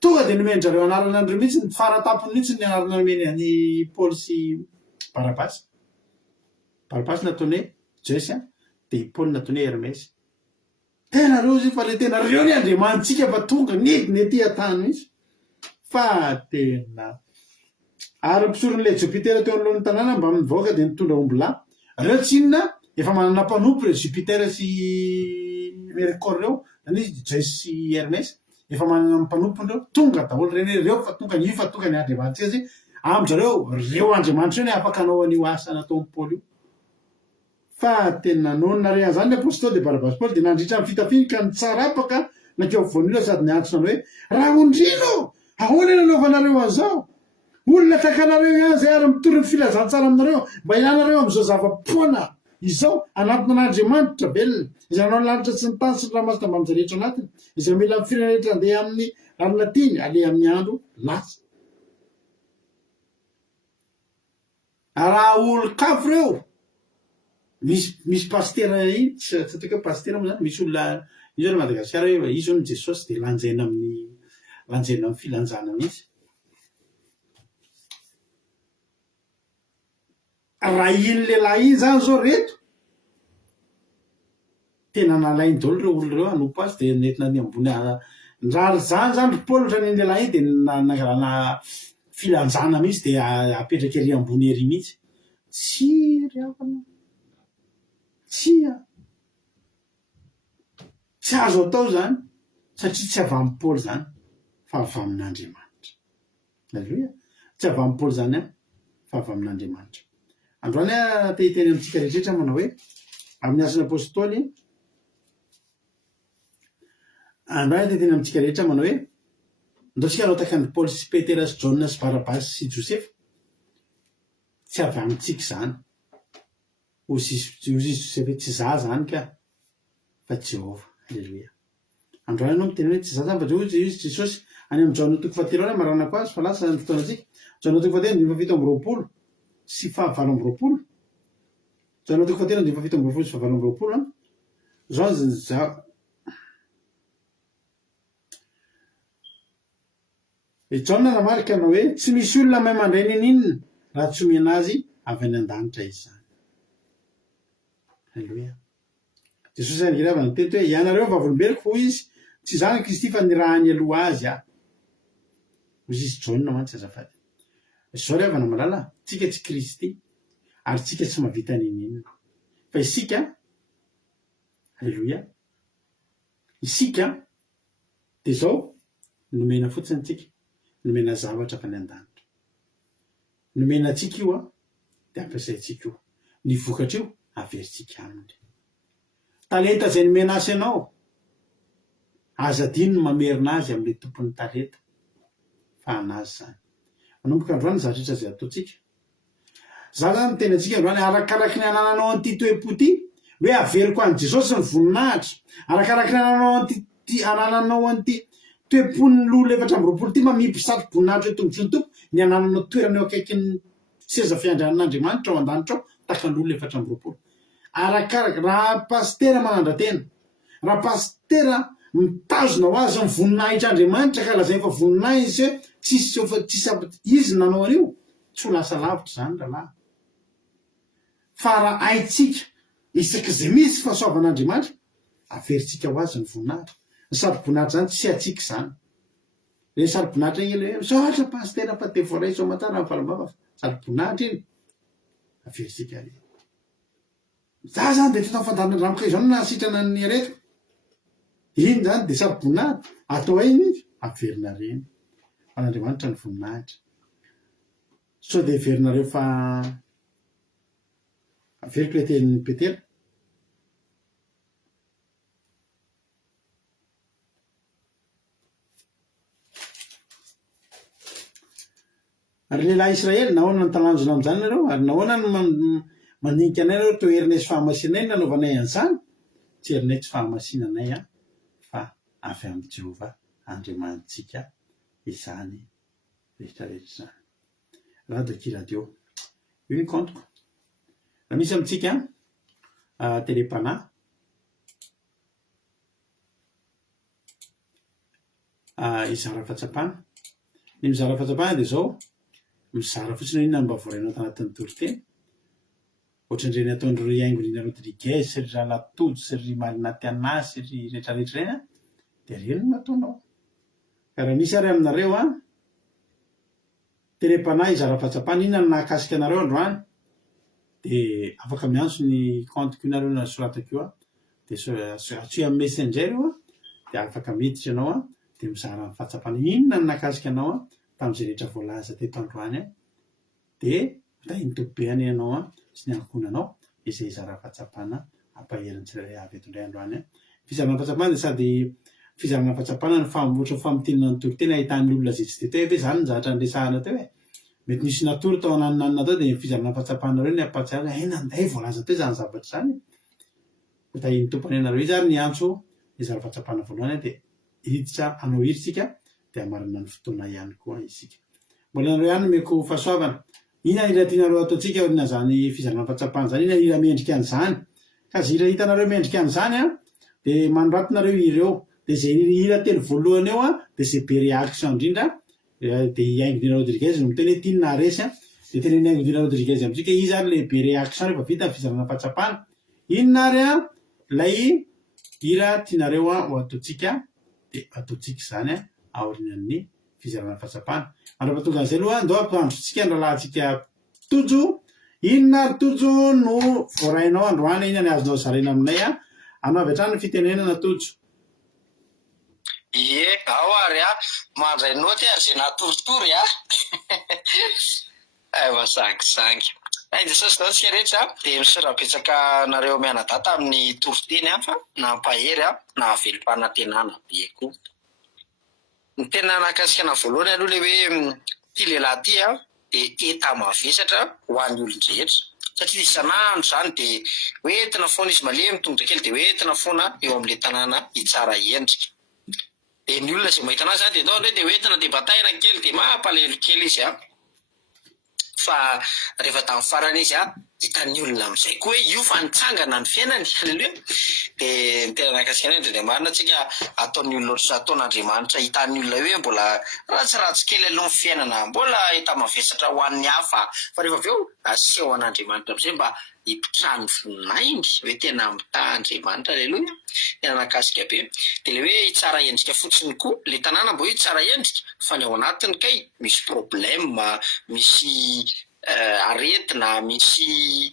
tonga dia nomen'izareo anarana andreo mihitsy ny faratapony mihitsy ny anarana nomeny any Paoly sy Barabasy. Barabasy nataony hoe Jiosy dia Paoly nataony hoe Hermesy. Tena reo izy fa le tena reo ny andriamanitsika fa tonga nidiny ety an-tany mihitsy. Fa tena. Ary mpisoron'ilay Jupiter teo anoloan'ny tanàna mba mivoaka dia nitondra omby lahy. Reo tsy inona efa manana mpanompo le Jupiter sy Merikôry reo, zany izy Jiosy sy Hermesy. Efa manana mpanompo reo, tonga daholo reny reo fa tonga ny io fa tonga ny andriamanitsika sy amin'izareo reo andriamanitra io ny afaka hanao an'io asa nataon'ny Paoly io. Fa tena noho narehan zany ny Apôstôly dia Barabasy Paoly dia nandritra amin'ny fitafiny ka nitsarapaka nakeo voan'ilo sady niantsona hoe raha ondrino ahoana nanaovanareo an'izao? Olona takanareo ihany zay ary mitory ny filazantsara aminareo mba ilanareo amin'izao zava-poana izao anatin'Andriamanitra velona izay nanao ny lanitra sy ny tany sy ny ranomasina mba amin'izay rehetra anatiny, izay mila amin'ny firenena rehetra andeha amin'ny lalina tiny aleha amin'ny andro lasa. Raha olo-kafo reo misy pastera iny tsy atao hoe pastera moa zany, misy olona izy ao Madagasikara hoe izy ao ny Jesosy dia lanjaina amin'ny filanjana mihitsy. Raha iny lehilahy iny zany zao reto tena nalainy daholo reo olona reo hanompo azy dia nentina ny ambony ndrary zany Paoly ohatrany iny lehilahy iny dia nangalana filanjana mihitsy dia apetraka ery ambony ery mihitsy. Tsy riavana. Tsy azo atao zany satria tsy avy amin'ny Paoly zany fa avy amin'Andriamanitra. Alleluia. Tsy avy amin'ny Paoly zany fa avy amin'Andriamanitra. Androany te-hiteny amintsika rehetrarehetra manao hoe amin'ny Asan'ny Apôstôly androany te-hiteny amintsika rehetra manao hoe ndao tsika anao takan'ny Paoly sy Petera sy Jaona sy Barabasy sy Josefa tsy avy amintsika zany. Ozy Josefa tsy za zany ka fa Jehova. Alleluia. Androany anao miteny hoe tsy za zany fa Jehova izy Jesosy any amin'ny Jaona 7 marana ko azy fa lasa ny fotoana tsika. Jaona 7:17 sy 20. Jaona 7:17 sy 20 sy 20. zao za John namarika anao hoe tsy misy olona mahay mandray nin'inona raha tsy omena azy avy any an-danitra izy zany. Halleluia. Jesosy angiravana tety hoe ianareo vavolombeloko ho izy tsy zany Kristy fa ny raha any aloha azy hozy izy John mantsy azafady. Zao ry havana malala, tsika tsy Kristy ary tsika tsy mahavita nin'inona fa isika, halleluia, isika de zao nomena fotsiny tsika, nomena zavatra avy any an-danitra, nomena atsika io de ampiasaitsika io, ny vokatra io averintsika aminy. Talenta zay nomena asy anao, aza dino mamerina azy amin'le tompon'ny talenta fa anazy zany. Manomboka androany zatratra zay ataotsika. Za zany tena tsika androany arakaraky ny anananao an'ity toe-po ty hoe averiko an' Jesosy ny voninahitra, arakaraky ny anananao an'ity toe-pon'ny lolo 420 ty mamimpisato voninahitra hoe tombotry ny tompo ny anananao toerana eo akaikin'ny seza fiandrianan'Andriamanitra ao an-danitra ao tahaka ny lolo 420. Arakaraky raha pastera manandratena, raha pastera mitazona ho azy ny voninahitr'Andriamanitra ka lazay fa voninahitra izy hoe tsisy izy nanao an'io, tsy ho lasa lavitra zany rahalahy. Fa raha haitsika isaky zay misy fahasoavan'Andriamanitra averitsika ho azy ny voninahitra. Ny saro-boninahitra zany tsy atsika zany. Le saro-boninahitra iny le misaotra pastera fa te voaray sao matara amin'ny falambava, saro-boninahitra iny averitsika le. Za zany de tena fandanan-dramaka izao no nahasitrana ny areto. Iny zany de saro-boninahitra atao ainy averina reny. An'Andriamanitra ny voninahitra. So de averinareo fa averiko le tenin'ny Petera. Ary lehilahy Israely nahoana ny talanjona amin'izany nareo ary nahoana ny maninika anay nareo to herinay sy fahamasinay nanaovanay an'izany. Tsy herinay tsy fahamasinanay fa avy amin'ny Jehova Andriamanitsika izany rehetrarehetra zany. Radio Kiradio io ny kantoko. Raha misy amintsika télépana izara fahatsapana. Ny mizara fahatsapana dia zao mizara fotsiny inona mba voarainao tanatin'ny toriteny. Ohatran'ireny ataon'ireo Aingonina Rodriguez sy ry Ralatody sy ry Marinaty Anasy ry rehetrarehetra ireny dia ireny no nataonao. Ka raha misy ary aminareo télépana izara fahatsapana inona no nahakasika anareo androany dia afaka miantso ny kantoko nareo na soratako io dia atsoy amin'ny messenger io dia afaka miditra ianao dia mizara ny fahatsapana inona no nahakasika anao tamin'izay rehetra voalaza teto androany dia mitahiny topobeany ianao sy ny ankonanao izay izara fahatsapana ampaherin'ny tsirairay avy eto indray androany. Fizarana fahatsapana dia sady fizarana fahatsapana ny ohatran'ny famotinana ny toriteny ahitany olona zay tsy dia teo hoe zany ny zatra andresahana teo mety nisy natory tao ananinanina tao dia fizarana fahatsapana ireo ny ampatsara nanday voalaza teo zany zavatra zany mitahiny tompony ianareo izy ary ny antso izara fahatsapana voalohany dia hiditra anao hiritsika dia amarina ny fotoana ihany koa isika. Mbola nareo ihany meko fahasoavana. Inona ira tianareo ataotsika aoriana zany fizarana fahatsapana zany, inona ira mendrika an'izany. Ka zay ira hitanareo mendrika an'izany dia manoratonareo ireo dia zay ira telo voalohany eo dia zay be réaction indrindra dia Aingonina Rodriguez no miteny hoe tiana haresy dia teneny Aingonina Rodriguez amintsika izy ary le be réaction rehefa vita ny fizarana fahatsapana. Inona ary lay ira tianareo ho ataotsika dia ataotsika izany aorian'ny fizarana fahatsapana. Andra-pahatonga an'izay aloha andao ampandrotsika ny rahalahintsika tojo. Inona ary tojo no voarainao androany, inona ny azonao zaraina aminay anao avy hatrany ny fitenenana tojo. Ie, ao ary mandray noty ary zay natoritory masangisangy. Jesosy zao tsika rehetra dia misora-betsaka nareo mianadata amin'ny toriteny fa nampahery na avelo-panantenana be koa. Ny tena nahakasikana voalohany aloha le hoe ty lehilahy ty dia eta mavesatra ho an'ny olon-drehetra satria isan'andro zany dia hoentina foana izy malemy tongotra kely dia hoentina foana eo amin'ilay tanàna hitsara endrika. Dia ny olona izay mahita anazy zany dia ndao dia hoentina dia bataina kely dia mampalahelo kely izy fa rehefa tamin'ny farany izy hitan'ny olona amin'izay koa hoe io fa nitsangana ny fiainany. Haleloha. Dia ny tena nakasika ny Andry Marina tsika ataon'ny olona ohatrany ataon'Andriamanitra hitan'ny olona hoe mbola ratsiratsy kely aloha ny fiainana, mbola enta-mavesatra ho an'ny hafa, fa rehefa avy eo aseho an'Andriamanitra amin'izay mba hipitrano finaingy hoe tena mitaha Andriamanitra. Haleloha. Tena nakasika be. Dia le hoe tsara endrika fotsiny koa le tanàna mbo hoe tsara endrika, fa ny ao anatiny kay misy problème, misy aretina, misy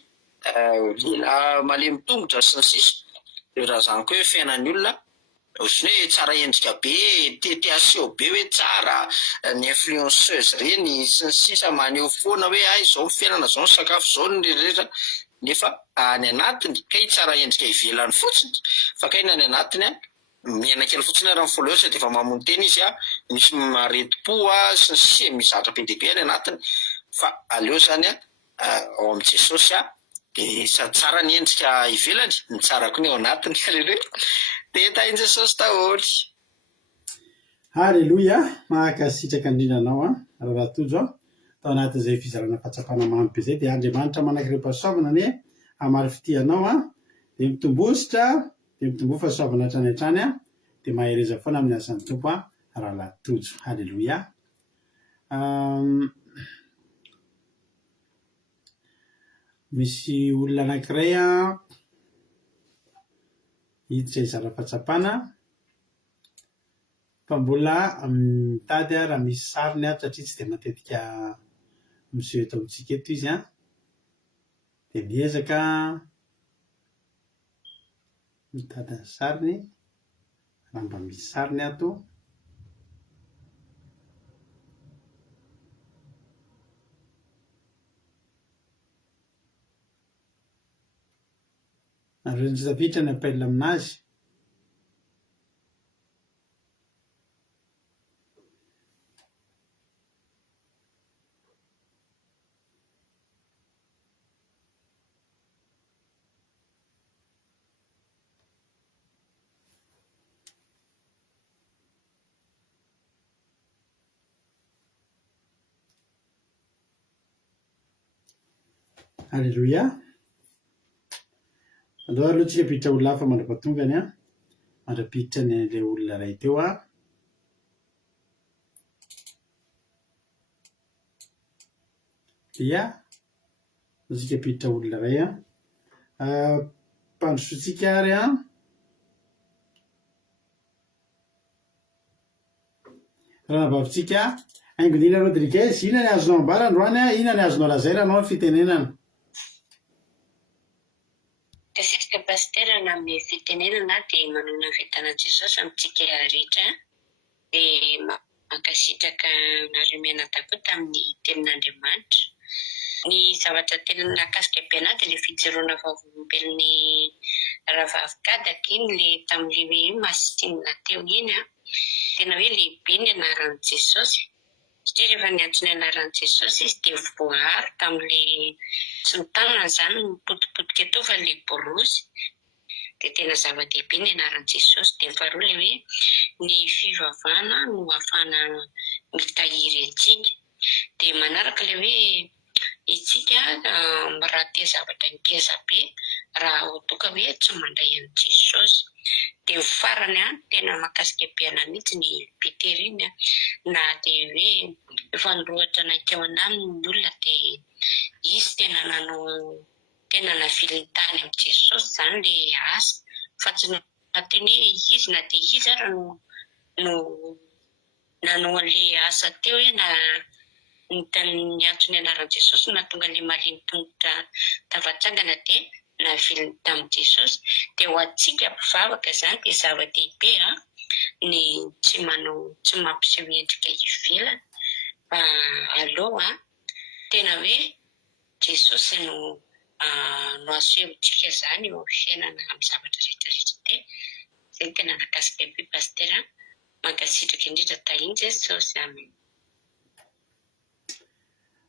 vila malemy tongotra sy ny sisa. Dia raha zany koa hoe fiainan'ny olona ohatrany hoe tsara endrika be, te aseho be hoe tsara, ny influenceuse reny sy ny sisa maneho foana hoe ay izao ny fiainana, izao ny sakafo, izao ny rehetrarehetra, nefa any anatiny kay tsara endrika ivelany fotsiny, fa kay ny any anatiny miaina kely fotsiny raha ny followeuse dia efa mamono tena izy misy areti-po sy ny sisa, mizatra be dia be any anatiny. Fa aleo zany ao amin'i Jesosy dia sady tsara ny endrika ivelany, ny tsara koa ny ao anatiny. Haleloha. Dia tahin' Jesosy tahory. Haleloia. Mahakasitraka indrindra anao raha tojo tao anatin'izay fizarana fahatsapana mamy be izay. Dia Andriamanitra manankareo pasoavana ny hamaly fitianao dia mitombositra, dia mitombo fahasoavana hatrany hatrany dia mahereza foana amin'ny asan'ny tompo raha latojo. Haleloia. Misy olona anankiray hiditra izara fahatsapana fa mbola mitady raha misy sariny satria tsy dia matetika miseho eto amintsika eto izy dia miezaka mitady ny sariny raha mba misy sariny ato. Nareo ny tafiditra ny appel aminazy. Haleloia. Andao aloha tsika piditra olona hafa mandra-patongany mandra-piditra ny ilay olona iray teo dia tsika piditra olona iray mpandrosotsika ary raha nabavitsika haingonina Rodriguez. Inona ny azonao ambara androany, inona ny azonao lazaina anao ny fitenenana? Kasitsika pastera na amin'ny fitenenana dia manona fitanan Jesosy amintsika rehetra dia mankasitraka nareo mianadakoa tamin'ny tenin'Andriamanitra. Ny zavatra tena nakasika be anahy dia ilay fijoroana vavolombelon'ny Ravavokadaka iny, ilay tamin'ilay hoe masinina teo iny tena hoe lehibe ny anaran'i Jesosy. Satria rehefa niantso ny anaran'i Jesosy izy dia voaharo tamin'ilay tsy ny tanana izany mipotipotika teo fa ilay borosy. Dia tena zava-dehibe ny anaran'i Jesosy. Dia faharoa ilay hoe ny fivavahana no ahafahana mitahiry antsika. Dia manaraka ilay hoe isika raha zavatra ngeza be raha toka hoe tsy mandray an'i Jesosy. Dia ny farany tena mahakasika be anahy mihitsy ny Petera iny na dia hoe efa nirohatra naikeo anahy ny olona dia izy tena tena navily ny tany amin'i Jesosy izany ilay asa. Fa tsy nateny hoe izy na dia izy ary no nanao an'ilay asa teo hoe niantso ny anaran'i Jesosy nahatonga ilay malemy tongotra tavatsangana dia navily tamin'i Jesosy. Dia ho antsika mpivavaka izany dia zava-dehibe ny tsy mampiseho endrika ivelany fa aleo tena hoe Jesosy no asehontsika izany eo amin'ny fiainana amin'ny zavatra rehetrarehetra. Dia izay tena nakasika be pastera, mankasitraka indrindra tahin' Jesosy. Amen.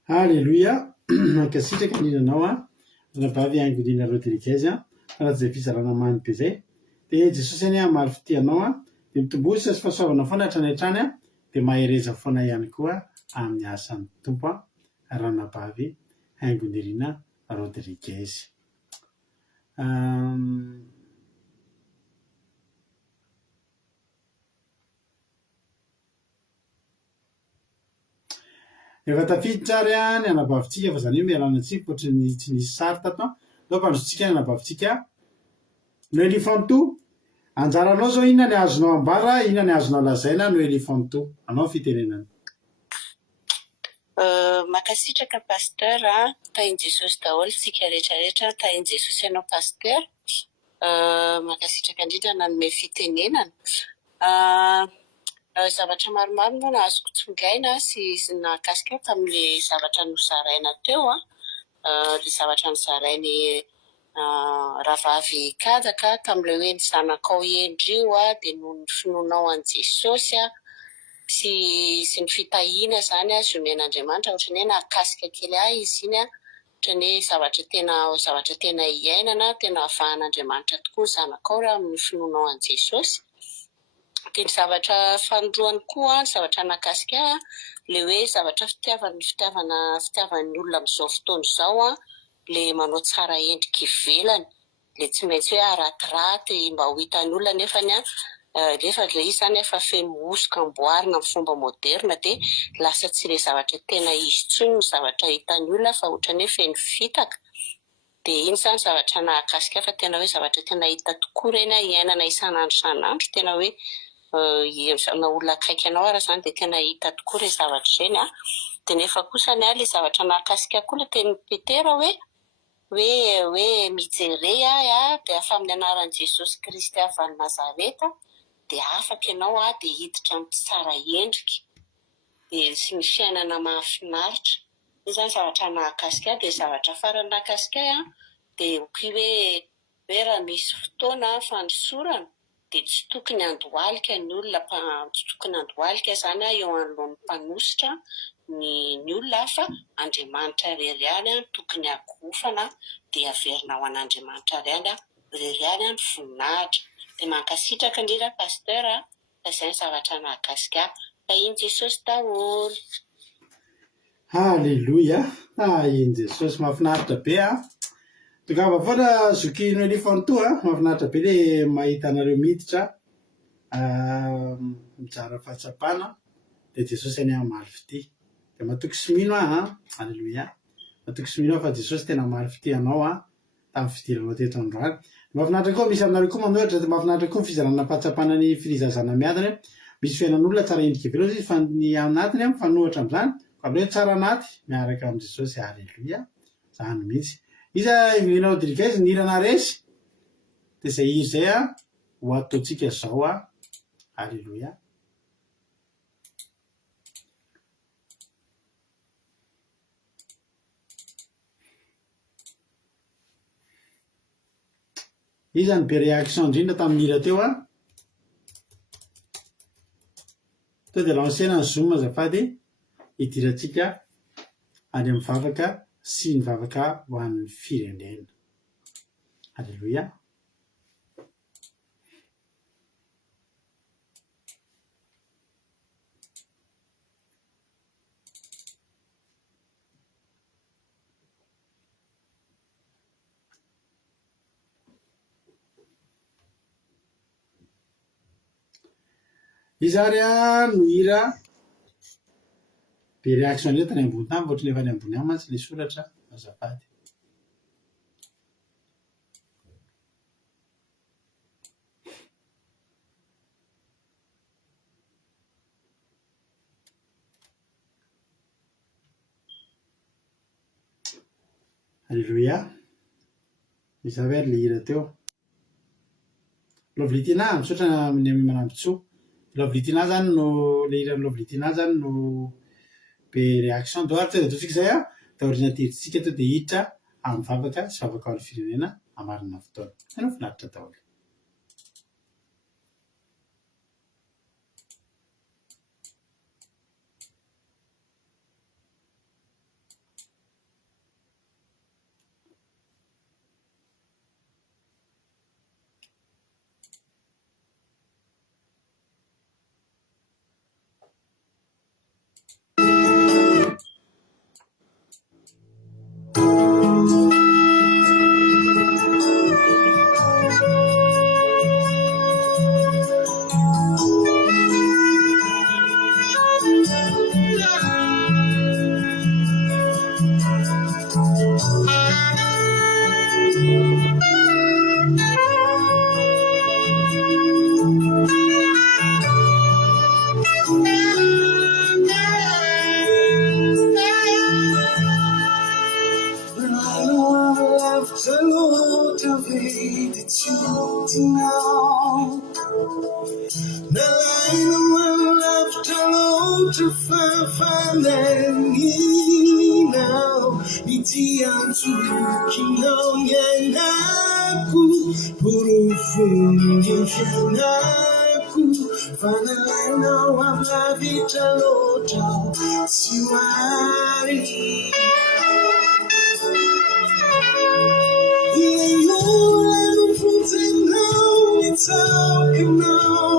Haleloia. Mankasitraka indrindra anao ranabavy Haingonina Rodriguez raha izay fizarana mamy be izay. Dia Jesosy any hamaly fitianao dia mitombosa sy fahasoavana foana hatrany hatrany dia mahereza foana ihany koa amin'ny asan'ny tompo ranabavy Haingonina Rodriguez. Efa tafiditra tsary a ny anabavitsika fa zany hoe mialana tsika ohatrany tsy nisy sary tato leo mpandrotsika ny anabavitsika no elifanto anjaranao zao inona ny azonao ambara inona ny azonao lazaina no elifanto anao fitenenana Makasitraka pasteur tahin Jesosy daholo tsika rehetrarehetra tahin Jesosy ianao pasteur makasitraka indrindra nanome fitenenana zavatra maromaro moa na azoko tsongaina sy nahakasika tamin'le zavatra nozaraina teo le zavatra nozarainy Ravavy Kajaka tamin'le hoe ny zanakao endrio dia noho ny finoanao an Jesosy sy ny fitahiana zany zomen'Andriamanitra ohatrany hoe nahakasika kely izy iny ohatrany hoe zavatra tena iainana tena avahan'Andriamanitra tokoa ny zanakao raha amin'ny finoanao an Jesosy. Dia ny zavatra fanoroany koa ny zavatra nakasika le hoe zavatra fitiavan'ny olona amin'izao fotoana izao le manao tsara endrika ivelany le tsy maintsy hoe aratiraty mba ho hitan'ny olona nefany rehefa le izy zany efa feno hosoka amboarina amin'ny fomba moderna dia lasa tsy le zavatra tena izy intsony ny zavatra hitan'ny olona fa ohatrany hoe feno fitaka. Dia iny zany zavatra nahakasika fa tena hoe zavatra tena hita tokoa ireny iainana isan'andro tena hoe na olona akaiky anao ara zany dia tena hita tokoa ireny zavatra ireny dia nefa kosa ny le zavatra nahakasika koa le teny Petera hoe mijere dia afa amin'ny anaran'i Jesosy Kristy avy any Nazareta dia afaka ianao dia hiditra amin'ny tsara endrika dia sy ny fiainana mahafinaritra. Io zany zavatra nahakasika dia zavatra farany nahakasika dia hoe raha misy fotoana fandrosorana dia tsy tokony andohalika ny olona tsy tokony andohalika zany eo anoloan'ny mpanositra ny olona fa Andriamanitra irery ihany tokony akofana dia averina ho an'Andriamanitra irery ihany ny voninahitra. Dia mankasitraka indrindra pasteur fa izay ny zavatra nahakasika fa iny Jesosy daholo. Halleloia iny Jesosy mahafinaritra be tongava foana zokino elifanto mahafinaritra be le mahita anareo miditra mijara fahatsapana dia Jesosy any amaly fity dia matoky simino halleloia matoky simino fa Jesosy tena maly fity anao tamin'ny fidiranao teto androany. Mahafinaritra koa misy aminareo koa manohitra dia mahafinaritra koa ny fizarana fahatsapana ny filizazana miadana misy fiainan'olona tsara endrika ivelany izy fa ny anatiny mifanohitra amin'izany amin'ireny tsara anaty miaraka amin'i Jesosy halleloia zany mihitsy. Iza Evelina Rodriguez ny hirana resy dia izay hira izay ho ataontsika izao halleloia. Iza ny be réaction indrindra tamin'ny hira teo to dia lansena ny zoom azafady hidirantsika any amin'ny vavaka sy ny vavaka ho an'ny firenena halleloia. Izary no hira be réaction indrindra tany ambony tany ohatrany efa any ambony any mantsy le soratra azafady. Halleloia. Izavy ary le hira teo Lovlitina misaotra amin'ny manambotsoa. Lovlitina zany no le hiran'ny Lovlitina zany no be réaction do ary tonga dia ataontsika izay dia ordinateurtsika to dia hiditra amin'ny vavaka sy vavaka ho an'ny firenena amarina fotoana. Tena finaritra daholo. Fafanenginao itiantukinao nyenaku Purufungifianaku Fanalano avlavitalota Siwari Yulanu funtenao Nitaukanao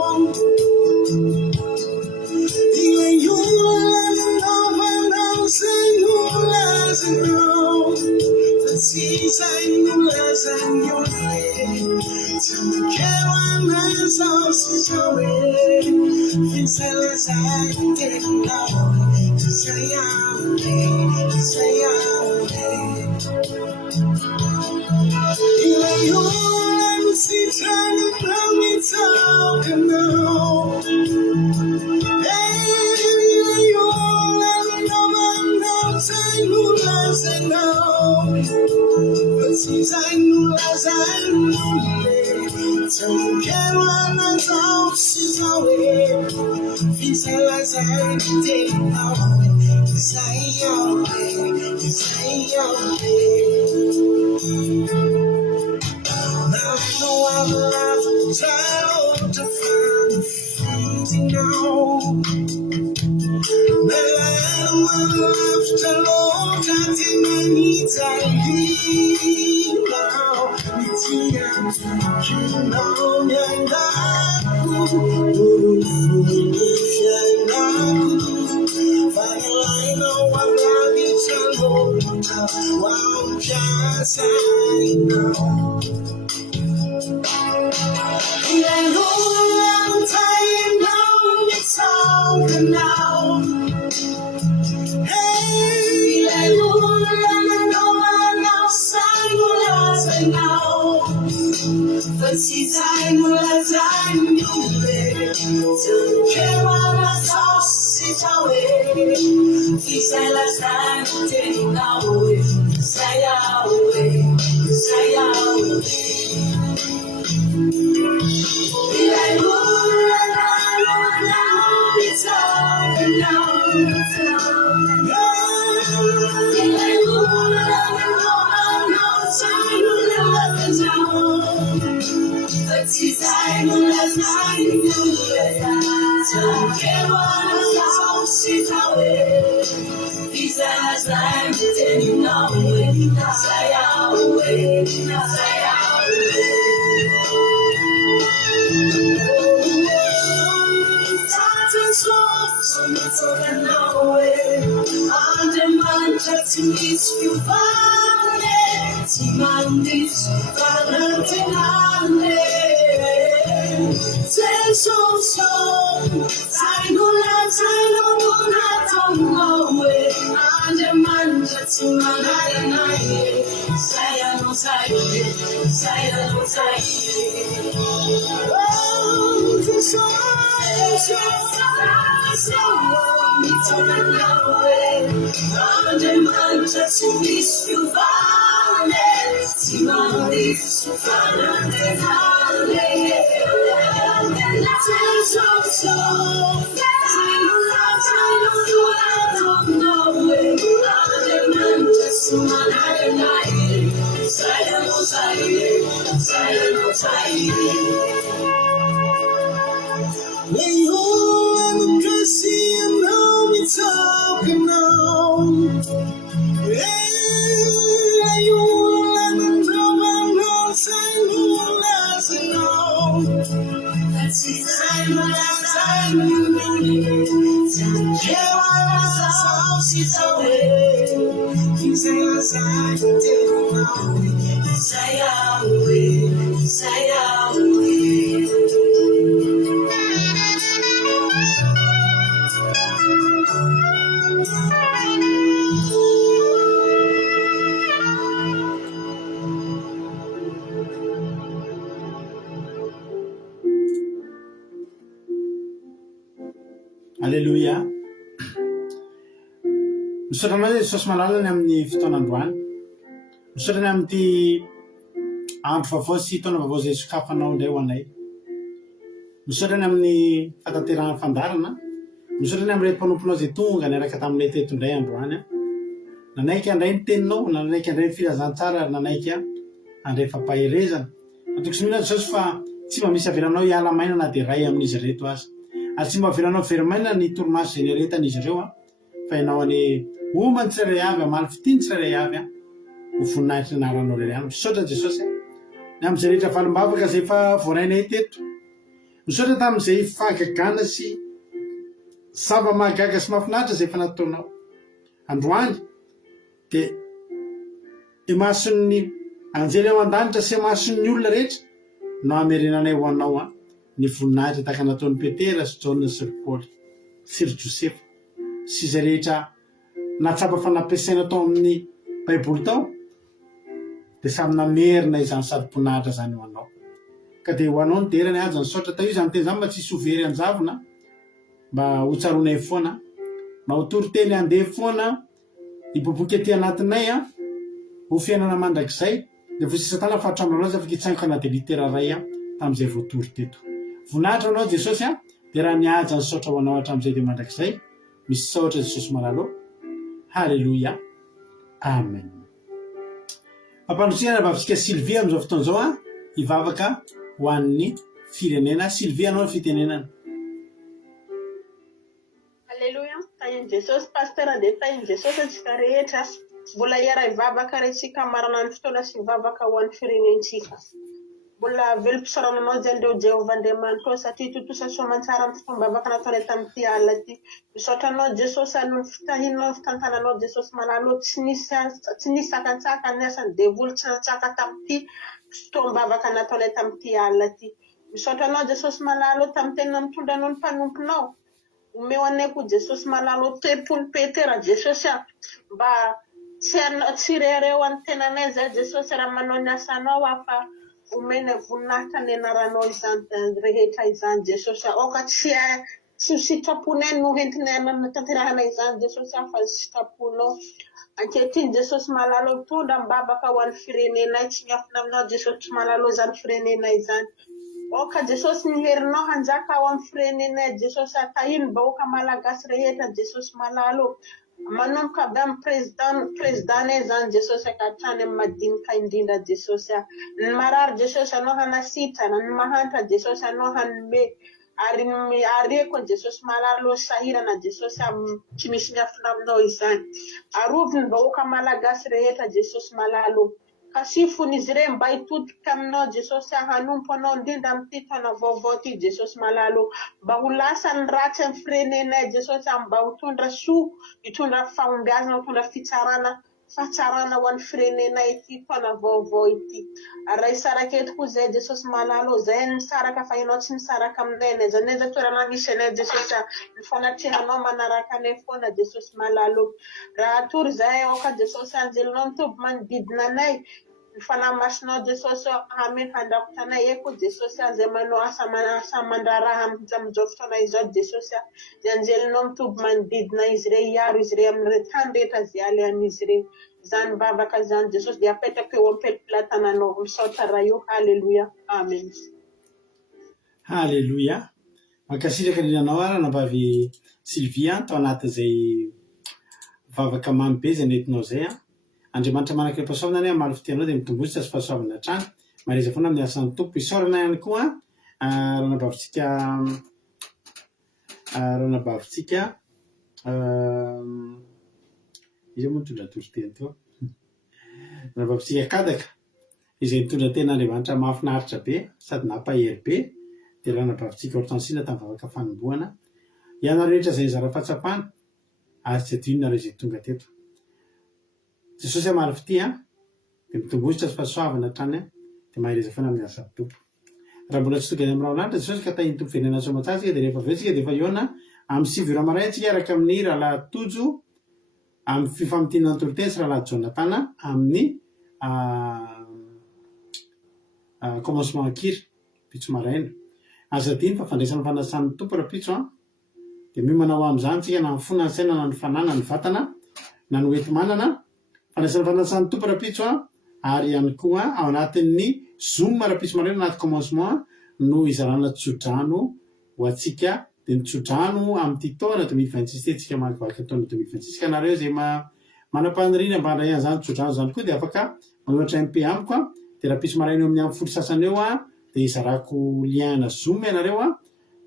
Alléluia. Misaotra Jesosy malalany amin'ny fotoanandroany. Misaotrany amin'ity andro vaovao sy taona vaovao zay sokafanao indray ho anay. Misaotrany amin'ny fataterana fandarana misaotra ny amin'irety mpanomponao zay tonga niaraka tamin'ilay teto indray androany nanaiky andray ny teninao nanaiky andray ny filazantsara ary nanaiky andray fampaherezana atoko sy mihina Jesosy fa tsy mba misy avelanao hiala maina na dia ray amin'izy reto azy ary tsy mba avelanao verimaina ny toromaso zay nieretan'izy ireo fa ianao any omany tsirairay avy amaly fitiny tsirairay avy ho voninahitry ny anaranao iray any misaotra Jesosy ny amin'izay rehetra valimbavaka zay fa voarainay teto misaotra tamin'izay fahagagana sy zava-mahagaga sy mahafinaritra zay fa nataonao androany dia mason'ny anjely ao an-danitra sy mason'ny olona rehetra no hamerenanay ho anao ny voninahitra tahaka nataon'ny Petera sy Jaona sy ry Paoly sy ry Josefa sy izay rehetra natsapa fanampiasaina tao amin'ny baiboly tao dia samy namerina izany sady-ponahitra zany ho anao ka dia ho anao ny derany azy ny saotra tao io zany teny zany mba tsisy overy anjavona mba ho tsaronay foana mba ho tory teny andeha foana hiboboky aty anatinay ho fiainana mandrakizay dia vo sisa tana fahatramona anazy afaka hitsaingana dia litera ray tamin'izay voatory teto voninahitra anao Jesosy dia raha mihaja ny saotra ho anao hatramin'izay dia mandrakizay misy saotra Jesosy malalo halleluia amen mampandrotsiana vavisika Sylvie amin'izao fotoan'izao hivavaka ho an'ny firenena Sylvie anao ny fitenenana Alléluia. Tahin Jesosy pasteur de tahin Jesosy antsika rehetra mbola hiara hivavaka retsika marana ny fotoana sy mivavaka ho an'ny firenentsika. Mbola velom-pisarananao zay andreo Jehovah Andriamanitra satria totosa soamantsara ny fotoam-bavaka nataonay tamin'ity alina ity. Misaotra anao Jesosy noho ny fitahinao ny fitantananao Jesosy malalo tsy nisy sakantsaka ny asan'ny devoly tsy natsaka tamin'ity fotoam-bavaka nataonay tamin'ity alina ity. Misaotra anao Jesosy malalo tamin'ny tena mitondra anao ny mpanomponao. Omeo anay koa Jesosy malalo tempony Petera Jesosy mba tsy rereo amin'ny tenanay zay Jesosy raha manao ny asanao fa omena voninahitra ny anaranao izany rehetra izany Jesosy oka tsy sitraponay no entinay tanterahana izany Jesosy fa sitraponao ankehitriny Jesosy malalo mitondra mibabaka ho an'ny firenenay tsy miafina aminao Jesosy malalo izany firenenay izany oka Jesosy ny herinao hanjaka ao amin'ny firenenay Jesosy tahiny bahoaka malagasy rehetra Jesosy malalo manomboka avy amin'ny prezidanay zany Jesosy ka hatrany amin'ny madinika indrindra Jesosy ny marary Jesosy anao hanasitrana ny mahantatra Jesosy anao hanome ary koa Jesosy malalo sahirana Jesosy tsy misy miafina aminao izany arovy ny bahoaka malagasy rehetra Jesosy malalo kasifony izy ireo mba hitotoka aminao Jesosy hanompo anao indrindra amin'ity taona vaovao ity Jesosy malalo mba ho lasa ny ratsy amin'ny firenenay Jesosy mba ho tondra soa hitondra fahombiazana hitondra fahatsarana ho an'ny firenenay ity taona vaovao ity ray saraka eto koa zay Jesosy malalo zay nisaraka fa ianao tsy nisaraka aminay naiza toerana misy anay Jesosy ny fanatrehanao manaraka anay foana Jesosy malalo raha tory zay oka Jesosy anjelinao mitoby manodidina anay ny fanamasinao Jesosy hameny handrakotra anay eko Jesosy zay manao asa mandraraha amin'izao fotoana izao Jesosy dia anjelinao mitoby manodidina izy ireo hiaro izy ireo amin'ny tany rehetra zay alehan'izy ireo izany bavaka zany Jesosy dia apetraka eo am-pelom-pilatananao misaotra raha io halleluia amen halleluia mankasitraka indrindranao ara nambavy Sylvia tao anatin'izay vavaka mamy be zay nentinao zay Andriamanitra manaka ny pasoavana amaly fitianao dia mitombositra sy pasoavana hatrany mareza foana amin'ny asan'ny tompo isaorana ihany koa ranabavitsika izy moa mitondra tory-teny teo ranabavitsika kadaka izay mitondra tena Andriamanitra mahafinaritra be sady nampahery be dia ranabavitsika Hortensina tamin'ny vavaka fanombohana ianareo rehetra zay zara-pahatsapana ary tsy adinona raha izay tonga teto Jesosy amaly fity dia mitombositra sy fahasoavana hatrany dia mahereza foana amin'ny asan'ny tompo raha mbola tsy tonga amin'ny rahalanitra Jesosy ka tahiny tompo firenena soamantsaritsika dia rehefa avy eo tsika dia efa iona amin'ny 7 ora maraina tsika araka amin'ny rahalahy Tojo amin'ny fifampitiny antoroteny sy rahalahy Jonatana amin'ny commencement kiry pitso maraina aza diny fa fandraisana fanasan'ny tompo raha pitso dia miomana ho amin'izany tsika na mifona ny saina na ny fanana ny vatana na ny hoety manana fandraisana fanasan'ny tompo raha pitso ary ihany koa ao anatin'ny zoom raha pitso maraina anaty commencement no izarana tsodrano ho antsika dia nitsodrano amin'ity taona 2026 tsika manivaky taona 2026 ka nareo zay manam-paniriana mba handray an'izany tsodrano zany koa dia afaka manoatra MP amiko dia raha pisy maraina eo amin'ny amin'ny folo sasany eo dia izarako liana zoom ianareo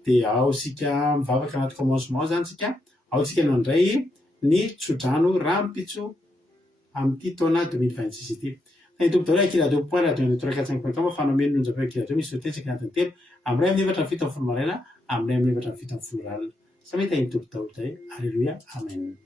dia ao sika mivavaka anaty commencement zany sika ao sika nandray ny tsodrano rampitso amin'ity taona 2026 ity. Ny tompo daholo akiradio point radio network 5.com fanomeno nonjapeo akiradio misy hotely sika anatiny telo amin'ray amin'ny efatra ny fito amin'ny folo maraina amin'ray amin'ny efatra ny fito amin'ny folo ralina. Sa mety hainy tompo daholo zay. Alleluia. Amen.